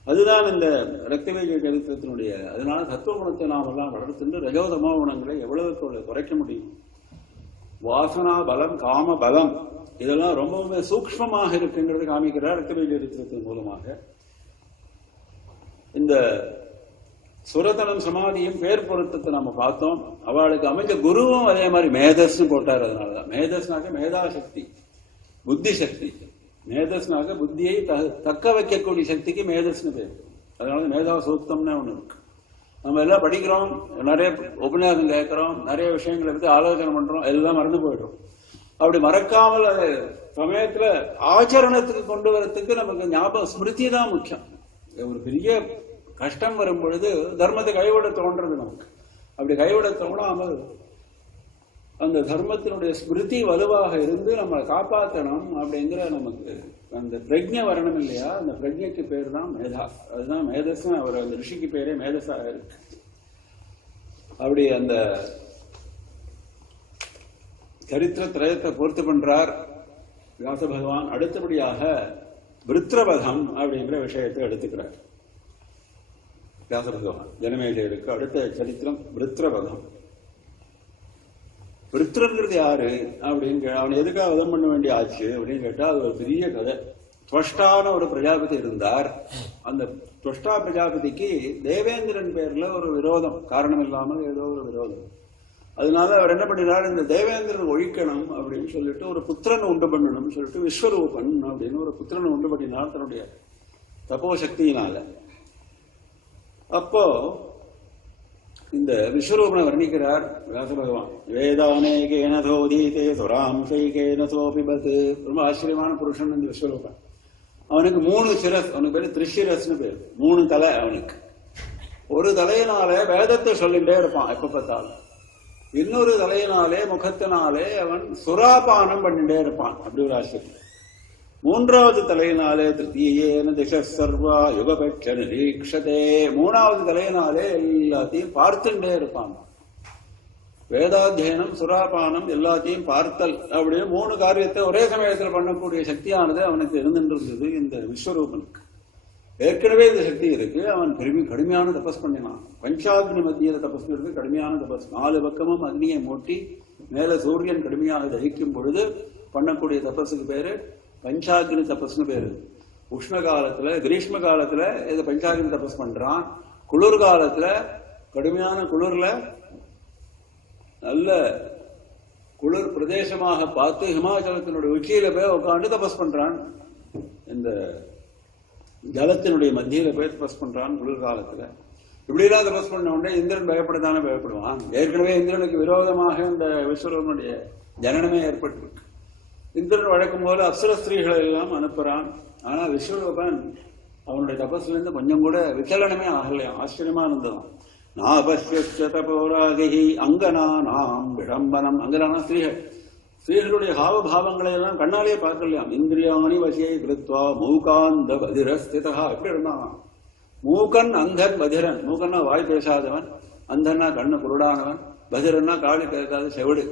அதுதான் இந்த ரக்தவேக சரித்திரத்தினுடைய. அதனால தத்துவ குணத்தை நாமெல்லாம் வளர்த்துட்டு ரஜோதமோ குணங்களை எவ்வளவுக்கு குறைக்க முடியும். வாசனா பலம், காம பலம், இதெல்லாம் ரொம்பவுமே சூக்ஷ்மமாக இருக்குங்கிறது காமிக்கிறார் ரக்தவேக சரித்திரத்தின் மூலமாக. இந்த சுரதனம் சமாதியும் பேர் பொருத்தத்தை நம்ம பார்த்தோம். அவளுக்கு அமைஞ்ச குருவும் அதே மாதிரி மேதஸ்னு போட்டார். அதனாலதான் மேதஸ்னாக்க மேதாசக்தி, புத்தி சக்தி. மேதஸ்னாக புத்தியை தக்க வைக்கக்கூடிய சக்திக்கு மேதஸ்னு பேர். அதனால மேதா சூத்தம்னு ஒண்ணு இருக்கு. நம்ம எல்லாம் படிக்கிறோம், நிறைய உபன்யாசம் கேட்கிறோம், நிறைய விஷயங்களை பத்தி ஆலோசனை பண்றோம், எல்லாம் மறந்து போயிடுறோம். அப்படி மறக்காமல் சமயத்துல ஆச்சரணத்துக்கு கொண்டு வரத்துக்கு நமக்கு ஞாபகம் ஸ்மிருதி தான் முக்கியம். ஒரு பெரிய கஷ்டம் வரும் பொழுது தர்மத்தை கைவிட தோன்றது நமக்கு. அப்படி கைவிட தோணாமல் அந்த தர்மத்தினுடைய ஸ்மிருதி வலுவாக இருந்து நம்ம காப்பாற்றணும் அப்படிங்கிற நமக்கு அந்த பிரஜை வரணும் இல்லையா? அந்த பிரஜைக்கு பேர் தான் மேதா. அதுதான் மேதஸ். அவர் அந்த ரிஷிக்கு பேரே மேதஸா இருக்கு. அப்படி அந்த சரித்திர திரயத்தை பூர்த்தி பண்றார் வியாச பகவான். அடுத்தபடியாக விருத்ரபதம் அப்படிங்கிற விஷயத்தை எடுத்துக்கிறார் வியாச பகவான். ஜனமேஜயருக்கு அடுத்த சரித்திரம் விருத்ரபதம். விருத்ரங்கிறது யாரு அப்படின்னு அவன் எதுக்காக வதம் பண்ண வேண்டிய ஆச்சு அப்படின்னு கேட்டா அது ஒரு பெரிய கதை. துவஷ்டான ஒரு பிரஜாபதி இருந்தார். அந்த துவஷ்டா பிரஜாபதிக்கு தேவேந்திரன் பேர்ல ஒரு விரோதம், காரணம் இல்லாமல் ஏதோ ஒரு விரோதம். அதனால அவர் என்ன பண்ணினார், இந்த தேவேந்திரன் ஒழிக்கணும் அப்படின்னு சொல்லிட்டு ஒரு புத்திரன் உண்டு பண்ணணும்னு சொல்லிட்டு விஸ்வரூபன் அப்படின்னு ஒரு புத்திரனை உண்டு பண்ணினார் தன்னுடைய தபோ சக்தியினால. அப்போ இந்த விஸ்வரூபனை வர்ணிக்கிறார் வியாச பகவான். வேதானேகேன தோதீதே சுராம்சைகேன சோபிபத். ரொம்ப ஆச்சரியமான புருஷன் இந்த விஸ்வரூபன். அவனுக்கு 3 சிரஸ், அவனுக்கு பேரு திரிசிரஸ்னு பேரு. 3 தலை அவனுக்கு. ஒரு தலையினாலே வேதத்தை சொல்லிட்டே இருப்பான் எப்ப பார்த்தாலும். இன்னொரு தலையினாலே முகத்தினாலே அவன் சுராபானம் பண்ணிட்டே இருப்பான். அப்படி ஒரு ஆச்சரியம். 3வது தலையினாலே திருத்தீயேன திச சர்வா யுகபட்ச நிரீக்ஷதே. 3வது தலையினாலே எல்லாத்தையும் பார்த்துட்டே இருப்பான். வேதாத்தியனம், சுராபானம், எல்லாத்தையும் பார்த்தல் அப்படின்னு 3 காரியத்தை ஒரே சமயத்தில் பண்ணக்கூடிய சக்தியானது அவனுக்கு இருந்துருந்தது இந்த விஸ்வரூபனுக்கு. ஏற்கனவே இந்த சக்தி இருக்கு. அவன் கடுமையான தபஸ் பண்ணினான். பஞ்சாக்னி மத்தியில தபஸ் இருக்கு, கடுமையான தபஸ். 4 பக்கமும் அக்னியை மூட்டி மேல சூரியன் கடுமையாக தகிக்கும் பொழுது பண்ணக்கூடிய தபஸுக்கு பேரு பஞ்சாக்னி தபஸ்னு பேரு. உஷ்ண காலத்துல, கிரீஷ்ம காலத்துல இதை பஞ்சாக்னி தபஸ் பண்றான். குளிர் காலத்துல கடுமையான குளிர்ல நல்ல குளிர் பிரதேசமாக பார்த்து ஹிமாச்சலத்தினுடைய உச்சியில போய் உட்காந்து தபஸ் பண்றான். இந்த ஜலத்தினுடைய மத்தியில போய் தபஸ் பண்றான் குளிர்காலத்துல. இப்படிலாம் தபஸ் பண்ண உடனே இந்திரன் பயப்படத்தானே பயப்படுவான். ஏற்கனவே இந்திரனுக்கு விரோதமாக இந்த விஸ்வரூபனுடைய ஜனனமே ஏற்பட்டிருக்கு. இந்திரன் வழக்கம் போல அப்சர ஸ்திரீகளை எல்லாம் அனுப்புறான். ஆனா விஸ்வரூபன் அவனுடைய தபஸ்ல இருந்து கொஞ்சம் கூட விச்சலனமே ஆகலையா. ஆச்சரியமா இருந்ததான். நாபஸ்யதபோராகி அங்கனானாம் விடம்பனம். அங்கனானா ஸ்திரீகள். ஸ்திரீகளுடைய ஹாவபாவங்களை எல்லாம் கண்ணாலேயே பார்க்கலையாம். இந்திரியாணி வசியை கிருத்வா மூகாந்த பதிரஸ்திதா. எப்படி இருந்தான்? மூக்கன் அந்தன் பதிரன். மூக்கன்னா வாய் பேசாதவன், அந்தன்னா கண்ணு குருடானவன், பதிரன்னா காடு கேட்காத செவிடு.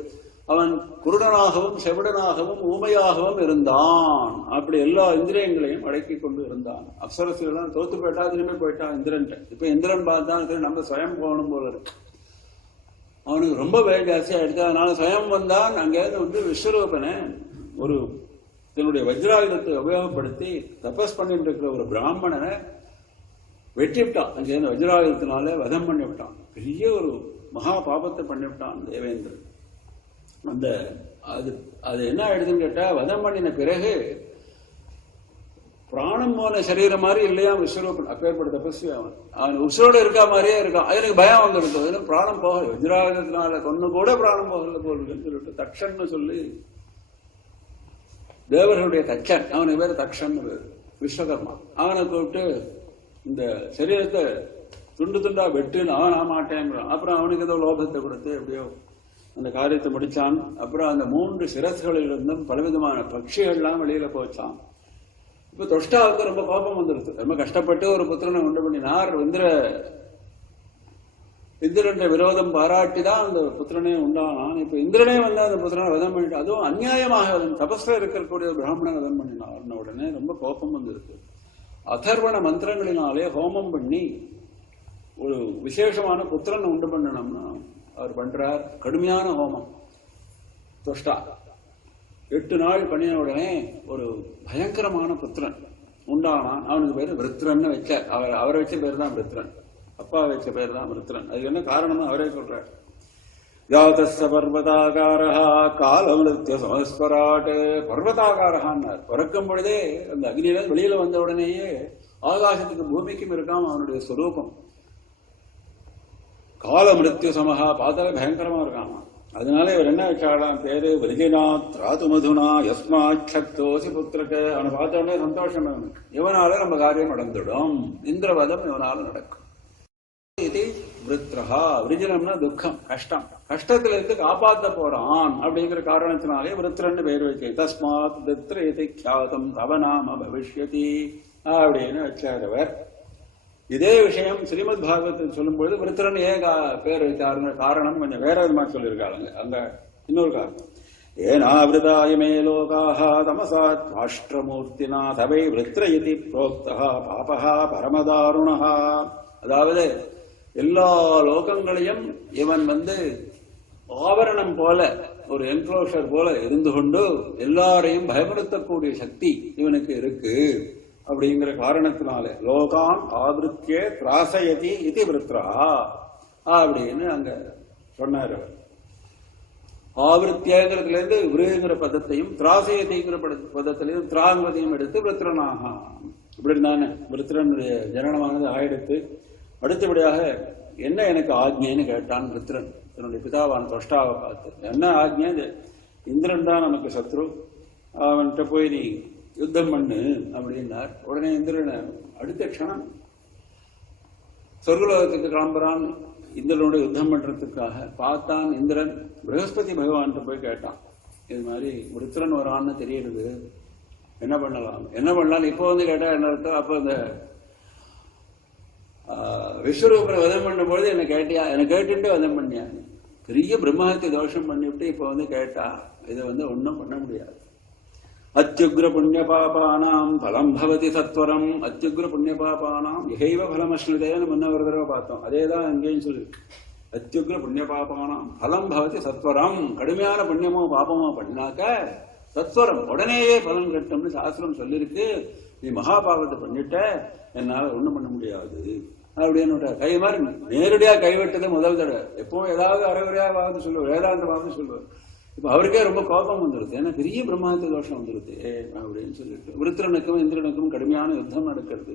அவன் குருடனாகவும் செவிடனாகவும் ஊமையாகவும் இருந்தான். அப்படி எல்லா இந்திரியங்களையும் அடக்கி கொண்டு இருந்தான். அப்சரசுலாம் தோத்து போயிட்டா திரும்பி போயிட்டான் இந்திரன். இப்ப இந்திரன் பார்த்தான் நம்ம சுயம் போகணும் போல இருக்கு. அவனுக்கு ரொம்ப வேலை ஜாஸ்தியா எடுத்து அதனால சுயம் வந்தான். அங்கேருந்து வந்து விஸ்வரூபனை ஒரு தன்னுடைய வஜ்ராயுதத்தை உபயோகப்படுத்தி தபஸ் பண்ணிட்டு இருக்கிற ஒரு பிராமணனை வெட்டிவிட்டான். அங்கேருந்து வஜ்ராயுதத்தினால வதம் பண்ணிவிட்டான். பெரிய ஒரு மகா பாபத்தை பண்ணிவிட்டான் தேவேந்திரன். அந்த அது என்ன ஆயிடுதுன்னு கேட்டா, வதம் பண்ணின பிறகு பிராணம் போன சரீரம் மாதிரி இல்லையா விஸ்வரூபன். அப்பேற்பட்ட தபஸ்வி அவன். அவன் உசுரோடு இருக்கா மாதிரியே இருக்கான். எனக்கு பயம் வந்துருந்தது. பிராணம் போகல, வஜ்ராயுதத்தினால கொண்டு கூட பிராணம் போகல போலுன்னு சொல்லிட்டு தக்ஷன்னு சொல்லி, தேவர்களுடைய தச்சன், அவனுக்கு பேர் தக்ஷன் விஸ்வகர்மா. அவனை கூப்பிட்டு இந்த சரீரத்தை துண்டு துண்டா வெட்டுன்னு அவன் மாட்டேங்கிறான். அப்புறம் அவனுக்கு ஏதோ லோபத்தை கொடுத்து எப்படியோ அந்த காரியத்தை முடிச்சான். அப்புறம் அந்த 3 சிரஸ்களிலிருந்தும் பலவிதமான பட்சிகள்லாம் வெளியில போச்சான். இப்ப தொஷ்டாவுக்கு ரொம்ப கோபம் வந்துருது. ரொம்ப கஷ்டப்பட்டு ஒரு புத்திரனை உண்டு பண்ணினார். இந்திரன் விரோதம் பாராட்டி தான் அந்த புத்திரனே உண்டானான். இப்ப இந்திரனே வந்து அந்த புத்திரனை வதம் பண்ணிட்டு, அதுவும் அநியாயமாக தபஸ்ல இருக்கக்கூடிய பிராமணன் வதம் பண்ணினார். உடனே ரொம்ப கோபம் வந்திருக்கு. அதர்வண மந்திரங்களினாலே ஹோமம் பண்ணி ஒரு விசேஷமான புத்திரனை உண்டு பண்ணணும்னா அவர் பண்றார். கடுமையான ஹோமம். தொஷ்டா 8 நாள் பண்ணின உடனே ஒரு பயங்கரமான புத்திரன் உண்டானான். அவனுக்கு பேரு விருத்ரன்னு வச்ச. அவரை வச்ச பேர் தான் விருத்ரன். அப்பா வச்ச பேர் தான் விருத்ரன். அதுக்கு என்ன காரணம் அவரே சொல்றார். ஜாதஸ்ஸ பர்வதாகாரஹா காலமிருத்ய சமஸ்வராட். பர்வதாகாரஹான்னார். பிறக்கும் பொழுதே அந்த அக்னியில வெளியில வந்த உடனேயே ஆகாசத்துக்கு பூமிக்கும் இருக்காம அவனுடைய ஸ்வரூபம். கால மிருத்யு சமஹா. பார்த்தாலே பயங்கரமா இருக்காமா. அதனால இவர் என்ன வச்சாலாம் பேரு விருஜினாத் ராது மதுனா யஸ்மாத் சக்தோசி புத்திரக்க. அவனை பார்த்தோடனே சந்தோஷம் அவனுக்கு. இவனால நம்ம காரியம் நடந்துடும். இந்திரவதம் இவனால நடக்கும். இது விருத்ரஹா. விருஜனம்னா துக்கம், கஷ்டம். கஷ்டத்துல இருந்து காப்பாற்ற போறான் அப்படிங்கிற காரணத்தினாலே விருத்ரன்னு பேர் வச்சு தஸ்மாத் விருத்ர இது கியாதம் தவநாம பவிஷ்யதி அப்படின்னு வச்சார் அவர். இதே விஷயம் ஸ்ரீமத் பாகவத்தில் சொல்லும்போது விருத்திரன் ஏன் பேர் வைத்தாருங்கிற காரணம் கொஞ்சம் வேற விதமா சொல்லியிருக்காங்க. அங்க இன்னொரு காரணம், ஏனாவிருதாயமே லோகாஹ தமசாத் ராஷ்டிரமூர்த்தினா தவை விருத்ர இதி புரோக்தா பாபஹா பரமதாருணஹா. அதாவது எல்லா லோகங்களையும் இவன் ஆவரணம் போல, ஒரு என்க்ளோஷர் போல இருந்து கொண்டு எல்லாரையும் பயமுறுத்தக்கூடிய சக்தி இவனுக்கு இருக்கு அப்படிங்கிற காரணத்தினால லோகான் ஆவிருத்தியே திராசயதி இது விருத்ரா அப்படின்னு அங்க சொன்னார் அவர். ஆவிருத்தியங்கிறதுல இருந்து விருங்கிற பதத்தையும் திராசயதிங்கிற பதத்திலையும் திராங்கதையும் எடுத்து விருத்ரனாக இப்படி இருந்தானே விருத்ரனுடைய ஜனனமானது ஆயிடுத்து. அடுத்தபடியாக என்ன எனக்கு ஆக்ஞைன்னு கேட்டான் விருத்ரன் தன்னுடைய பிதாவான தொஷ்டாவை பார்த்து. என்ன ஆக்ஞை? இந்திரன் தான் நமக்கு சத்ரு, அவன்கிட்ட போய் நீ யுத்தம் பண்ணு அப்படின்னார். உடனே இந்திரன் அடுத்த க்ஷணம் சொர்க்கலோகத்துக்கு கிளம்புறான் இந்திரனோட யுத்தம் பண்றதுக்காக. பார்த்தான் இந்திரன் பிரகஸ்பதி பகவான்கிட்ட போய் கேட்டான், இது மாதிரி விருத்ரன் வரான்னு தெரியுது, என்ன பண்ணலாம் என்ன பண்ணலாம். இப்போ கேட்டா என்ன அர்த்தம்? அப்போ இந்த விஸ்வரூபரை வதம் பண்ணும்பொழுது என்ன கேட்டியா, என்னை கேட்டுட்டு வதம் பண்ணியா, பெரிய பிரம்மஹத்தி தோஷம் பண்ணிவிட்டு இப்போ கேட்டா இதை ஒன்றும் பண்ண முடியாது. அத்யுக்ர புண்ணிய பாபானாம் பலம் பவதி சத்வரம். அத்யுக்ர புண்ணிய பாபானாம் எகைவ பலமஸ்னுதேன்னு முன்ன ஒரு தடவை பார்த்தோம். அதேதான் அங்கேயும் சொல்லியிருக்கு. அத்யுக்ர புண்ணிய பாபானாம் பலம் பவதி சத்வரம். கடுமையான புண்ணியமோ பாபமோ பண்ணினாக்க சத்வரம் உடனேயே பலன் கட்டும்னு சாஸ்திரம் சொல்லியிருக்கு. நீ மகாபாவத்தை பண்ணிட்ட, என்னால ஒண்ணும் பண்ண முடியாது அப்படின்னு கை மாதிரி நேரடியா கைவிட்டது முதல் தடவை. எப்பவும் ஏதாவது அரைகுறையாக வாழ்ந்து சொல்லுவார், வேதாந்த வாழ்ந்து சொல்லுவார். இப்ப அவருக்கே ரொம்ப கோபம் வந்துருது, ஏன்னா பெரிய பிரம்மாத்த தோஷம் வந்துருது அப்படின்னு சொல்லிட்டு விருத்திரனுக்கும் இந்திரனுக்கும் கடுமையான யுத்தம் நடக்கிறது.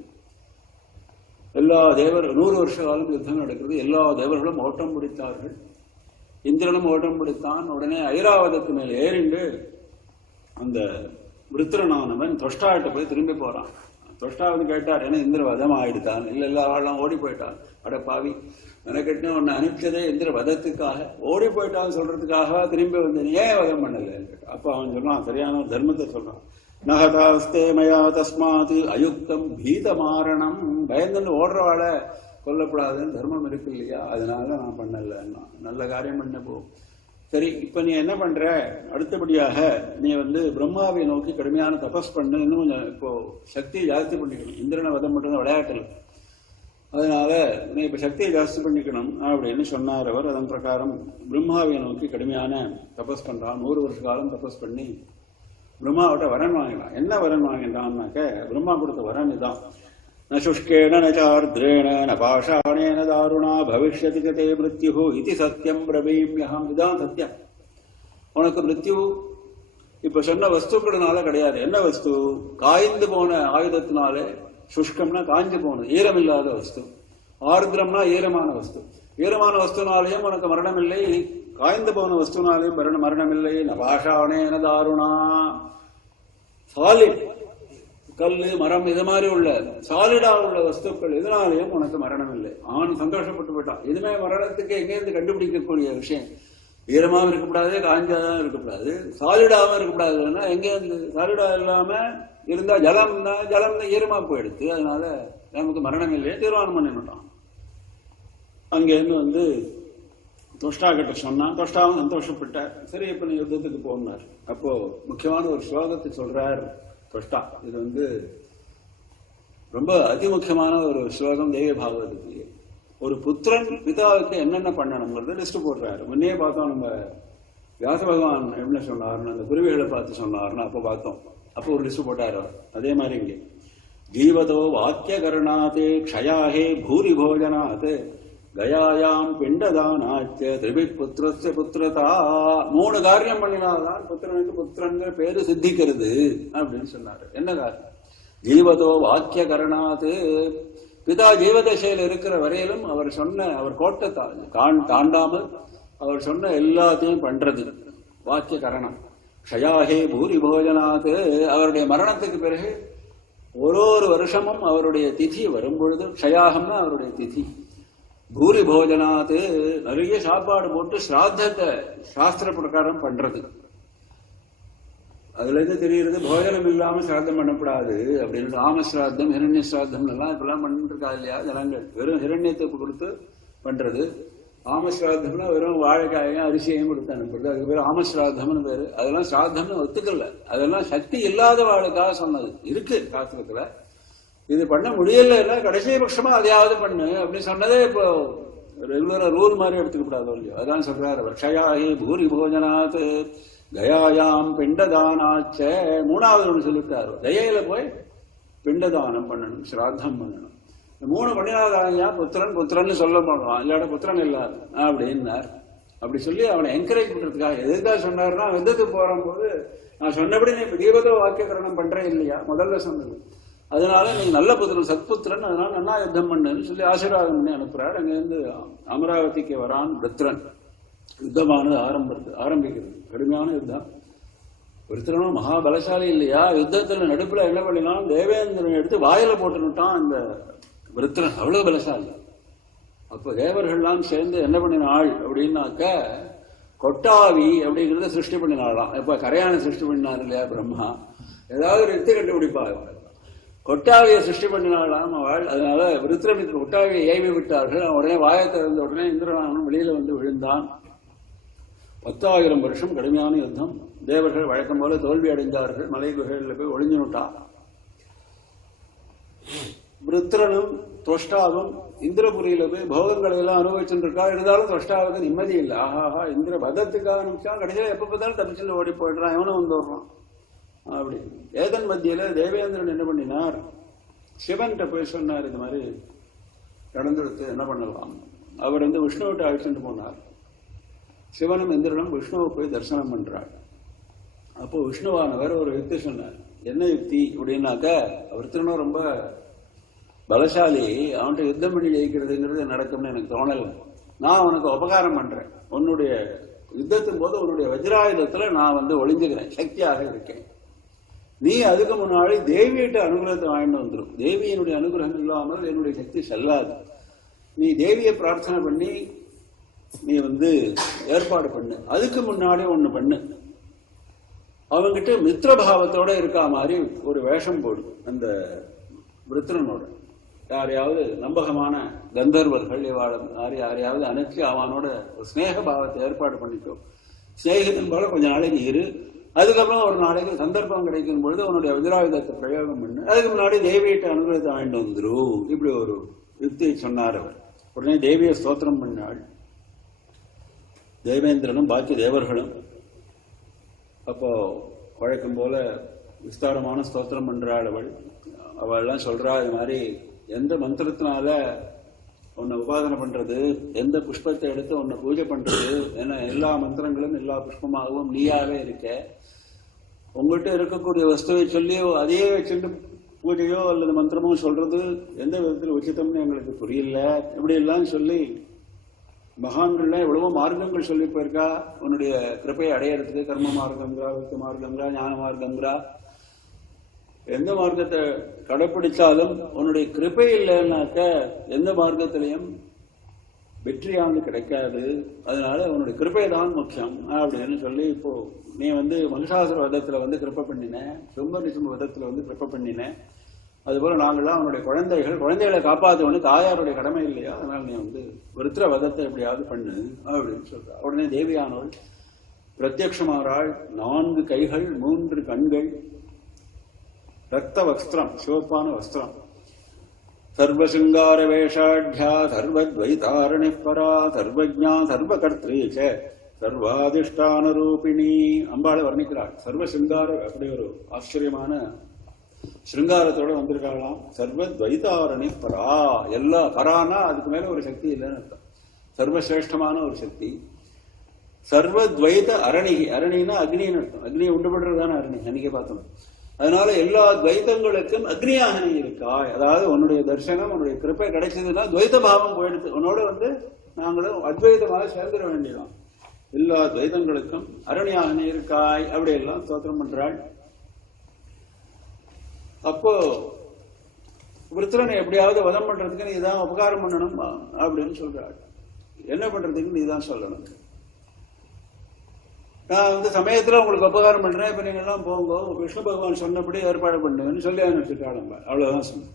எல்லா தேவர் 100 வருஷ காலம் யுத்தம் நடக்கிறது. எல்லா தேவர்களும் ஓட்டம் பிடித்தார்கள். இந்திரனும் ஓட்டம் பிடித்தான். உடனே ஐராவதத்து மேல் ஏறிண்டு அந்த விருத்திரனானவன் தொஷ்டாட்ட போய் திரும்பி போறான். தொஷ்டாவன் கேட்டார், ஏன்னா இந்திர வதம் ஆயிடுத்தான். இல்ல எல்லாரெல்லாம் ஓடி போயிட்டான். அட பாவி, எனக்கிட்ட ஒன்னு அனுப்பிச்சதே இந்திர வதத்துக்காக, ஓடி போயிட்டான்னு சொல்றதுக்காக திரும்பி வந்து ஏன் வதம் பண்ணல கேட்டா. அப்ப அவன் சொல்றான், சரியான தர்மத்தை சொல்றான். நகதாஸ்தே மயா தஸ்மாத் அயுக்தம் பீத மாரணம். பயந்துன்னு ஓடுறவாளை கொல்லக்கூடாதுன்னு தர்மம் இருக்கு இல்லையா, அதனால நான் பண்ணல. நல்ல காரியம் பண்ண போ. சரி, இப்ப நீ என்ன பண்ற? அடுத்தபடியாக நீ பிரம்மாவை நோக்கி கடுமையான தபஸ் பண்ணு. இன்னும் கொஞ்சம் இப்போ சக்தியை ஜாஸ்தி பண்ணிக்கணும். இந்திரனை வதம் மட்டும் விளையாட்டுல, அதனால நீ இப்ப சக்தியை ஜாஸ்தி பண்ணிக்கணும் அப்படின்னு சொன்னார் அவர். அதன் பிரகாரம் பிரம்மாவை நோக்கி கடுமையான தபஸ் பண்றான். 100 வருஷ காலம் தபஸ் பண்ணி பிரம்மாவிட்ட வரன் வாங்கினான். என்ன வரன் வாங்கினான்னாக்க, பிரம்மா கொடுத்த வரன் இதான். ந சுஷ்கேன ந சார்திரேண ந பாஷாணேன தாருணா பவிஷ்யதி தே மிருத்யு இது சத்தியம் பிரவீம்யஹம். இதான் சத்தியம். உனக்கு மிருத்யு இப்ப சொன்ன வஸ்துக்களினால கிடையாது. என்ன வஸ்து? காய்ந்து போன ஆயுதத்தினாலே. சுஷ்கம்னா காய்ஞ்சு போன ஈரமில்லாத வஸ்து, ஆர்திரம்னா ஈரமான வஸ்து. ஈரமான வஸ்துனாலேயும் உனக்கு மரணம் இல்லை, காய்ந்து போன வஸ்துனாலேயும் மரணம் இல்லை. ந பாஷாணேன தாருணா. சாலிட் கல்லு மரம் இது மாதிரி உள்ள சாலிடா உள்ள வஸ்துக்கள் இதனாலேயும் உனக்கு மரணம் இல்லை. அவன் சந்தோஷப்பட்டு போயிட்டான். இதுமே மரணத்துக்கு எங்கேருந்து கண்டுபிடிக்கக்கூடிய விஷயம். ஈரமாவும் இருக்கக்கூடாது, காஞ்சாதான் இருக்கக்கூடாது, சாலிடாவும் இருக்கக்கூடாதுன்னா எங்கேருந்து? சாலிடா இல்லாம இருந்தா ஜலம் தான், ஜலம் தான் ஈரமா போயிடுச்சு, அதனால நமக்கு மரணம் இல்லையே தீர்மானம் பண்ண மாட்டான். அங்கேருந்து தொஷ்டா கிட்ட சொன்னான். தொஷ்டாவும் சந்தோஷப்பட்டார். சரி, இப்ப நீ யுத்தத்துக்கு போனார். அப்போ முக்கியமான ஒரு ஸ்லோகத்தை சொல்றார் தொஷ்டா. இது ரொம்ப அதிமுக்கியமான ஒரு ஸ்லோகம் தேவி பாகவதத்திலேயே. ஒரு புத்திரன் பிதாவுக்கு என்னென்ன பண்ணணுங்கிறது லிஸ்ட் போடுறாரு. முன்னே பார்த்தோம், நம்ம வியாச பகவான் என்ன சொன்னாருன்னு அந்த குருவிகளை பார்த்து சொன்னாருன்னு அப்போ பார்த்தோம். அப்போ ஒரு லிஸ்ட் போட்டார் அவர். அதே மாதிரி இங்கே ஜீவதோ வாக்கிய கருணாத்தே க்ஷயாஹே பூரி போஜனாத் கயாயாம் பிண்டதானாச்ச திரிபி புத்திரஸ்ய புத்திரதா. 3 காரியம் பண்ணினால்தான் புத்திரனுக்கு புத்திரங்கிற பேரு சித்திக்கிறது அப்படின்னு சொன்னாரு. என்ன காரணம்? ஜீவதோ வாக்கிய கரணாது. பிதா ஜீவதசையில் இருக்கிற வரையிலும் அவர் சொன்ன அவர் கோட்டை தாண்டாமல் அவர் சொன்ன எல்லாத்தையும் பண்றது வாக்கிய கரணம். க்ஷயாஹே பூரி போஜனாத், அவருடைய மரணத்துக்கு பிறகு ஒரு வருஷமும் அவருடைய திதி வரும்பொழுது, க்ஷயாகம்னா அவருடைய திதி, பூரி போஜனாத் நிறைய சாப்பாடு போட்டு ஸ்ராத்தத்தை சாஸ்திர பிரகாரம் பண்றது. அதுல இருந்து தெரிகிறது போஜனம் இல்லாம சிராத்தம் பண்ணக்கூடாது அப்படின்னு. ராமஸ்ராத்தம் ஹிரண்ய சிராத்தம் எல்லாம் இப்பெல்லாம் பண்ணிட்டு இருக்கா இல்லையா ஜனங்கள், வெறும் ஹிரண்யத்தை கொடுத்து பண்றது. ஆமஸ்ராத்தம்னா வெறும் வாழைக்காயும் அரிசியையும் கொடுத்து அனுப்புறது, அதுக்கு பேர் ஆமஸ்ராத்தம்னு பேரு. அதெல்லாம் சிராத்தம்னு ஒத்துக்கல, அதெல்லாம் சக்தி இல்லாத வாழைக்காக சொன்னது இருக்கு சாஸ்திரத்துல. இது பண்ண முடியல, கடைசி பட்சமா அதையாவது பண்ணு அப்படின்னு சொன்னதே இப்போ ரெகுலரா ரூல் மாதிரி எடுத்துக்கப்படாதோ இல்லையோ. அதான் சொல்றாரு அவர். க்ஷயாஹி பூரி போஜனாத் கயாயாம் பிண்டதானாச்ச, மூணாவது ஒன்று சொல்லிட்டாரு, தயையில போய் பிண்டதானம் பண்ணணும், சிராத்தம் பண்ணணும். 3 பண்ணினாதாயா புத்திரன் புத்திரன்னு சொல்ல போடுவான், இல்லாட புத்திரன் இல்லாத அப்படின்னார். அப்படி சொல்லி அவனை என்கரேஜ் பண்றதுக்காக. எதுக்காக சொன்னார்னா, யுத்தத்துக்கு போற போது நான் சொன்னபடி நீ தீபத வாக்கியகரணம் பண்றேன் இல்லையா முதல்ல சொன்னது, அதனால நீ நல்ல புத்திரன் சத்புத்திரன், அதனால நல்லா யுத்தம் பண்ணுன்னு சொல்லி ஆசீர்வாதம் பண்ணி அனுப்புறாரு. அங்கிருந்து அமராவதிக்கு வரான் விருத்திரன். யுத்தமானது ஆரம்பிக்கிறது, கடுமையான யுத்தம். விருத்திரனும் மகாபலசாலி இல்லையா, யுத்தத்துல நடுப்புல என்ன பண்ணினாலும் தேவேந்திரன் எடுத்து வாயில போட்டுட்டான் இந்த விருத்திரன், அவ்வளவு பலசாலி. அப்ப தேவர்கள்லாம் சேர்ந்து என்ன பண்ணினாள் அப்படின்னாக்க, கொட்டாவி அப்படிங்கிறத சிருஷ்டி பண்ணினாலாம். இப்ப கரையான சிருஷ்டி பண்ணினார் இல்லையா பிரம்மா, ஏதாவது ஒரு யுக்தி கண்டுபிடிப்பாங்க. கொட்டாவியை சிருஷ்டி பண்ணினாலாம் அவள். அதனால விருத்திரமித்திர கொட்டாவியை ஏவி விட்டார்கள். உடனே வாயத்தை இருந்த உடனே இந்திரனானும் வெளியில வந்து விழுந்தான். 10,000 வருஷம் கடுமையான யுத்தம். தேவர்கள் வழக்கம் போல தோல்வி அடைந்தார்கள், மலை குகைகளில் போய் ஒளிஞ்சு விட்டான். விருத்திரனும் துவஷ்டாவும் இந்திரபுரியில போய் போகங்களை எல்லாம் அனுபவிச்சுட்டு இருக்கா. இருந்தாலும் துவஷ்டாவுக்கு நிம்மதி இல்லை. ஆஹாஹா, இந்திர பதத்துக்காக நிமிஷம் கடைசியில் எப்ப பார்த்தாலும் தப்பிச்சுட்டு ஓடி போயிடுறான், எவனும் வந்து விடுறான் அப்படி. ஏதன் மத்தியில தேவேந்திரன் என்ன பண்ணினார், சிவன்கிட்ட போய் சொன்னார், இது மாதிரி நடந்துடுத்து என்ன பண்ணலாம். அவர் வந்து விஷ்ணுவிட்ட அழைச்சிட்டு போனார். சிவனும் இந்திரனும் விஷ்ணுவை போய் தரிசனம் பண்றார். அப்போ விஷ்ணுவானவர் ஒரு யுக்தி சொன்னார். என்ன யுக்தி அப்படின்னாக்க, விருத்திரனும் ரொம்ப பலசாலி, அவன்கிட்ட யுத்தம் பண்ணி ஜெயிக்கிறதுங்கிறது நடக்கும்னு எனக்கு தோணலை. நான் உனக்கு உபகாரம் பண்றேன், உன்னுடைய யுத்தத்தின் போது உன்னுடைய வஜ்ராயுதத்துல நான் வந்து ஒளிஞ்சுக்கிறேன், சக்தியாக இருக்கேன். நீ அதுக்கு முன்னாடி தேவியிட்ட அனுகிரகத்தை வாங்கிட்டு வந்துடும். தேவியினுடைய அனுகிரகம் இல்லாமல் என்னுடைய சக்தி செல்லாது. நீ தேவியை பிரார்த்தனை பண்ணி நீ வந்து ஏற்பாடு பண்ணு. அதுக்கு முன்னாடி ஒண்ணு பண்ணு, அவங்கிட்ட மித்திரபாவத்தோட இருக்கா மாதிரி ஒரு வேஷம் போடு. அந்த விருத்திரனோட யாரையாவது நம்பகமான கந்தர்வர்கள் யாரையாவது அனுப்பிச்சு அவனோட ஒரு ஸ்நேக பாவத்தை ஏற்பாடு பண்ணிக்கோ. ஸ்நேகத்தின் போல கொஞ்ச நாளைக்கு இரு. அதுக்கப்புறம் ஒரு நாளைக்கு சந்தர்ப்பம் கிடைக்கும் பொழுது உன்னுடைய வஜ்ராயுதத்தை பிரயோகம் பண்ணு. அதுக்கு முன்னாடி தேவியிட்ட அனுகிரகத்தை வாங்கிட்டு வந்துடும். இப்படி ஒரு யுக்தியை சொன்னார் அவர். உடனே தேவியை ஸ்தோத்திரம் பண்ணாள் தேவேந்திரனும் பாக்கி தேவர்களும். அப்போ வழக்கம் போல விஸ்தாரமான ஸ்தோத்திரம் பண்றாள் அவள். அவள்லாம் சொல்றா, இது மாதிரி எந்த மந்திரத்தினால உன்னை உபாதனை பண்றது, எந்த புஷ்பத்தை எடுத்து உன்னை பூஜை பண்றது, ஏன்னா எல்லா மந்திரங்களும் எல்லா புஷ்பமாகவும் நீயாவே இருக்க. உங்கள்கிட்ட இருக்கக்கூடிய வஸ்துவை சொல்லி அதையே வச்சுட்டு பூஜையோ அல்லது மந்திரமோ சொல்றது எந்த விதத்தில் உச்சிதம்னு எங்களுக்கு புரியல. இப்படி எல்லாம் சொல்லி மகான்கள்லாம் எவ்வளவோ மார்க்கங்கள் சொல்லி போயிருக்கா உன்னுடைய கிருப்பையை அடையறதுக்கு. கர்ம மார்க்கங்கிறா, விருத்த மார்க்கங்கிறா, ஞான மார்க்கங்கிறா. எந்த மார்க்கத்தை கடைப்பிடிச்சாலும் உன்னுடைய கிருப்பை இல்லைன்னாக்க எந்த மார்க்கத்திலையும் வெற்றியானது கிடைக்காது. அதனால உன்னுடைய கிருப்பை தான் முக்கியம் அப்படின்னு சொல்லி, இப்போ நீ வந்து மகிஷாசுர வதத்துல வந்து கிருப்பை பண்ணின, சும்ப நிசும்ப வதத்துல வந்து கிருப்பை பண்ணின. அதுபோல நாங்கள்லாம் அவனுடைய குழந்தைகளை காப்பாற்றவனு தாயாருடைய கடமை இல்லையா, அதனால நீ வந்து விருத்திர வதத்தை எப்படியாவது பண்ணு அப்படின்னு சொல்றா. உடனே தேவியானவள் பிரத்யக்ஷமாறாள். 4 கைகள், 3 கண்கள், ரத்த வஸ்திரம், சிவப்பான வஸ்திரம். சர்வசிங்கார வேஷாட்யா சர்வத்வைதாரணி பரா சர்வஜா சர்வகர்த்ரீ ச சர்வாதிஷ்டான ரூபிணி. அம்பாளை வர்ணிக்கிறாள். சர்வசிங்கார, அப்படி ஒரு ஆச்சரியமான சிருங்காரத்தோட வந்திருக்காளாம். சர்வத்வைதாரணி பரா, எல்லா பரானா அதுக்கு மேல ஒரு சக்தி இல்லைன்னு அர்த்தம். சர்வசிரேஷ்டமான ஒரு சக்தி. சர்வத்வைத அரணிகி, அரணின்னா அக்னின்னு அர்த்தம். அக்னியை உண்டுபடுறதுதானே அரணி, அன்னைக்கு பார்த்தோம். அதனால எல்லா துவைத்தங்களுக்கும் அக்னியாக நீ இருக்காய். அதாவது உன்னுடைய தரிசனம், உன்னுடைய கிருப்பை கிடைச்சதுன்னா துவைத்த பாவம் போயிடுது. உன்னோட வந்து நாங்களும் அத்வைதமாக சேர்ந்துட வேண்டியதான். எல்லா துவைதங்களுக்கும் அரணியாக நீ இருக்காய் அப்படியெல்லாம் ஸ்தோத்திரம் பண்றாள். அப்போ விருத்திரனை எப்படியாவது வதம் பண்றதுக்கு நீ தான் உபகாரம் பண்ணணும் அப்படின்னு சொல்றாள். என்ன பண்றதுக்கு நீ தான் சொல்லணும். நான் சமயத்துல உங்களுக்கு உபகாரம் பண்றேன், இப்ப நீங்க எல்லாம் போங்க, விஷ்ணு பகவான் சொன்னபடி ஏற்பாடு பண்ணுன்னு சொல்லி அனுப்பிச்சுட்டாள். அவ்வளவுதான் சொன்ன.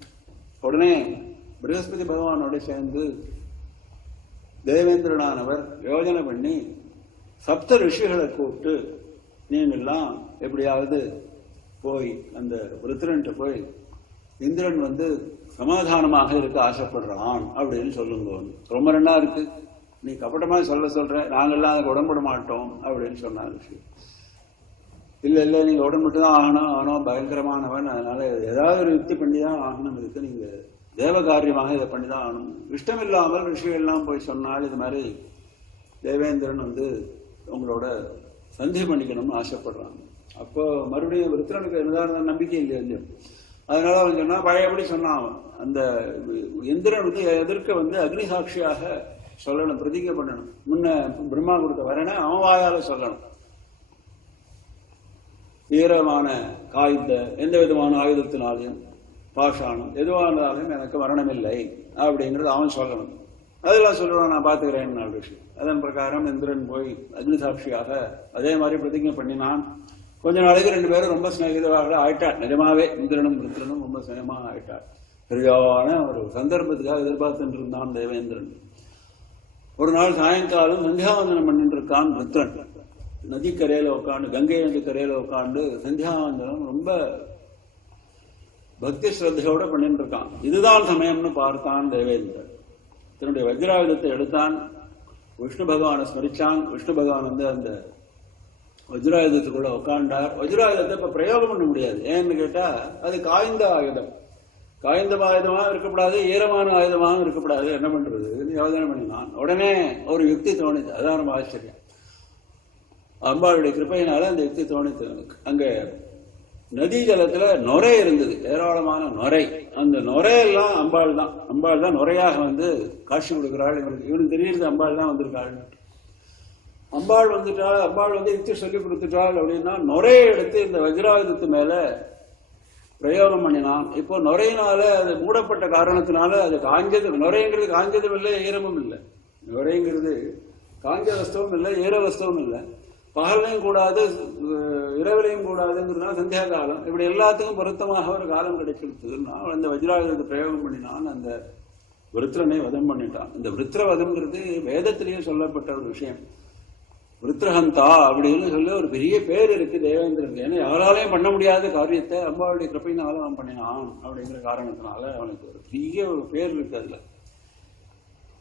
உடனே பிரகஸ்பதி பகவானோட சேர்ந்து தேவேந்திரனானவர் யோஜனை பண்ணி சப்த ரிஷிகளை கூப்பிட்டு நீங்கெல்லாம் எப்படியாவது போய் அந்த விருத்திரன்ட்ட போய் இந்திரன் சமாதானமாக இருக்க ஆசைப்படுறான் அப்படின்னு சொல்லுங்க. ரொம்ப ரெண்டா இருக்கு, நீ கபட்டமா சொல்ற, நாங்கெல்லாம் அதுக்கு உடன்பட மாட்டோம் அப்படின்னு சொன்னார் ரிஷி. இல்ல நீங்க உடன்பட்டு தான் ஆகணும், பயங்கரமானவன், அதனால ஏதாவது ஒரு யுக்தி பண்ணி தான் ஆகணும், இதுக்கு நீங்க தேவ காரியமாக இதை பண்ணி தான் ஆகணும். இஷ்டம் இல்லாமல் ரிஷிகள்லாம் போய் சொன்னால் இது மாதிரி தேவேந்திரன் உங்களோட சந்தி பண்ணிக்கணும்னு ஆசைப்படுறாங்க. அப்போ மறுபடியும் விருத்திரனுக்கு என்னதான் நம்பிக்கை இல்லையா, அதனால அவன் சொன்னா பழையபடி சொன்னான். அந்த இந்திரன் எதிர்க்க அக்னி சாட்சியாக சொல்லணும், பிரதிஜை பண்ணணும். முன்ன பிரம்மா கொடுத்த வரனை அவன் வாயால சொல்லணும். ஈரமான காய்ந்த எந்த விதமான ஆயுதத்தினாலையும் பாஷானம் எதுவானாலும் எனக்கு மரணம் இல்லை அப்படிங்கிறது அவன் சொல்லணும். அதெல்லாம் சொல்லுவான், நான் பார்த்துக்கிறேன் நாலு விஷயம். அதன் பிரகாரம் இந்திரன் போய் அக்னி சாட்சியாக அதே மாதிரி பிரதிஜை பண்ணினான். கொஞ்ச நாளைக்கு ரெண்டு பேரும் ரொம்ப ஸ்நேகிதமாக ஆயிட்டார். நிஜமாவே இந்திரனும் விருத்திரனும் ரொம்ப ஸ்நேகமாக ஆயிட்டார். சரியான ஒரு சந்தர்ப்பத்துக்காக எதிர்பார்த்துட்டு இருந்தான் தேவேந்திரன். ஒரு நாள் சாயங்காலம் சந்தியாவந்தனம் பண்ணிட்டு இருக்கான் விருத்திரன். நதிக்கரையில உட்காந்து, கங்கை நதி கரையில உட்காந்து சந்தியாவந்தனம் ரொம்ப பக்தி ஸ்ரத்தையோட பண்ணிட்டு இருக்கான். இதுதான் சமயம்னு பார்த்தான் தேவேந்திரன். தன்னுடைய வஜ்ராயுதத்தை எடுத்தான், விஷ்ணு பகவானை ஸ்மரிச்சான். விஷ்ணு பகவான் அந்த வஜ்ராயுதத்துக்குள்ள உட்காண்டார். வஜ்ராயுதத்தை இப்ப பிரயோகம் பண்ண முடியாது. ஏன்னு கேட்டா அது காய்ந்த ஆயுதம். காய்ந்த ஆயுதமாக இருக்கக்கூடாது, ஈரமான ஆயுதமாக இருக்கக்கூடாது. என்ன பண்றது யோசனை பண்ணினான். உடனே ஒரு யுக்தி தோணிது. அதான் ரொம்ப ஆச்சரியம். அம்பாளுடைய கிருப்பையினால அந்த யுக்தி தோணித்து. அங்க நதி ஜலத்துல நுரை இருந்தது, ஏராளமான நுரை. அந்த நுரையெல்லாம் அம்பாள் தான் நுரையாக காட்சி கொடுக்கிறாள். இவனுக்கு தெரியுது அம்பாள் தான் வந்திருக்காள். அம்பாள் வந்துட்டாள். அம்பாள் யுக்தி சொல்லி கொடுத்துட்டாள் அப்படின்னா நுரையை எடுத்து இந்த வஜ்ராயுதத்து மேல பிரயோகம் பண்ணினான். இப்போ நுரையினால அது மூடப்பட்ட காரணத்தினால அது காஞ்சது. நுரைங்கிறது காஞ்சதும் இல்லை, ஈரமும் இல்லை. நுரைங்கிறது காஞ்ச வஸ்துவும் இல்லை, ஈர வஸ்துவும் இல்லை. பகலையும் கூடாது, இரவிலையும் கூடாதுங்கிறதுனா சந்தியா காலம். இப்படி எல்லாத்துக்கும் பொருத்தமாக ஒரு காலம் கிடைச்சிருக்குதுன்னா அந்த வஜ்ராயுதத்தை பிரயோகம் பண்ணினான். அந்த விருத்திரனை வதம் பண்ணிட்டான். இந்த விருத்திர வதம்ங்கிறது வேதத்திலேயே சொல்லப்பட்ட ஒரு விஷயம். விருத்திரஹந்தா அப்படின்னு சொல்லி ஒரு பெரிய பேர் இருக்கு தேவேந்திரனுக்கு. ஏன்னா யாராலையும் பண்ண முடியாத காரியத்தை அம்பாவுடைய கிருப்பையினால அவன் பண்ணினான் அப்படிங்கிற காரணத்தினால அவனுக்கு ஒரு பெரிய ஒரு பேர் இருக்கு. அதுல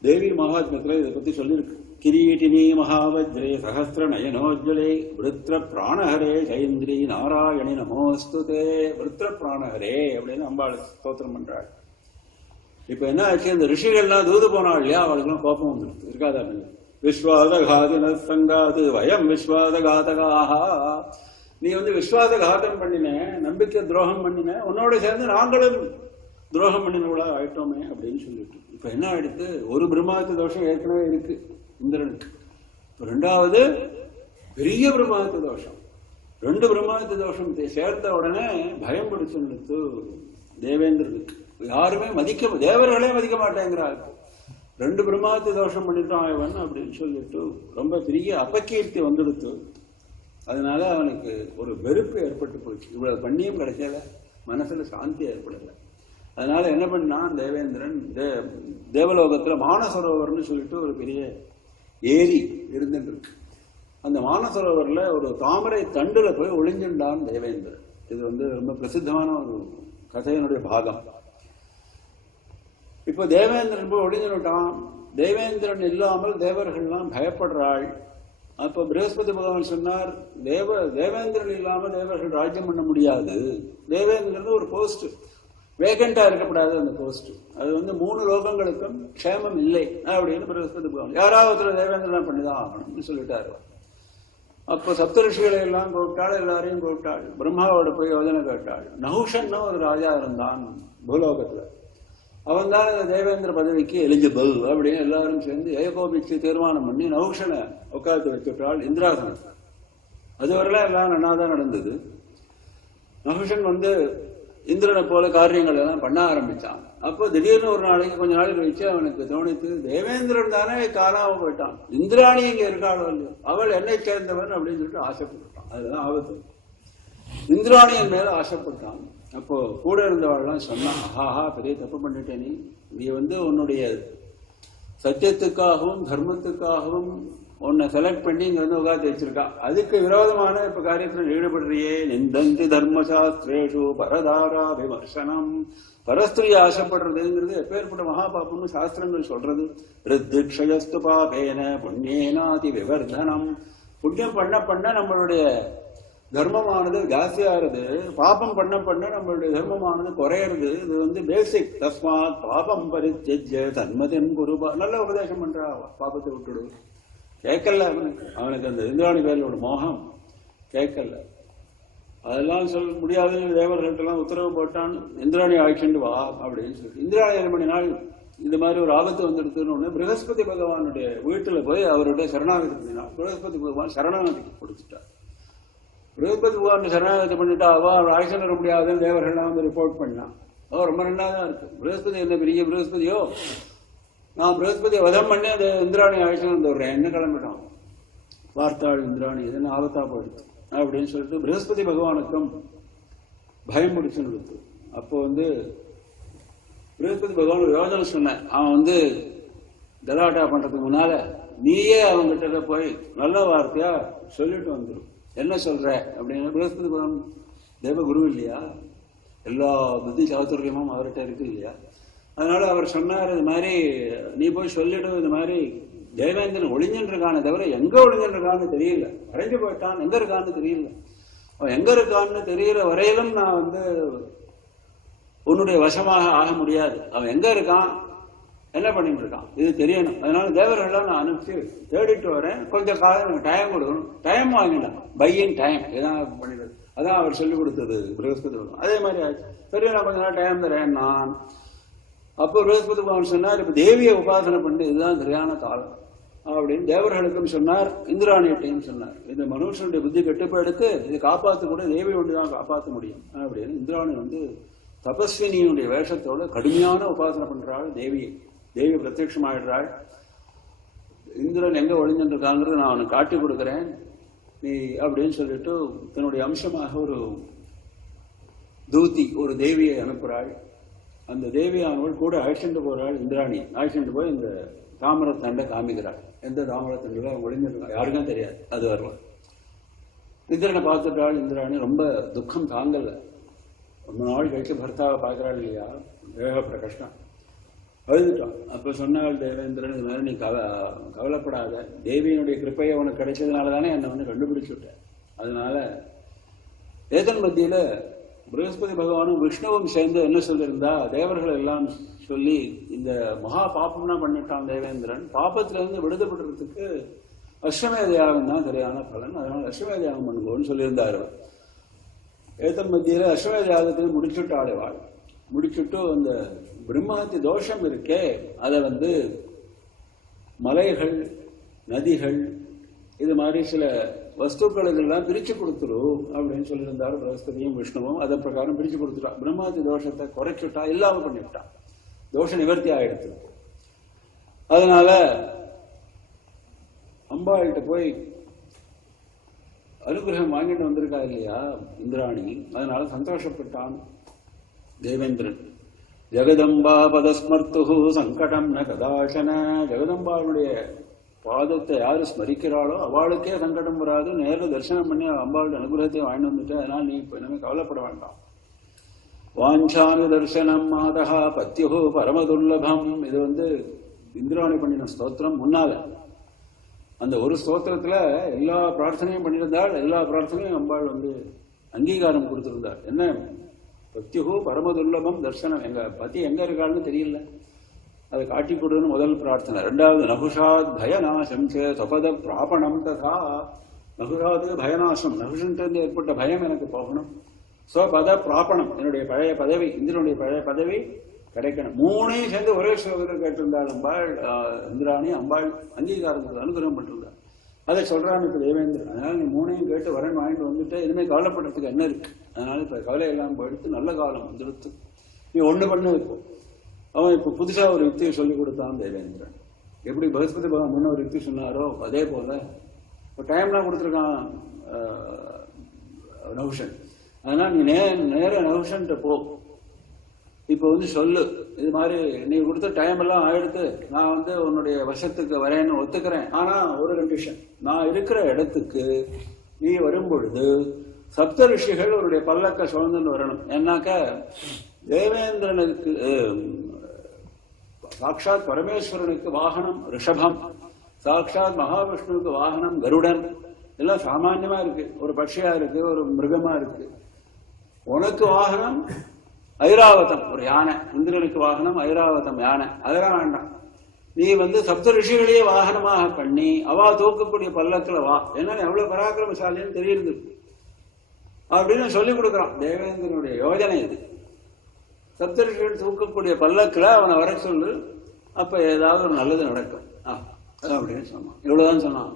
தேவி மகாத்மத்துல இதை பத்தி சொல்லியிருக்கு. கிரீட்டினி மகாவஜ்ரே சகஸ்திர நயனோஜ்வலே விருத்திர பிராணஹரே ஜெயந்திரி நாராயணி நமோஸ்துதே. விருத்திர பிராணஹரே அப்படின்னு அம்பாள் ஸ்தோத்திரம் பண்றாள். இப்ப என்ன ஆச்சு, இந்த ரிஷிகள்லாம் தூது போனாள் இல்லையா, அவளுக்குலாம் கோபம் வந்துருக்கு. இருக்காதா? விஸ்வாதகாதின சங்காது வயம் விஸ்வாதகாதகாக. நீ விஸ்வாதகாதம் பண்ணின, நம்பிக்கை துரோகம் பண்ணின, உன்னோட சேர்ந்து நாங்களும் துரோகம் பண்ணினவளா ஆயிட்டோமே அப்படின்னு சொல்லிட்டு. இப்ப என்ன ஆயிடுத்து, ஒரு பிரம்மாதித்த தோஷம் ஏற்கனவே இருக்கு இந்திரனுக்கு. ரெண்டாவது பெரிய பிரம்மாதித்த தோஷம். ரெண்டு பிரம்மாதித்த தோஷம் சேர்த்த உடனே பயம் பிடிச்சு தேவேந்திரனுக்கு. யாருமே தேவர்களே மதிக்க மாட்டேங்கிறாரு. ரெண்டு பிரம்மாதித்த தோஷம் பண்ணிட்டான் இவன் அப்படின்னு சொல்லிட்டு ரொம்ப பெரிய அபகீர்த்தி வந்துடுத்து. அதனால அவனுக்கு ஒரு வெறுப்பு ஏற்பட்டு போச்சு. இவ்வளவு பண்ணியும் கிடைக்கல, மனசுல சாந்தி ஏற்படல. அதனால என்ன பண்ணான் தேவேந்திரன், தேவலோகத்துல மானசரோவர்னு சொல்லிட்டு ஒரு பெரிய ஏரி இருந்துட்டு இருக்கு. அந்த மானசரோவர்ல ஒரு தாமரை தண்டுல போய் ஒளிஞ்சுண்டான் தேவேந்திரன். இது ரொம்ப பிரசித்தமான ஒரு கதையினுடைய பாகம். இப்போ தேவேந்திரன் போய் ஒளிஞ்சுட்டான். தேவேந்திரன் இல்லாமல் தேவர்கள்லாம் பயப்படுறாள். அப்ப பிரகஸ்பதி பகவான் சொன்னார், தேவேந்திரன் இல்லாமல் தேவர்கள் ராஜ்யம் பண்ண முடியாது. தேவேந்திரன் ஒரு போஸ்ட் வேகண்டா இருக்கக்கூடாது. அந்த போஸ்ட் அது 3 லோகங்களுக்கும் க்ஷேமம் இல்லை அப்படின்னு பிரகஸ்பதி பகவான் யாராவது தேவேந்திரன் பண்ணிதான் ஆகணும்னு சொல்லிட்டாரு. அப்போ சப்தரிஷிகளை எல்லாம் கூப்பிட்டாள், எல்லாரையும் கூப்பிட்டாள். பிரம்மாவோட போய் யோஜனை கேட்டாள். நகுஷன் ஒரு ராஜா இருந்தான் பூலோகத்துல. அவன் தான் இந்த தேவேந்திர பதவிக்கு எலிஜிபிள் அப்படின்னு எல்லாரும் சேர்ந்து ஏகோபிச்சு தீர்மானம் பண்ணி நகுஷனை உட்காந்து வச்சுட்டாள் இந்திராசனம். அதுவரைலாம் எல்லாம் நன்னாதான் நடந்தது. நகுஷன் இந்திரனை போல காரியங்கள் எல்லாம் பண்ண ஆரம்பிச்சான். அப்போ திடீர்னு ஒரு நாளைக்கு கொஞ்ச நாள் கழிச்சு அவனுக்கு தோணித்து, தேவேந்திரன் தானே காணாம போயிட்டான், இந்திராணி இங்க இருக்காளோ இல்லையோ, அவள் என்னை சேர்ந்தவன் அப்படின்னு சொல்லிட்டு ஆசைப்பட்டுட்டான். அதுதான் ஆபத்து. இந்திராணியின் மேல ஆசைப்பட்டான். அப்போ கூட இருந்தவாள்லாம் சொன்னான், ஆஹா பெரிய தப்பு பண்ணிட்டேன், நீ உன்னுடைய சத்தியத்துக்காகவும் தர்மத்துக்காகவும் உன்னை செலக்ட் பண்ணி இங்க உட்காந்து வச்சிருக்கா, அதுக்கு விரோதமான இப்ப காரியத்தில் ஈடுபடுறியே. நிந்தந்தி தர்மசாஸ்திரேஷு பரதாரா விமர்சனம். பரஸ்திரியை ஆசைப்படுறதுங்கிறது எப்பேற்பட்ட மகாபாபம்னு சாஸ்திரங்கள் சொல்றது. ரித்திக்ஷயஸ்து பாபேன புண்ணியேனாதி விவர்தனம். புண்ணியம் பண்ண பண்ண நம்மளுடைய தர்மமானது ஜாஸ்தியாகிறது, பாபம் பண்ண பண்ண நம்மளுடைய தர்மமானது குறையிறது. இது பேசிக். தஸ்மாத் பாபம் பரித்யஜ்ய தன்மதின் குருபா. நல்ல உபதேசம் பண்றா, பாபத்தை விட்டுடு. கேட்கல அவனுக்கு அந்த இந்திராணி பேரோட மோகம் கேட்கல. அதெல்லாம் சொல்ல முடியாதுன்னு தேவர்கள்ட்டெல்லாம் உத்தரவு போட்டான், இந்திராணி அழைச்சிட்டு வா அப்படின்னு சொல்லி. இந்திராணி 2 மணி நாள் இந்த மாதிரி ஒரு ஆபத்து வந்துடுதுன்னு ஒண்ணு பிரகஸ்பதி பகவானுடைய வீட்டுல போய் அவருடைய சரணாகதி பண்ணினான். பிரகஸ்பதி பகவான் சரணாகதிக்கு கொடுத்துட்டார். பிரகஸ்பதி பகவான் சரணாகதி பண்ணிட்டா அவள் அழைச்சிட்டு வர முடியாதுன்னு தேவர்கள்லாம் ரிப்போர்ட் பண்ணான். ரொம்ப நல்லா தான் இருக்கு. பிரகஸ்பதி என்ன பெரிய பிரகஸ்பதியோ, நான் பிரகஸ்பதியை வதம் பண்ணி அந்த இந்திராணி அழைச்சிட்டு வந்துடுறேன், என்ன கிளம்பிட்டான். பார்த்தாள் இந்திராணி, எதுன்னு ஆபத்தா போயிடுச்சு அப்படின்னு சொல்லிட்டு பிரகஸ்பதி பகவானுக்கும் பயம் முடிச்சுன்னு இருக்கு. அப்போ பிரகஸ்பதி பகவான் ஒரு யோஜனை சொன்னேன். அவன் கலாட்டா பண்றதுக்கு முன்னால நீயே அவங்ககிட்ட போய் நல்ல வார்த்தையா சொல்லிட்டு வந்துடும். என்ன சொல்ற அப்படின்னு. பிரகஸ்பதி பகவான் தேவ குரு இல்லையா, எல்லா புத்தி சாதுரியமும் அவர்கிட்ட இருக்கு இல்லையா. அதனால அவர் சொன்னார், இது மாதிரி நீ போய் சொல்லிடும், இது மாதிரி தேவேந்திரன் ஒளிஞ்சுட்டு இருக்கான்னு தவிர எங்க ஒளிஞ்சுட்டு இருக்கான்னு தெரியல, மறைஞ்சு போயிட்டான், எங்க இருக்கான்னு தெரியல. அவன் எங்க இருக்கான்னு தெரியற வரையிலும் நான் உன்னுடைய வசமாக ஆக முடியாது. அவன் எங்க இருக்கான், என்ன பண்ணிட்டு இருக்கான், இது தெரியணும். அதனால தேவர்கள்லாம் நான் அனுப்பிச்சு தேடிட்டு வரேன், கொஞ்சம் காலம் எனக்கு டைம் கொடுக்கணும். டைம் வாங்கினான், பையிங் டைம். இதான் பண்ணிடுறது. அதான் அவர் சொல்லிக் கொடுத்தது பிரகஸ்பதி. அதே மாதிரி ஆச்சு. சரி, நான் கொஞ்ச நாள் டைம் தரேன் நான். அப்போ பிரகஸ்பதி பகவான் சொன்னார், இப்ப தேவியை உபாசனை பண்ணி இதுதான் சரியான காலம் அப்படின்னு தேவர்களுக்கும் சொன்னார், இந்திராணியிட்டையும் சொன்னார். இந்த மனுஷனுடைய புத்தி கட்டுப்பாடுக்கு இது காப்பாற்ற கூட தேவி ஒன்றுதான் காப்பாற்ற முடியும் அப்படின்னு. இந்திராணி தபஸ்வினியுடைய வேஷத்தோட கடுமையான உபாசனை பண்றாள் தேவியை. தேவி பிரத்யட்சமாயிடுறாள். இந்திரன் எங்க ஒளிஞ்சிருக்காங்கிறது நான் அவனுக்கு காட்டி கொடுக்குறேன் நீ அப்படின்னு சொல்லிட்டு தன்னுடைய அம்சமாக ஒரு தூதி, ஒரு தேவியை அனுப்புறாள். அந்த தேவியானவள் கூட அழைச்சிட்டு போறாள். இந்திராணி அழைச்சிட்டு போய் இந்த தாமரத்தண்டை காமிக்கிறாள். எந்த தாமரத்தண்டில் அவன் ஒளிஞ்சிருக்கான் யாருக்கும் தெரியாது. அது வரலாம். இந்திரனை பார்த்துட்டாள் இந்திராணி. ரொம்ப துக்கம் தாங்கல. ரொம்ப நாள் கழிச்சு பர்த்தாவை பார்க்கிறாள் இல்லையா, ஏகப்பட்ட கஷ்டம். அழுதுட்டான். அப்ப சொன்னாள் தேவேந்திரன், இது மாதிரி நீ கவலைப்படாத, தேவியினுடைய கிருப்பையை உனக்கு கிடைச்சதுனால தானே என்னை கண்டுபிடிச்சு விட்ட. அதனால ஏதன் மத்தியில பிரகஸ்பதி பகவானும் விஷ்ணுவும் சேர்ந்து என்ன சொல்லியிருந்தா, தேவர்கள் எல்லாம் சொல்லி இந்த மகா பாப்பம்னா பண்ணிட்டான் தேவேந்திரன், பாப்பத்திலிருந்து விடுதப்படுறதுக்கு அஸ்வமேத யாகம் தான் சரியான பலன், அதனால அஸ்வமேத யாகம் பண்ணுங்கன்னு சொல்லியிருந்தாரு. ஏதன் மத்தியில அஸ்வமேத யாகத்தை முடிச்சுட்டாளேவாள். முடிச்சுட்டு அந்த பிரம்மஹத்தி தோஷம் இருக்கே அதை மலைகள், நதிகள், இது மாதிரி சில வஸ்துக்களுக்கெல்லாம் பிரிச்சு கொடுத்துரும் அப்படின்னு சொல்லியிருந்தாரு பிரகஸ்பதியும் விஷ்ணுவும். அதன் பிரகாரம் பிரிச்சு கொடுத்துட்டா. பிரம்மஹத்தி தோஷத்தை குறைச்சுட்டா, இல்லாம பண்ணிவிட்டான். தோஷ நிவர்த்தி ஆயிடுத்து. அதனால அம்பாள்கிட்ட போய் அனுகிரகம் வாங்கிட்டு வந்திருக்கா இல்லையா இந்திராணி. அதனால சந்தோஷப்பட்டான் தேவேந்திரன். ஜெகதம்பா பதஸ்மர்த்து சங்கடம் ந கதாசன. ஜெகதம்பாளுடைய பாதத்தை யாரு ஸ்மரிக்கிறாளோ அவளுக்கே சங்கடம் வராது. நேரில் தரிசனம் பண்ணி அம்பாளுடைய அனுகிரகத்தை வாங்கிட்டு வந்துட்டு. அதனால நீ இப்ப இனிமே கவலைப்பட வேண்டாம். வாஞ்சானு தர்சனம் மாதா பத்யு பரமதுர்லபம். இது இந்திராணி பண்ணின ஸ்தோத்திரம். முன்னால அந்த ஒரு ஸ்தோத்திரத்துல எல்லா பிரார்த்தனையும் பண்ணியிருந்தாள். எல்லா பிரார்த்தனையும் அம்பாள் அங்கீகாரம் கொடுத்திருந்தாள். என்ன, பத்யு பரமதுர்லபம் தர்சனம். எங்க பத்தி எங்க இருக்காள்னு தெரியல, அதை காட்டி கொடுன்னு முதல் பிரார்த்தனை. ரெண்டாவது நகுஷாத் பயநாசம் சொபத பிராபணம் ததா. நகுஷாது பயநாசம், நகுஷன்ட்டு ஏற்பட்ட பயம் எனக்கு போகணும். ஸ்வபத பிராபணம், என்னுடைய பழைய பதவி, இந்திரனுடைய பழைய பதவி கிடைக்கணும். மூணையும் சேர்ந்து ஒரே ஸ்லோகத்தில் கேட்டிருந்தாள் அம்பாள். இந்திராணி அம்பாள் அங்கீகாரம் அனுகிரகம் பண்ணிருந்தாள். அதை சொல்றான் இப்ப தேவேந்திரன். அதனால நீ மூணையும் கேட்டு வரேன் வாங்கிட்டு வந்துட்டு இனிமேல் கவலைப்படுறதுக்கு என்ன இருக்கு? அதனால இப்ப கவலை எல்லாம் போயிடுத்து நல்ல காலம் வந்துடுத்து. நீ ஒண்ணு பண்ண இப்போ அவன் இப்ப புதுசா ஒரு யுக்தியை சொல்லி கொடுத்தான் தேவேந்திரன். எப்படி பகஸ்பதி பகவான் முன்ன ஒரு யுக்தி சொன்னாரோ அதே போல இப்போ டைம்லாம் கொடுத்துருக்கான் நகுஷன். அதனால நீ நேர நகுஷன்ட்ட போ. இப்போ சொல்லு, இது மாதிரி நீ கொடுத்த டைம் எல்லாம் ஆயிடுத்து, நான் உன்னுடைய வசத்துக்கு வரேன்னு ஒத்துக்கிறேன். ஆனா ஒரு கண்டிஷன், நான் இருக்கிற இடத்துக்கு நீ வரும்பொழுது சப்த ரிஷிகள் அவருடைய பல்லக்க சுமந்துன்னு வரணும். ஏன்னாக்க தேவேந்திரனுக்கு சாட்சாத் பரமேஸ்வரனுக்கு வாகனம் ரிஷபம், சாட்சாத் மகாவிஷ்ணுவுக்கு வாகனம் கருடன். எல்லாம் சாமான்யமா இருக்கு, ஒரு பட்சியா இருக்கு, ஒரு மிருகமா இருக்கு. உனக்கு வாகனம் ஐராவதம், ஒரு யானை. இந்திரனுக்கு வாகனம் ஐராவதம் யானை. அதெல்லாம் வேண்டாம். நீ சப்த ரிஷிகளையே வாகனமாக பண்ணி அவா தூக்கக்கூடிய பல்லக்கில் வா. ஏன்னா எவ்வளவு பராக்கிரமசாலின்னு தெரியுது அப்படின்னு சொல்லிக் கொடுக்குறான். தேவேந்திரனுடைய யோஜனை இது. சப்த ரிஷிகள் தூக்கக்கூடிய பல்லக்கில் அவனை வர சொல்லு, அப்ப ஏதாவது ஒரு நல்லது நடக்கும் அப்படின்னு சொன்னான். இவ்வளவுதான் சொன்னான்.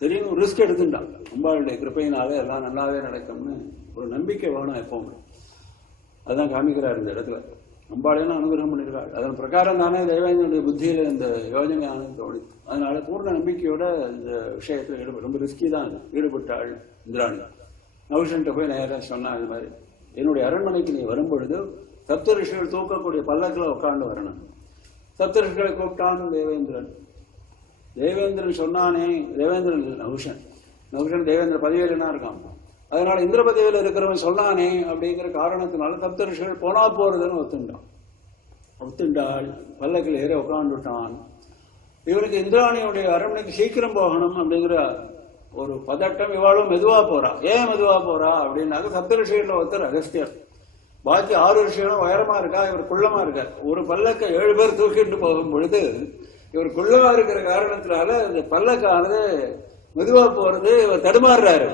தெரியும், ரிஸ்க் எடுத்துட்டான். அம்பாளுடைய கிருப்பையினாலே எல்லாம் நல்லாவே நடக்கும்னு ஒரு நம்பிக்கை வேணும் எப்பவுமே. அதுதான் காமிக்கிறார் இந்த இடத்துல. அம்பாளையும் அனுகிரகம் பண்ணிக்கிறாள். அதன் பிரகாரம் தானே தேவேந்திரனுடைய புத்தியில இந்த யோஜனையானது தோணித்து. அதனால பூர்ண நம்பிக்கையோட இந்த விஷயத்துல ஈடுபட்டு, ரொம்ப ரிஸ்கி தான் ஈடுபட்டாள் இந்திராணி. நகுஷன்ட்ட போய் நேராக சொன்னா, இது மாதிரி என்னுடைய அரண்மனைக்கு நீ வரும்பொழுது சப்த ரிஷிகள் தூக்கக்கூடிய பல்லக்கில் உட்காந்து வரணும். சப்த ரிஷிகளை கூப்பிட்டான் தேவேந்திரன். தேவேந்திரன் சொன்னானே, தேவேந்திரன் நகுஷன். நகுஷன் தேவேந்திர பதவியிலனா இருக்கான். அதனால இந்திர பதவியில் இருக்கிறவன் சொன்னானே அப்படிங்கிற காரணத்தினால சப்த ரிஷிகள் போனா போறதுன்னு ஒத்துண்டாள். பல்லக்கில் ஏற உட்காந்துட்டான். இவனுக்கு இந்திராணியுடைய அரண்மனைக்கு சீக்கிரம் போகணும் அப்படிங்கிற ஒரு பதட்டம். இவாளும் மெதுவா போறா. ஏன் மெதுவா போறா அப்படின்னாக்க சப்த ரிஷிகள் ஒருத்தர் அகஸ்தியர், பாக்கி 6 ரிஷிகளும் உயரமா இருக்கா, இவர் குள்ளமா இருக்கார். ஒரு பல்லக்க 7 பேர் தூக்கிட்டு போகும் பொழுது இவர் குள்ளமா இருக்கிற காரணத்தினால இந்த பல்லக்கானது மெதுவா போறது, இவர் தடுமாறுறாரு,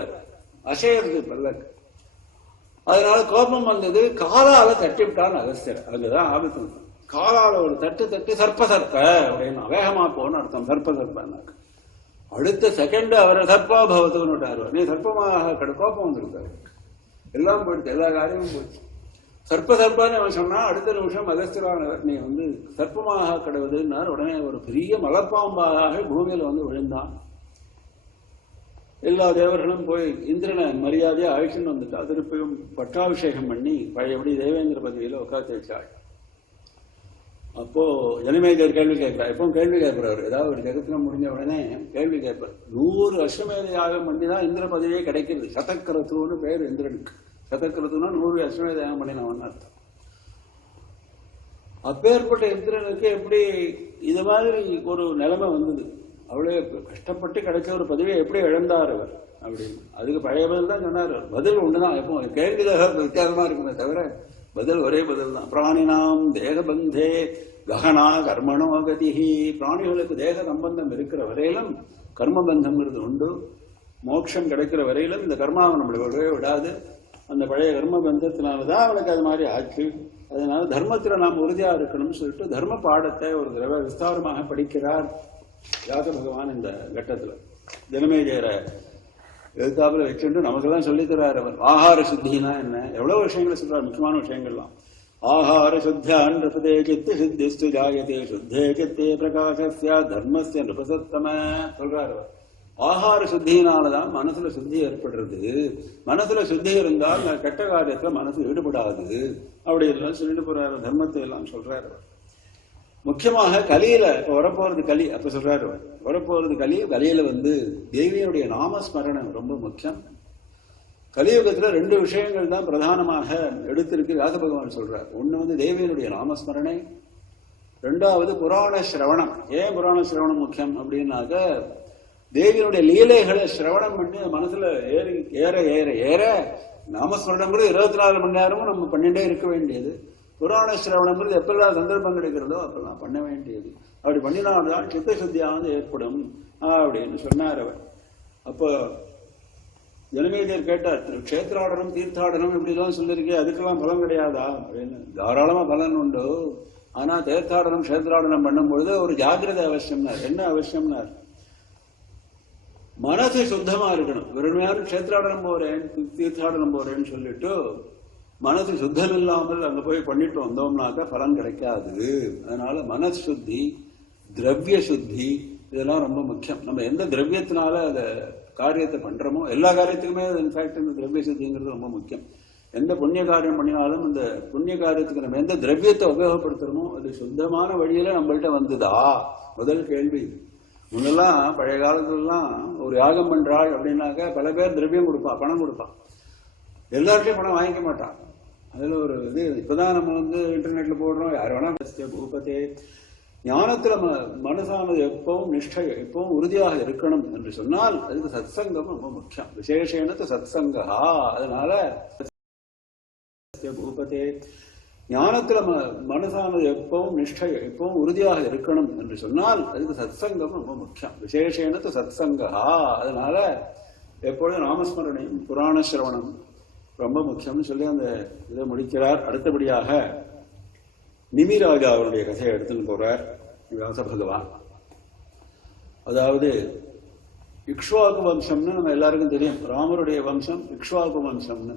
அசையறது பல்லக்கு. அதனால கோபம் வந்தது. காலால தட்டிவிட்டான் அகஸ்தியர். அங்கதான் ஆபத்து. காலால ஒரு தட்டு சர்ப்ப அப்படின்னா வேகமா போன்னு அர்த்தம். சர்ப்ப அடுத்த செகண்ட் அவரை சர்ப்பா பவத்துன்னு விட்டாரு. நீ சர்ப்பமாக கோபம் வந்திருக்காரு. எல்லாம் போயிடுச்சு, எல்லா காரியமும் போயிடுச்சு. சர்ப்பான்னு அவன் சொன்னா, அடுத்த நிமிஷம் அகஸ்தியரானவர் நீ சர்ப்பமாக கடவுதுன்னார். உடனே ஒரு பெரிய மலப்பாம்பாக பூமியில விழுந்தான். எல்லா தேவர்களும் போய் இந்திரனை மரியாதையா அழிச்சுன்னு வந்துட்டா. திருப்பியும் பட்டாபிஷேகம் பண்ணி பழையபடி தேவேந்திர பதவியில உட்காந்து வச்சாள். அப்போ ஜனமேஜர் கேள்வி கேட்கிறார். எப்பவும் கேள்வி கேட்கிறார். ஏதாவது ஒரு ஜெகத்தினம் முடிஞ்ச உடனே கேள்வி கேட்பார். 100 அஸ்வமேத யாகம் பண்ணிதான் இந்திர பதவியே கிடைக்கிறது. சதக்கரத்துன்னு பேர் இந்திரனுக்கு. சதக்கரத்துனா 100 அஸ்வமேத யாகம் பண்ணினவன் அர்த்தம். அப்பேற்பட்ட இந்திரனுக்கு எப்படி இது மாதிரி ஒரு நிலைமை வந்தது? அவ்வளவு கஷ்டப்பட்டு கிடைச்ச ஒரு பதவியை எப்படி இழந்தார் அவர் அப்படின்னு. அதுக்கு பழைய பதில் தான் சொன்னார். பதில் ஒண்ணுதான். எப்போ கேள்விதாக வித்தியாசமா இருக்குமே தவிர பதில் ஒரே பதில் தான். பிராணினாம் தேகபந்தே ககனா கர்மணோ கதிஹி. பிராணிகளுக்கு தேக சம்பந்தம் இருக்கிற வரையிலும் கர்மபந்தம்ங்கிறது உண்டு. மோட்சம் கிடைக்கிற வரையிலும் இந்த கர்மாவை நம்மளை விடவே விடாது. அந்த பழைய கர்ம பந்தத்தினால்தான் அவளுக்கு அது மாதிரி ஆச்சு. அதனால தர்மத்துல நாம் உறுதியா இருக்கணும்னு சொல்லிட்டு தர்ம பாடத்தை ஒரு தடவை விஸ்தாரமாக படிக்கிறார் வியாச பகவான். இந்த கட்டத்துல ஜனமேஜயர எழுத்தாப்புல வச்சுட்டு நமக்குதான் சொல்லித்தரார் அவர். ஆகார சுத்தினா என்ன, எவ்வளவு விஷயங்களை சொல்றார், முக்கியமான விஷயங்கள்லாம். ஆகார சுத்தியான் நிருபதே சித்து சித்திஸ்து ஜாயதே சுத்தே சித்தே பிரகாசஸ்ய தர்மஸ்ய நிருபசத்தம சொல்றார் அவர். ஆகார சுத்தியினாலதான் மனசுல சுத்தி ஏற்படுறது. மனசுல சுத்தி இருந்தால் கெட்ட காரியத்துல மனசு ஈடுபடாது. அப்படி எல்லாம் சொல்லிட்டு போறாரு. தர்மத்தை எல்லாம் சொல்றாரு அவர். முக்கியமாக கலியில இப்ப வரப்போறது கலி. அப்ப சொல்றாரு வரப்போறது கலி. கலியில தேவியுடைய நாமஸ்மரணம் ரொம்ப முக்கியம். கலியுகத்துல 2 விஷயங்கள் தான் பிரதானமாக எடுத்திருக்கு வியாச பகவான் சொல்றார். ஒண்ணு தேவியனுடைய நாமஸ்மரணை, 2வது புராண சிரவணம். ஏன் புராண சிரவணம் முக்கியம் அப்படின்னாக்க தேவியனுடைய லீலைகளை சிரவணம் பண்ணி மனசுல ஏற ஏற ஏற நாமஸ்மரணங்கிறது 24 மணி நேரமும் நம்ம பண்ணிட்டே இருக்க வேண்டியது. புராண சிரவணங்கிறது எப்பெல்லாம் சந்தர்ப்பம் கிடைக்கிறதோ அப்பெல்லாம் பண்ண வேண்டியது. அப்படி பண்ணினால்தான் சித்த சுத்தியானது ஏற்படும் அப்படின்னு சொன்னார் அவர். அப்போ ஜனமேஜர் கேட்டார், க்ஷேத்ராடனம் தீர்த்தாடனம் இப்படிலாம் சொல்லியிருக்கே, அதுக்கெல்லாம் பலன் கிடையாதா அப்படின்னு. தாராளமா பலன் உண்டு. ஆனா தீர்த்தாடனம் கஷேத்ராடனம் பண்ணும்பொழுது ஒரு ஜாகிரதை அவசியம்னார். என்ன அவசியம்னார்? மனசு சுத்தமா இருக்கணும். வெறுமையான கஷேத்ராடனம் போறேன் தீர்த்தாடனம் போறேன்னு சொல்லிட்டு மனசு சுத்தம் இல்லாமல் அங்க போய் பண்ணிட்டு வந்தோம்னாக்க பலன் கிடைக்காது. அதனால மனசு சுத்தி, திரவிய சுத்தி இதெல்லாம் ரொம்ப முக்கியம். நம்ம எந்த திரவியத்தினால அந்த காரியத்தை பண்றோமோ எல்லா காரியத்துக்குமே இன்ஃபேக்ட் இந்த திரவிய சுத்திங்கிறது ரொம்ப முக்கியம். எந்த புண்ணிய காரியம் பண்ணினாலும் அந்த புண்ணிய காரியத்துக்கு நம்ம எந்த திரவியத்தை உபயோகப்படுத்துறோமோ அது சுத்தமான வழியில நம்மள்கிட்ட வந்துதா? முதல் கேள்வி. முன்னெல்லாம் பழைய காலத்துலலாம் ஒரு யாகம் பண்றாள் அப்படின்னாக்க பல பேர் திரவியம் கொடுப்பா, பணம் கொடுப்பா. எல்லார்ட்டையும் பணம் வாங்கிக்க மாட்டான். அதுல ஒரு இது இப்பதான் நம்ம இன்டர்நெட்ல போடுறோம், யார் வேணா பூபத்தே. ஞானத்துல மனசானது எப்பவும் நிஷ்டை எப்பவும் உறுதியாக இருக்கணும் என்று சொன்னால் அதுக்கு சத்சங்கம் ரொம்ப முக்கியம். விசேஷனத்து சத்சங்கா. அதனால பூபத்தே ஞானத்துல மனசானது எப்பவும் நிஷ்டை எப்பவும் உறுதியாக இருக்கணும் என்று சொன்னால் அதுக்கு சத்சங்கம் ரொம்ப முக்கியம். விசேஷனத்து சத்சங்கா. அதனால எப்பொழுதும் நாமஸ்மரணையும் புராண சிரவணம் ரொம்ப முக்கியம்னு சொல்லி அந்த இதை முடிக்கிறார். அடுத்தபடியாக நிமிராஜா அவருடைய கதையை எடுத்துன்னு போறார் வியாச பகவான். அதாவது இக்ஷ்வாகு வம்சம்னு நம்ம எல்லாருக்கும் தெரியும். ராமருடைய வம்சம் இக்ஷ்வாகு வம்சம்னு.